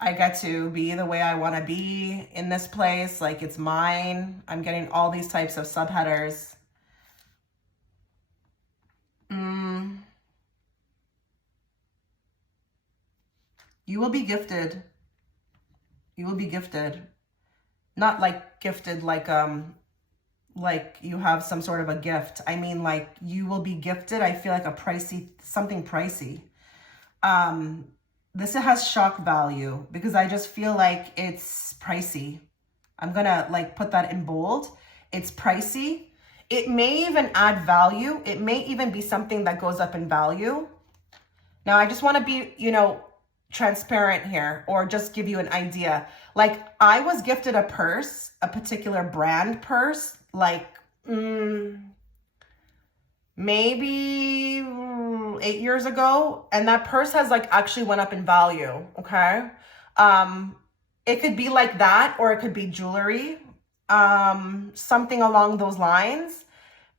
I get to be the way I want to be in this place. Like it's mine. I'm getting all these types of subheaders. You will be gifted. You will be gifted. Not like gifted like you have some sort of a gift. I mean like you will be gifted. I feel like a pricey, something pricey. This has shock value because I just feel like it's pricey. I'm gonna like put that in bold. It's pricey. It may even add value. It may even be something that goes up in value. Now I just want to be, you know, transparent here, or just give you an idea. Like I was gifted a purse, a particular brand purse, like maybe 8 years ago, and that purse has like actually went up in value. Okay, it could be like that, or it could be jewelry, something along those lines.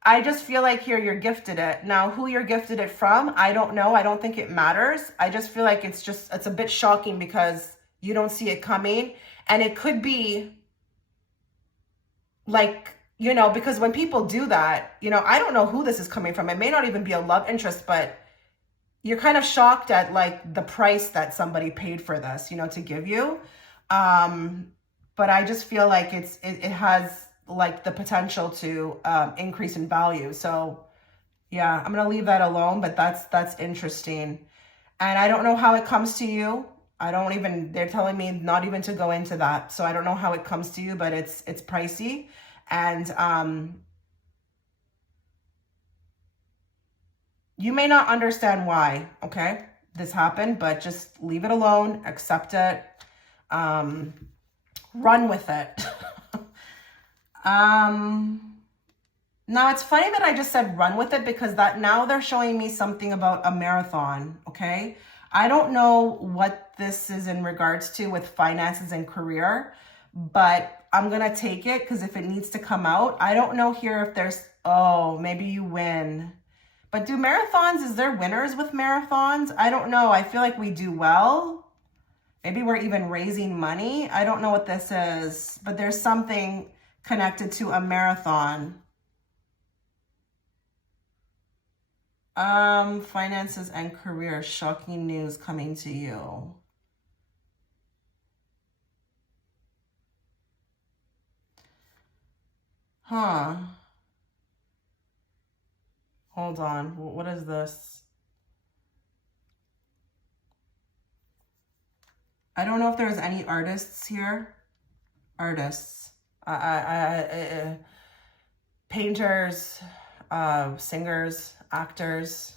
I just feel like here you're gifted it. Now, who you're gifted it from, I don't know. I don't think it matters. I just feel like it's a bit shocking because you don't see it coming. And it could be like, because when people do that, I don't know who this is coming from. It may not even be a love interest, but you're kind of shocked at like the price that somebody paid for this, to give you. But I just feel like it has like the potential to increase in value. So yeah, I'm gonna leave that alone, but that's interesting. And I don't know how it comes to you. They're telling me not even to go into that. So I don't know how it comes to you, but it's pricey. And you may not understand why, okay, this happened, but just leave it alone, accept it, run with it. Now it's funny that I just said run with it because that now they're showing me something about a marathon, okay? I don't know what this is in regards to with finances and career, but I'm gonna take it because if it needs to come out, I don't know here if there's, oh, maybe you win. But do marathons, is there winners with marathons? I don't know. I feel like we do well. Maybe we're even raising money. I don't know what this is, but there's something connected to a marathon. Finances and career, shocking news coming to you. Huh. Hold on. What is this? I don't know if there's any artists here. Artists. Painters, singers, actors,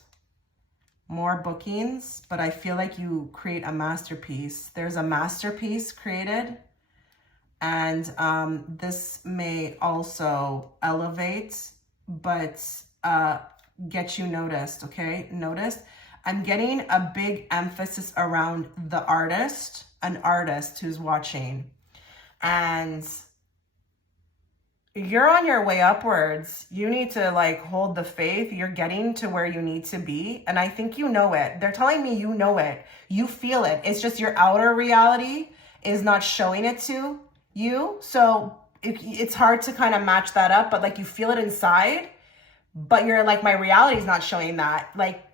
more bookings, but I feel like you create a masterpiece. There's a masterpiece created, and this may also elevate, but get you noticed, okay? Noticed. I'm getting a big emphasis around the artist, an artist who's watching, and you're on your way upwards. You need to like hold the faith. You're getting to where you need to be. And I think you know it. They're telling me you know it. You feel it. It's just your outer reality is not showing it to you. So it's hard to kind of match that up, but like you feel it inside, but you're like, my reality is not showing that. Like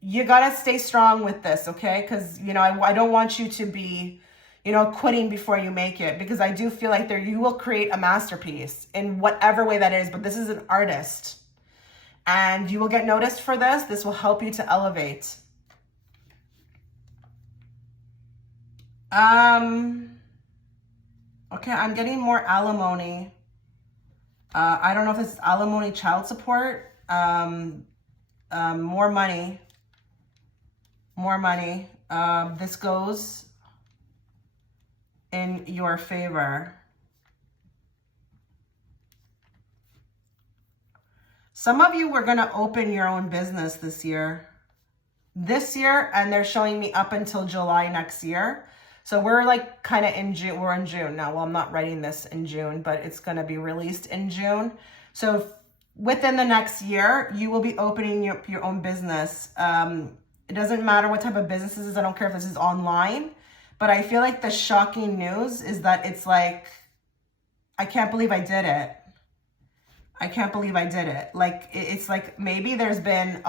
you got to stay strong with this. Okay. Cause I don't want you to be, quitting before you make it, because I do feel like you will create a masterpiece in whatever way that is, but this is an artist and you will get noticed for this. This will help you to elevate. Okay. I'm getting more alimony. I don't know if it's alimony, child support, more money, this goes in your favor. Some of you were going to open your own business this year, and they're showing me up until July next year. So we're like kind of in June. We're in June now. Well, I'm not writing this in June, but it's going to be released in June. So within the next year, you will be opening your own business. It doesn't matter what type of business this is. I don't care if this is online. But I feel like the shocking news is that it's like, I can't believe I did it. I can't believe I did it. Like, it's like maybe there's been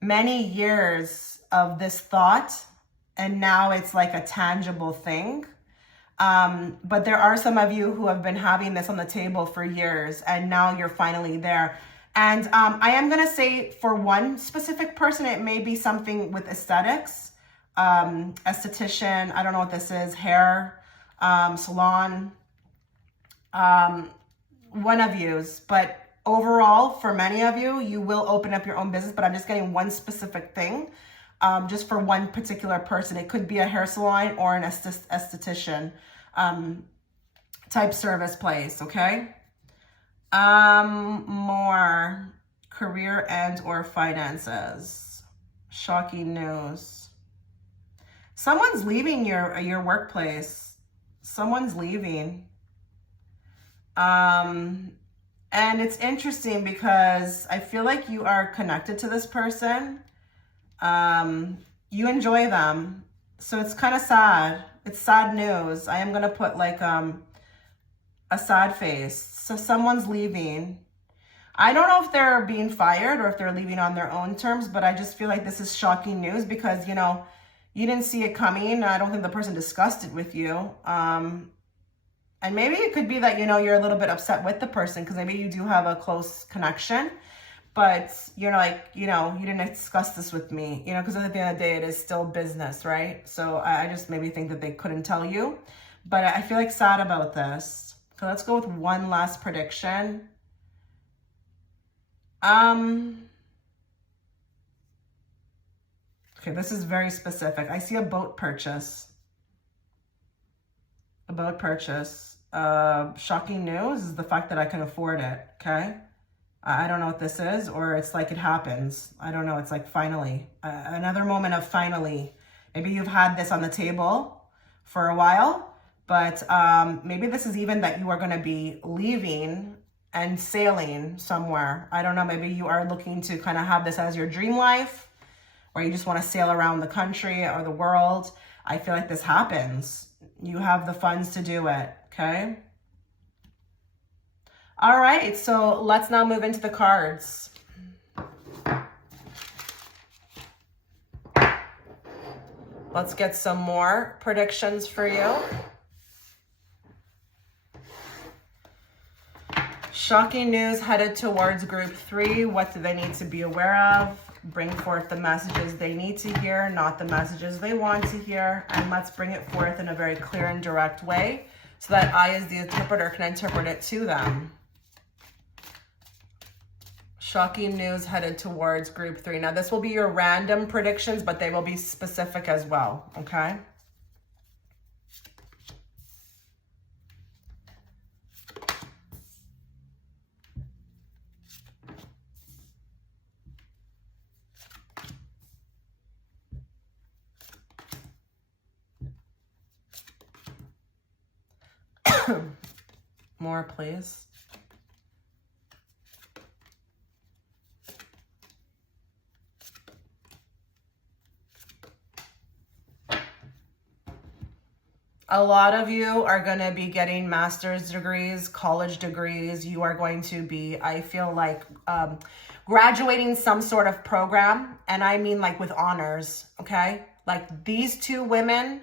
many years of this thought, and now it's like a tangible thing. But there are some of you who have been having this on the table for years, and now you're finally there. And I am going to say for one specific person, it may be something with aesthetics. Esthetician, I don't know what this is, hair, salon, one of yous, but overall, for many of you, you will open up your own business, but I'm just getting one specific thing, just for one particular person. It could be a hair salon or an esthetician, type service place, okay? More career and or finances, shocking news. Someone's leaving your workplace. Someone's leaving. And it's interesting because I feel like you are connected to this person. You enjoy them. So it's kind of sad. It's sad news. I am going to put like a sad face. So someone's leaving. I don't know if they're being fired or if they're leaving on their own terms, but I just feel like this is shocking news because, you know, you didn't see it coming. I don't think the person discussed it with you. And maybe it could be that, you know, you're a little bit upset with the person because maybe you do have a close connection, but you're like, you know, you didn't discuss this with me, you know, because at the end of the day, it is still business, right? So I just maybe think that they couldn't tell you, but I feel like sad about this. So let's go with one last prediction. Okay, this is very specific. I see a boat purchase. A boat purchase. Shocking news is the fact that I can afford it, okay? I don't know what this is, or it's like it happens. I don't know. It's like finally. Another moment of finally. Maybe you've had this on the table for a while, but maybe this is even that you are going to be leaving and sailing somewhere. I don't know. Maybe you are looking to kind of have this as your dream life, or you just want to sail around the country or the world. I feel like this happens. You have the funds to do it, okay? All right, so let's now move into the cards. Let's get some more predictions for you. Shocking news headed towards group 3. What do they need to be aware of? Bring forth the messages they need to hear, not the messages they want to hear. And let's bring it forth in a very clear and direct way so that I, as the interpreter, can interpret it to them. Shocking news headed towards group 3. Now, this will be your random predictions, but they will be specific as well, okay? More, please. A lot of you are going to be getting master's degrees, college degrees. You are going to be, I feel like, graduating some sort of program. And I mean like with honors, okay? Like these two women,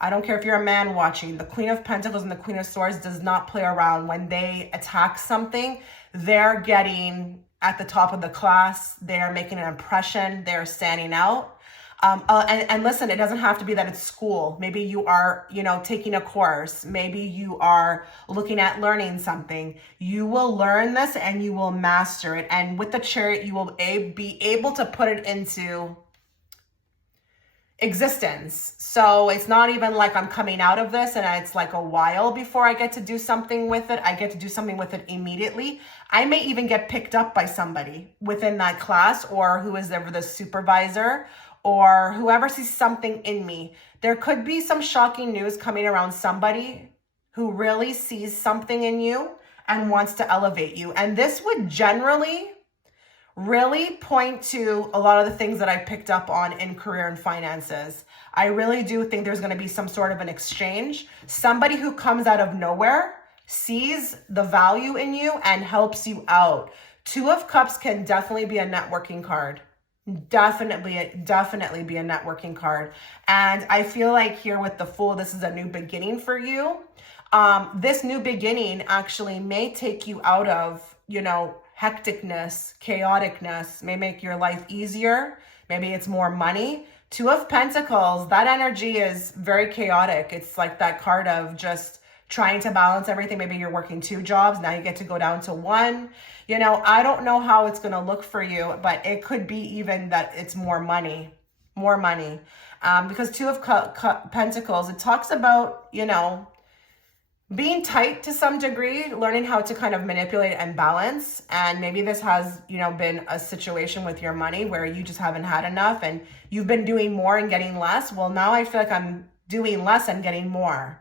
I don't care if you're a man watching, the Queen of Pentacles and the Queen of Swords does not play around. When they attack something, they're getting at the top of the class. They're making an impression. They're standing out. And listen, it doesn't have to be that it's school. Maybe you are, you know, taking a course. Maybe you are looking at learning something. You will learn this and you will master it. And with the Chariot, you will be able to put it into existence. So it's not even like I'm coming out of this and it's like a while before I get to do something with it. I get to do something with it immediately. I may even get picked up by somebody within that class, or who is ever the supervisor, or whoever sees something in me. There could be some shocking news coming around somebody who really sees something in you and wants to elevate you. And this would generally really point to a lot of the things that I picked up on in career and finances. I really do think there's going to be some sort of an exchange. Somebody who comes out of nowhere, sees the value in you and helps you out. Two of Cups can definitely be a networking card. Definitely be a networking card. And I feel like here with the Fool, this is a new beginning for you. This new beginning actually may take you out of, you know, hecticness, chaoticness, may make your life easier. Maybe it's more money. Two of Pentacles, that energy is very chaotic. It's like that card of just trying to balance everything. Maybe you're working 2 jobs. Now you get to go down to 1. You know, I don't know how it's going to look for you, but it could be even that it's more money. Because Two of Pentacles, it talks about, you know, being tight to some degree, learning how to kind of manipulate and balance. And maybe this has, you know, been a situation with your money where you just haven't had enough and you've been doing more and getting less. Well, now I feel like I'm doing less and getting more.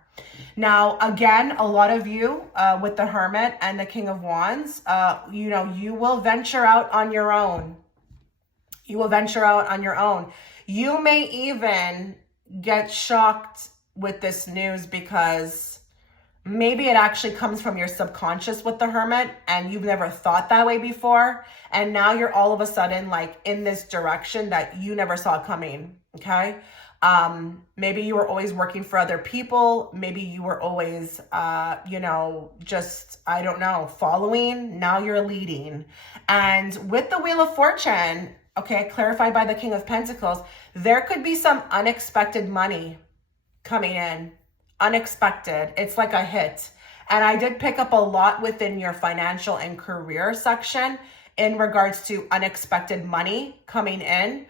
Now, again, a lot of you with the Hermit and the King of Wands, you will venture out on your own. You will venture out on your own. You may even get shocked with this news because maybe it actually comes from your subconscious with the Hermit and you've never thought that way before. And now you're all of a sudden like in this direction that you never saw coming. Okay. Maybe you were always working for other people. Maybe you were always, just, I don't know, following. Now you're leading. And with the Wheel of Fortune, okay, clarified by the King of Pentacles, there could be some unexpected money coming in. Unexpected. It's like a hit. And I did pick up a lot within your financial and career section in regards to unexpected money coming in.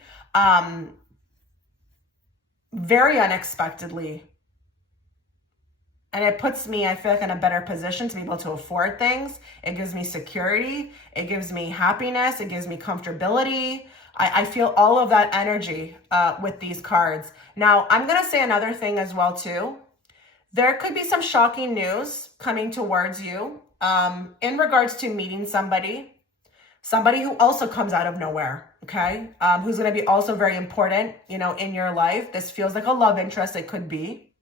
Very unexpectedly. And it puts me, I feel like, in a better position to be able to afford things. It gives me security. It gives me happiness. It gives me comfortability. I feel all of that energy with these cards. Now, I'm going to say another thing as well, too. There could be some shocking news coming towards you in regards to meeting somebody who also comes out of nowhere, okay? Who's going to be also very important, in your life. This feels like a love interest. It could be.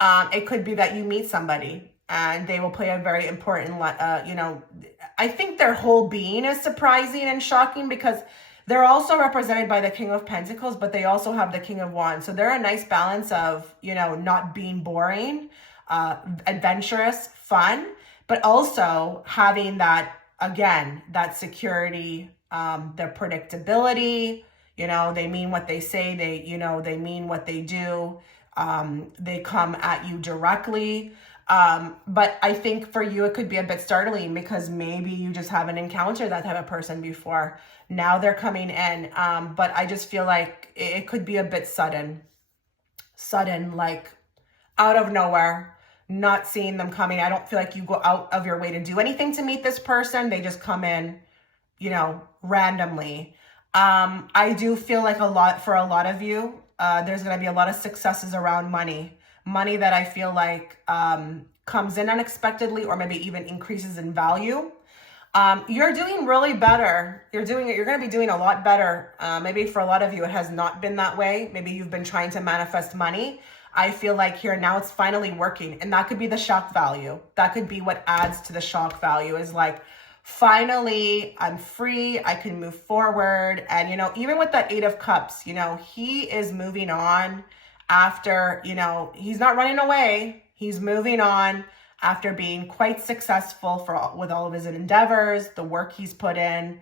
It could be that you meet somebody and they will play a very important, I think their whole being is surprising and shocking because they're also represented by the King of Pentacles, but they also have the King of Wands. So they're a nice balance of, not being boring, adventurous, fun, but also having that, again, that security, their predictability, they mean what they say, they mean what they do. They come at you directly. But I think for you, it could be a bit startling because maybe you just haven't encountered that type of person before. Now they're coming in. But I just feel like it could be a bit sudden, like out of nowhere, not seeing them coming. I don't feel like you go out of your way to do anything to meet this person. They just come in, randomly. I do feel like for a lot of you, there's going to be a lot of successes around money that I feel like comes in unexpectedly or maybe even increases in value. You're doing really better. You're going to be doing a lot better. Maybe for a lot of you, it has not been that way. Maybe you've been trying to manifest money. I feel like here now it's finally working, and that could be the shock value. That could be what adds to the shock value is like, finally, I'm free. I can move forward. And, even with that 8 of Cups, he is moving on after, he's not running away. He's moving on after being quite successful with all of his endeavors, the work he's put in.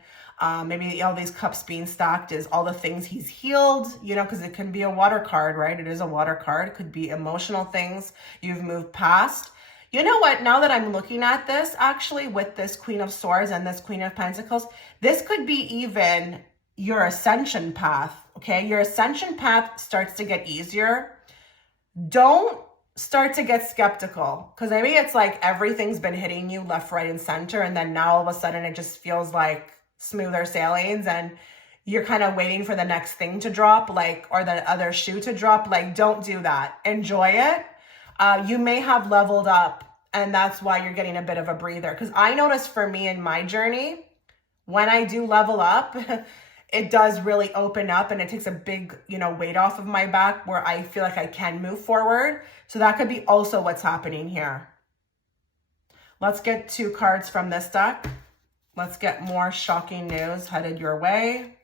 Maybe all these cups being stacked is all the things he's healed, because it can be a water card, right? It is a water card. It could be emotional things you've moved past. You know what? Now that I'm looking at this, actually, with this Queen of Swords and this Queen of Pentacles, this could be even your ascension path, okay? Your ascension path starts to get easier. Don't start to get skeptical, because maybe it's like everything's been hitting you left, right, and center, and then now all of a sudden it just feels like smoother sailings, and you're kind of waiting for the next thing to drop, or the other shoe to drop. Don't do that. Enjoy it. You may have leveled up, and that's why you're getting a bit of a breather. Because I noticed for me in my journey, when I do level up, it does really open up, and it takes a big, weight off of my back where I feel like I can move forward. So that could be also what's happening here. Let's get 2 cards from this deck. Let's get more shocking news headed your way.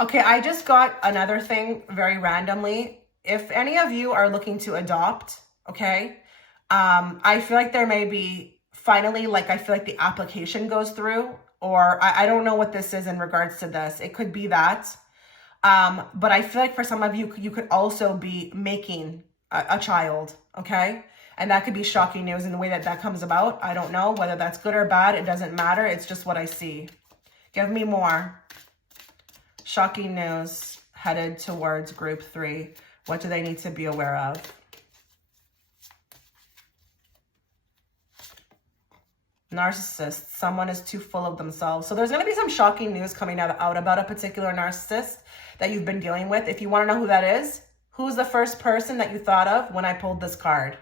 Okay, I just got another thing very randomly. If any of you are looking to adopt, okay, I feel like there may be finally, I feel like the application goes through, or I don't know what this is in regards to this. It could be that. But I feel like for some of you, you could also be making a child, okay? And that could be shocking news in the way that comes about. I don't know whether that's good or bad. It doesn't matter. It's just what I see. Give me more. Shocking news headed towards group 3. What do they need to be aware of? Narcissist. Someone is too full of themselves. So there's going to be some shocking news coming out about a particular narcissist. that you've been dealing with. If you want to know who that is, who's the first person that you thought of when I pulled this card?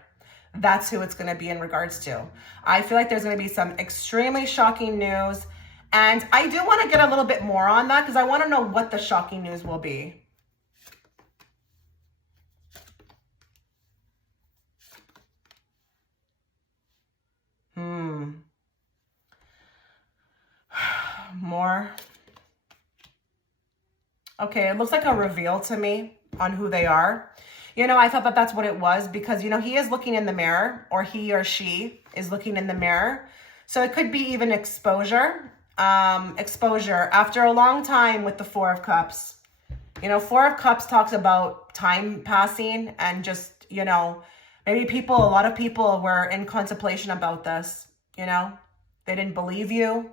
That's who it's going to be in regards to. I feel like there's going to be some extremely shocking news. And I do want to get a little bit more on that because I want to know what the shocking news will be. More. Okay, it looks like a reveal to me on who they are. You know, I thought that that's what it was because, you know, he is looking in the mirror, or he or she is looking in the mirror. So it could be even exposure. Exposure after a long time with the Four of Cups. You know, Four of Cups talks about time passing and just, you know, maybe a lot of people were in contemplation about this, you know. They didn't believe you.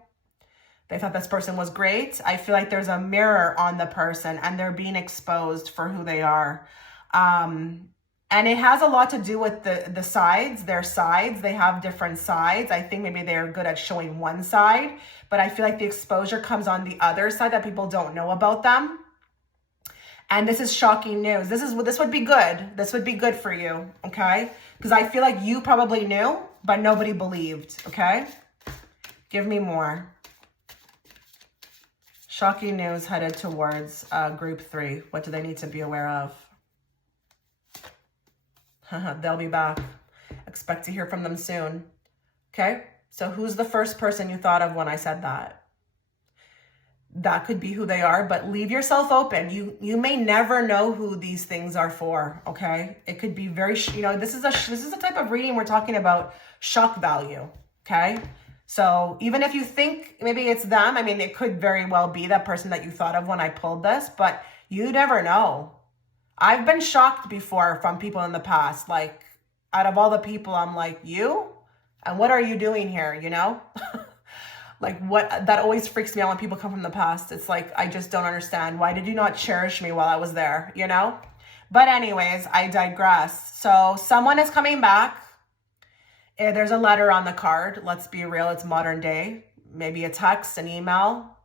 They thought this person was great. I feel like there's a mirror on the person and they're being exposed for who they are. And it has a lot to do with the sides, their sides. They have different sides. I think maybe they're good at showing one side, but I feel like the exposure comes on the other side that people don't know about them. And this is shocking news. This would be good. This would be good for you, okay? Because I feel like you probably knew, but nobody believed, okay? Give me more. Shocking news headed towards group 3. What do they need to be aware of? They'll be back. Expect to hear from them soon. Okay, so who's the first person you thought of when I said that? That could be who they are, but leave yourself open. You may never know who these things are for, okay? It could be very, you know, this is a type of reading we're talking about shock value, okay? So even if you think maybe it's them, I mean, it could very well be that person that you thought of when I pulled this, but you never know. I've been shocked before from people in the past. Like, out of all the people, I'm like, you? And what are you doing here, you know? Like, that always freaks me out when people come from the past. It's like, I just don't understand. Why did you not cherish me while I was there, you know? But anyways, I digress. So someone is coming back. There's a letter on the card. Let's be real. It's modern day. Maybe a text, an email.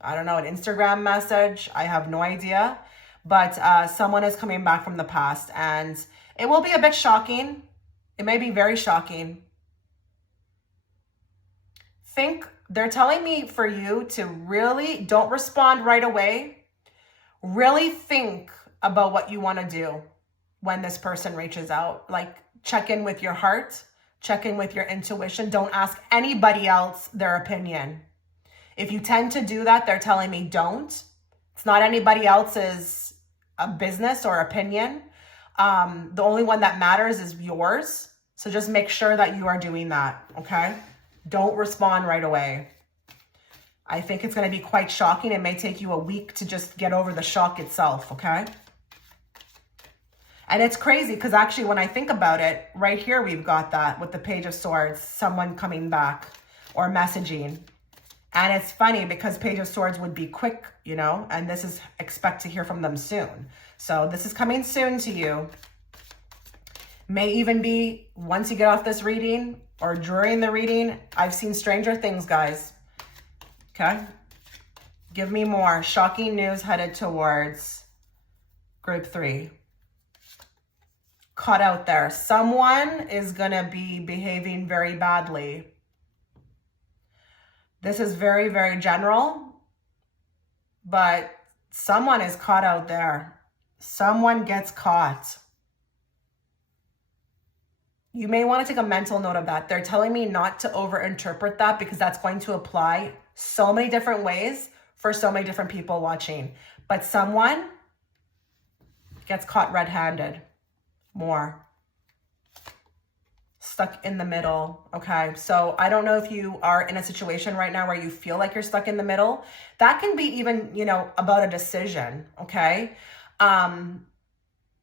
I don't know, an Instagram message. I have no idea. But someone is coming back from the past. And it will be a bit shocking. It may be very shocking. They're telling me for you to really don't respond right away. Really think about what you want to do when this person reaches out. Like, check in with your heart. Check in with your intuition. Don't ask anybody else their opinion. If you tend to do that, they're telling me don't. It's not anybody else's business or opinion. The only one that matters is yours. So just make sure that you are doing that, okay? Don't respond right away. I think it's going to be quite shocking. It may take you a week to just get over the shock itself, okay? And it's crazy because actually when I think about it, right here we've got that with the Page of Swords, someone coming back or messaging. And it's funny because Page of Swords would be quick, you know, and this is expect to hear from them soon. So this is coming soon to you. May even be once you get off this reading or during the reading. I've seen stranger things, guys. Okay. Give me more. Shocking news headed towards group 3. Caught out there. Someone is going to be behaving very badly. This is very, very general, but someone is caught out there. Someone gets caught. You may want to take a mental note of that. They're telling me not to overinterpret that because that's going to apply so many different ways for so many different people watching. But someone gets caught red-handed. More. Stuck in the middle. Okay, so I don't know if you are in a situation right now where you feel like you're stuck in the middle. That can be even, you know, about a decision, okay?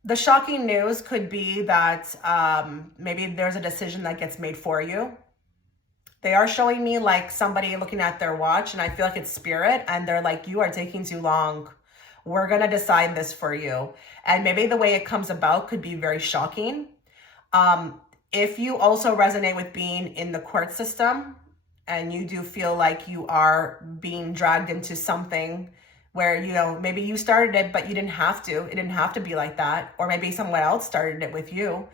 The shocking news could be that maybe there's a decision that gets made for you. They are showing me like somebody looking at their watch, and I feel like it's spirit, and they're like, you are taking too long. We're going to decide this for you. And maybe the way it comes about could be very shocking. If you also resonate with being in the court system and you do feel like you are being dragged into something where, maybe you started it, but you didn't have to. It didn't have to be like that. Or maybe someone else started it with you.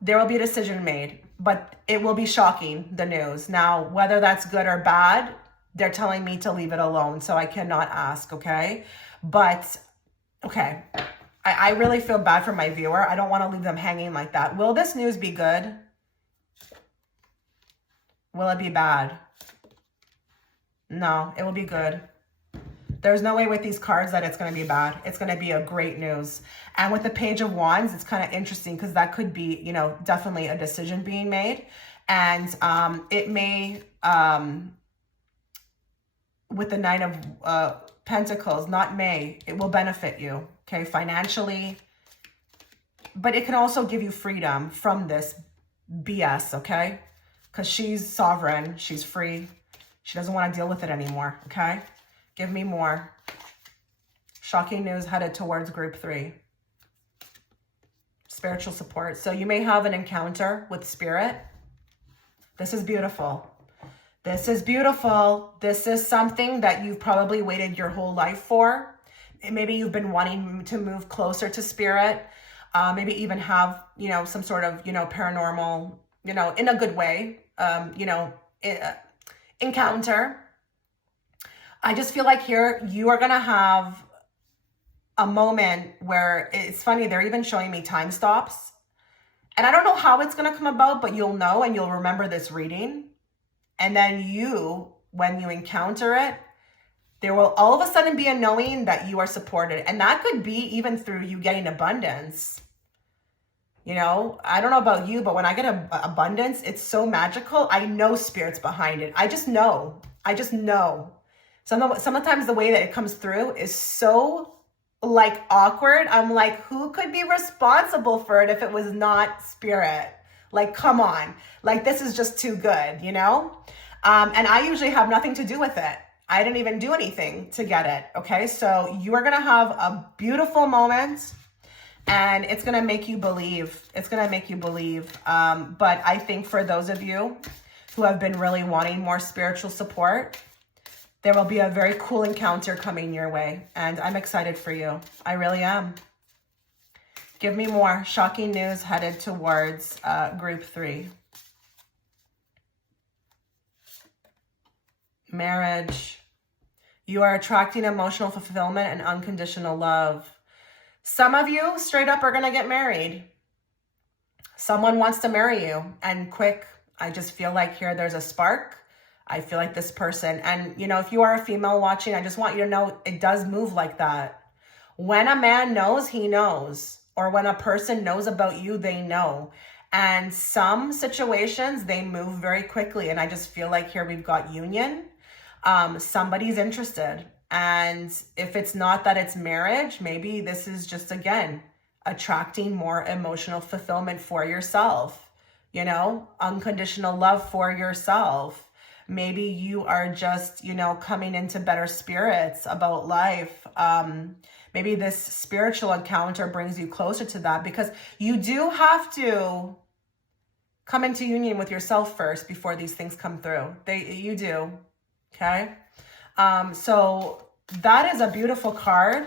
There will be a decision made, but it will be shocking, the news. Now, whether that's good or bad, they're telling me to leave it alone, so I cannot ask, okay? But, okay, I really feel bad for my viewer. I don't want to leave them hanging like that. Will this news be good? Will it be bad? No, it will be good. There's no way with these cards that it's going to be bad. It's going to be a great news. And with the Page of Wands, it's kind of interesting because that could be, definitely a decision being made. And it may, with the Nine of Pentacles, not may, it will benefit you, okay, financially. But it can also give you freedom from this BS, okay? Because she's sovereign, she's free. She doesn't want to deal with it anymore, okay? Give me more. Shocking news headed towards group 3. Spiritual support. So you may have an encounter with spirit. This is beautiful. This is beautiful. This is something that you've probably waited your whole life for. Maybe you've been wanting to move closer to spirit. Maybe even have, some sort of, paranormal, in a good way, encounter. I just feel like here you are going to have a moment where it's funny. They're even showing me time stops. And I don't know how it's going to come about, but you'll know and you'll remember this reading. And then when you encounter it, there will all of a sudden be a knowing that you are supported. And that could be even through you getting abundance. I don't know about you, but when I get abundance, it's so magical. I know spirit's behind it. I just know. Sometimes the way that it comes through is so awkward. I'm like, who could be responsible for it if it was not spirit? Like, come on. Like, this is just too good, And I usually have nothing to do with it. I didn't even do anything to get it. Okay. So you are going to have a beautiful moment and it's going to make you believe. It's going to make you believe. But I think for those of you who have been really wanting more spiritual support, there will be a very cool encounter coming your way. And I'm excited for you. I really am. Give me more. Shocking news headed towards group 3. Marriage. You are attracting emotional fulfillment and unconditional love. Some of you straight up are going to get married. Someone wants to marry you and quick. I just feel like here there's a spark. I feel like this person, and if you are a female watching, I just want you to know it does move like that. When a man knows, he knows. Or when a person knows about you, they know. And some situations, they move very quickly. And I just feel like here we've got union. Somebody's interested. And if it's not that it's marriage, maybe this is just, again, attracting more emotional fulfillment for yourself. Unconditional love for yourself. Maybe you are just, coming into better spirits about life. Maybe this spiritual encounter brings you closer to that because you do have to come into union with yourself first before these things come through. You do. Okay. So that is a beautiful card.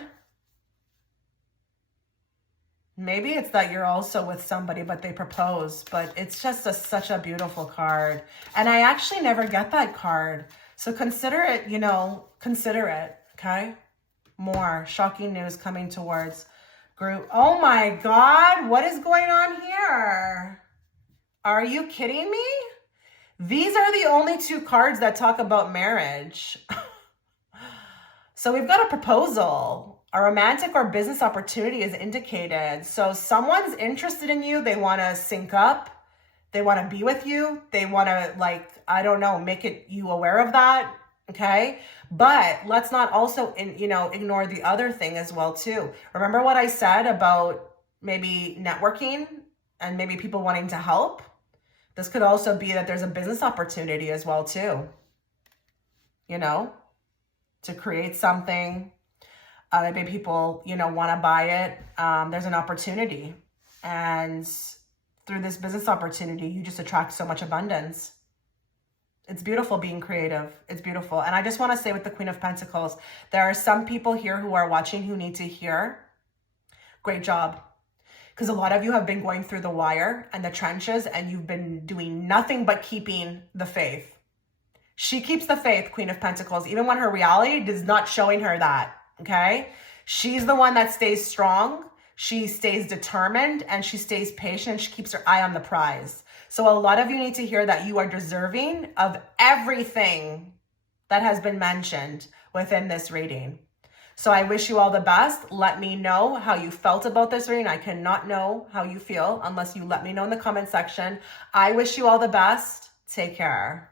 Maybe it's that you're also with somebody, but they propose, but it's just such a beautiful card. And I actually never get that card. So consider it, consider it. Okay. More shocking news coming towards group. Oh my God. What is going on here? Are you kidding me? These are the only 2 cards that talk about marriage. So we've got a proposal. A romantic or business opportunity is indicated. So someone's interested in you. They want to sync up. They want to be with you. They want to, make you aware of that. Okay. But let's not also, ignore the other thing as well too. Remember what I said about maybe networking and maybe people wanting to help? This could also be that there's a business opportunity as well too. To create something. Maybe people, want to buy it. There's an opportunity. And through this business opportunity, you just attract so much abundance. It's beautiful being creative. It's beautiful. And I just want to say with the Queen of Pentacles, there are some people here who are watching who need to hear, great job. Because a lot of you have been going through the wire and the trenches and you've been doing nothing but keeping the faith. She keeps the faith, Queen of Pentacles, even when her reality is not showing her that, okay? She's the one that stays strong. She stays determined and she stays patient. She keeps her eye on the prize. So a lot of you need to hear that you are deserving of everything that has been mentioned within this reading. So I wish you all the best. Let me know how you felt about this reading. I cannot know how you feel unless you let me know in the comment section. I wish you all the best. Take care.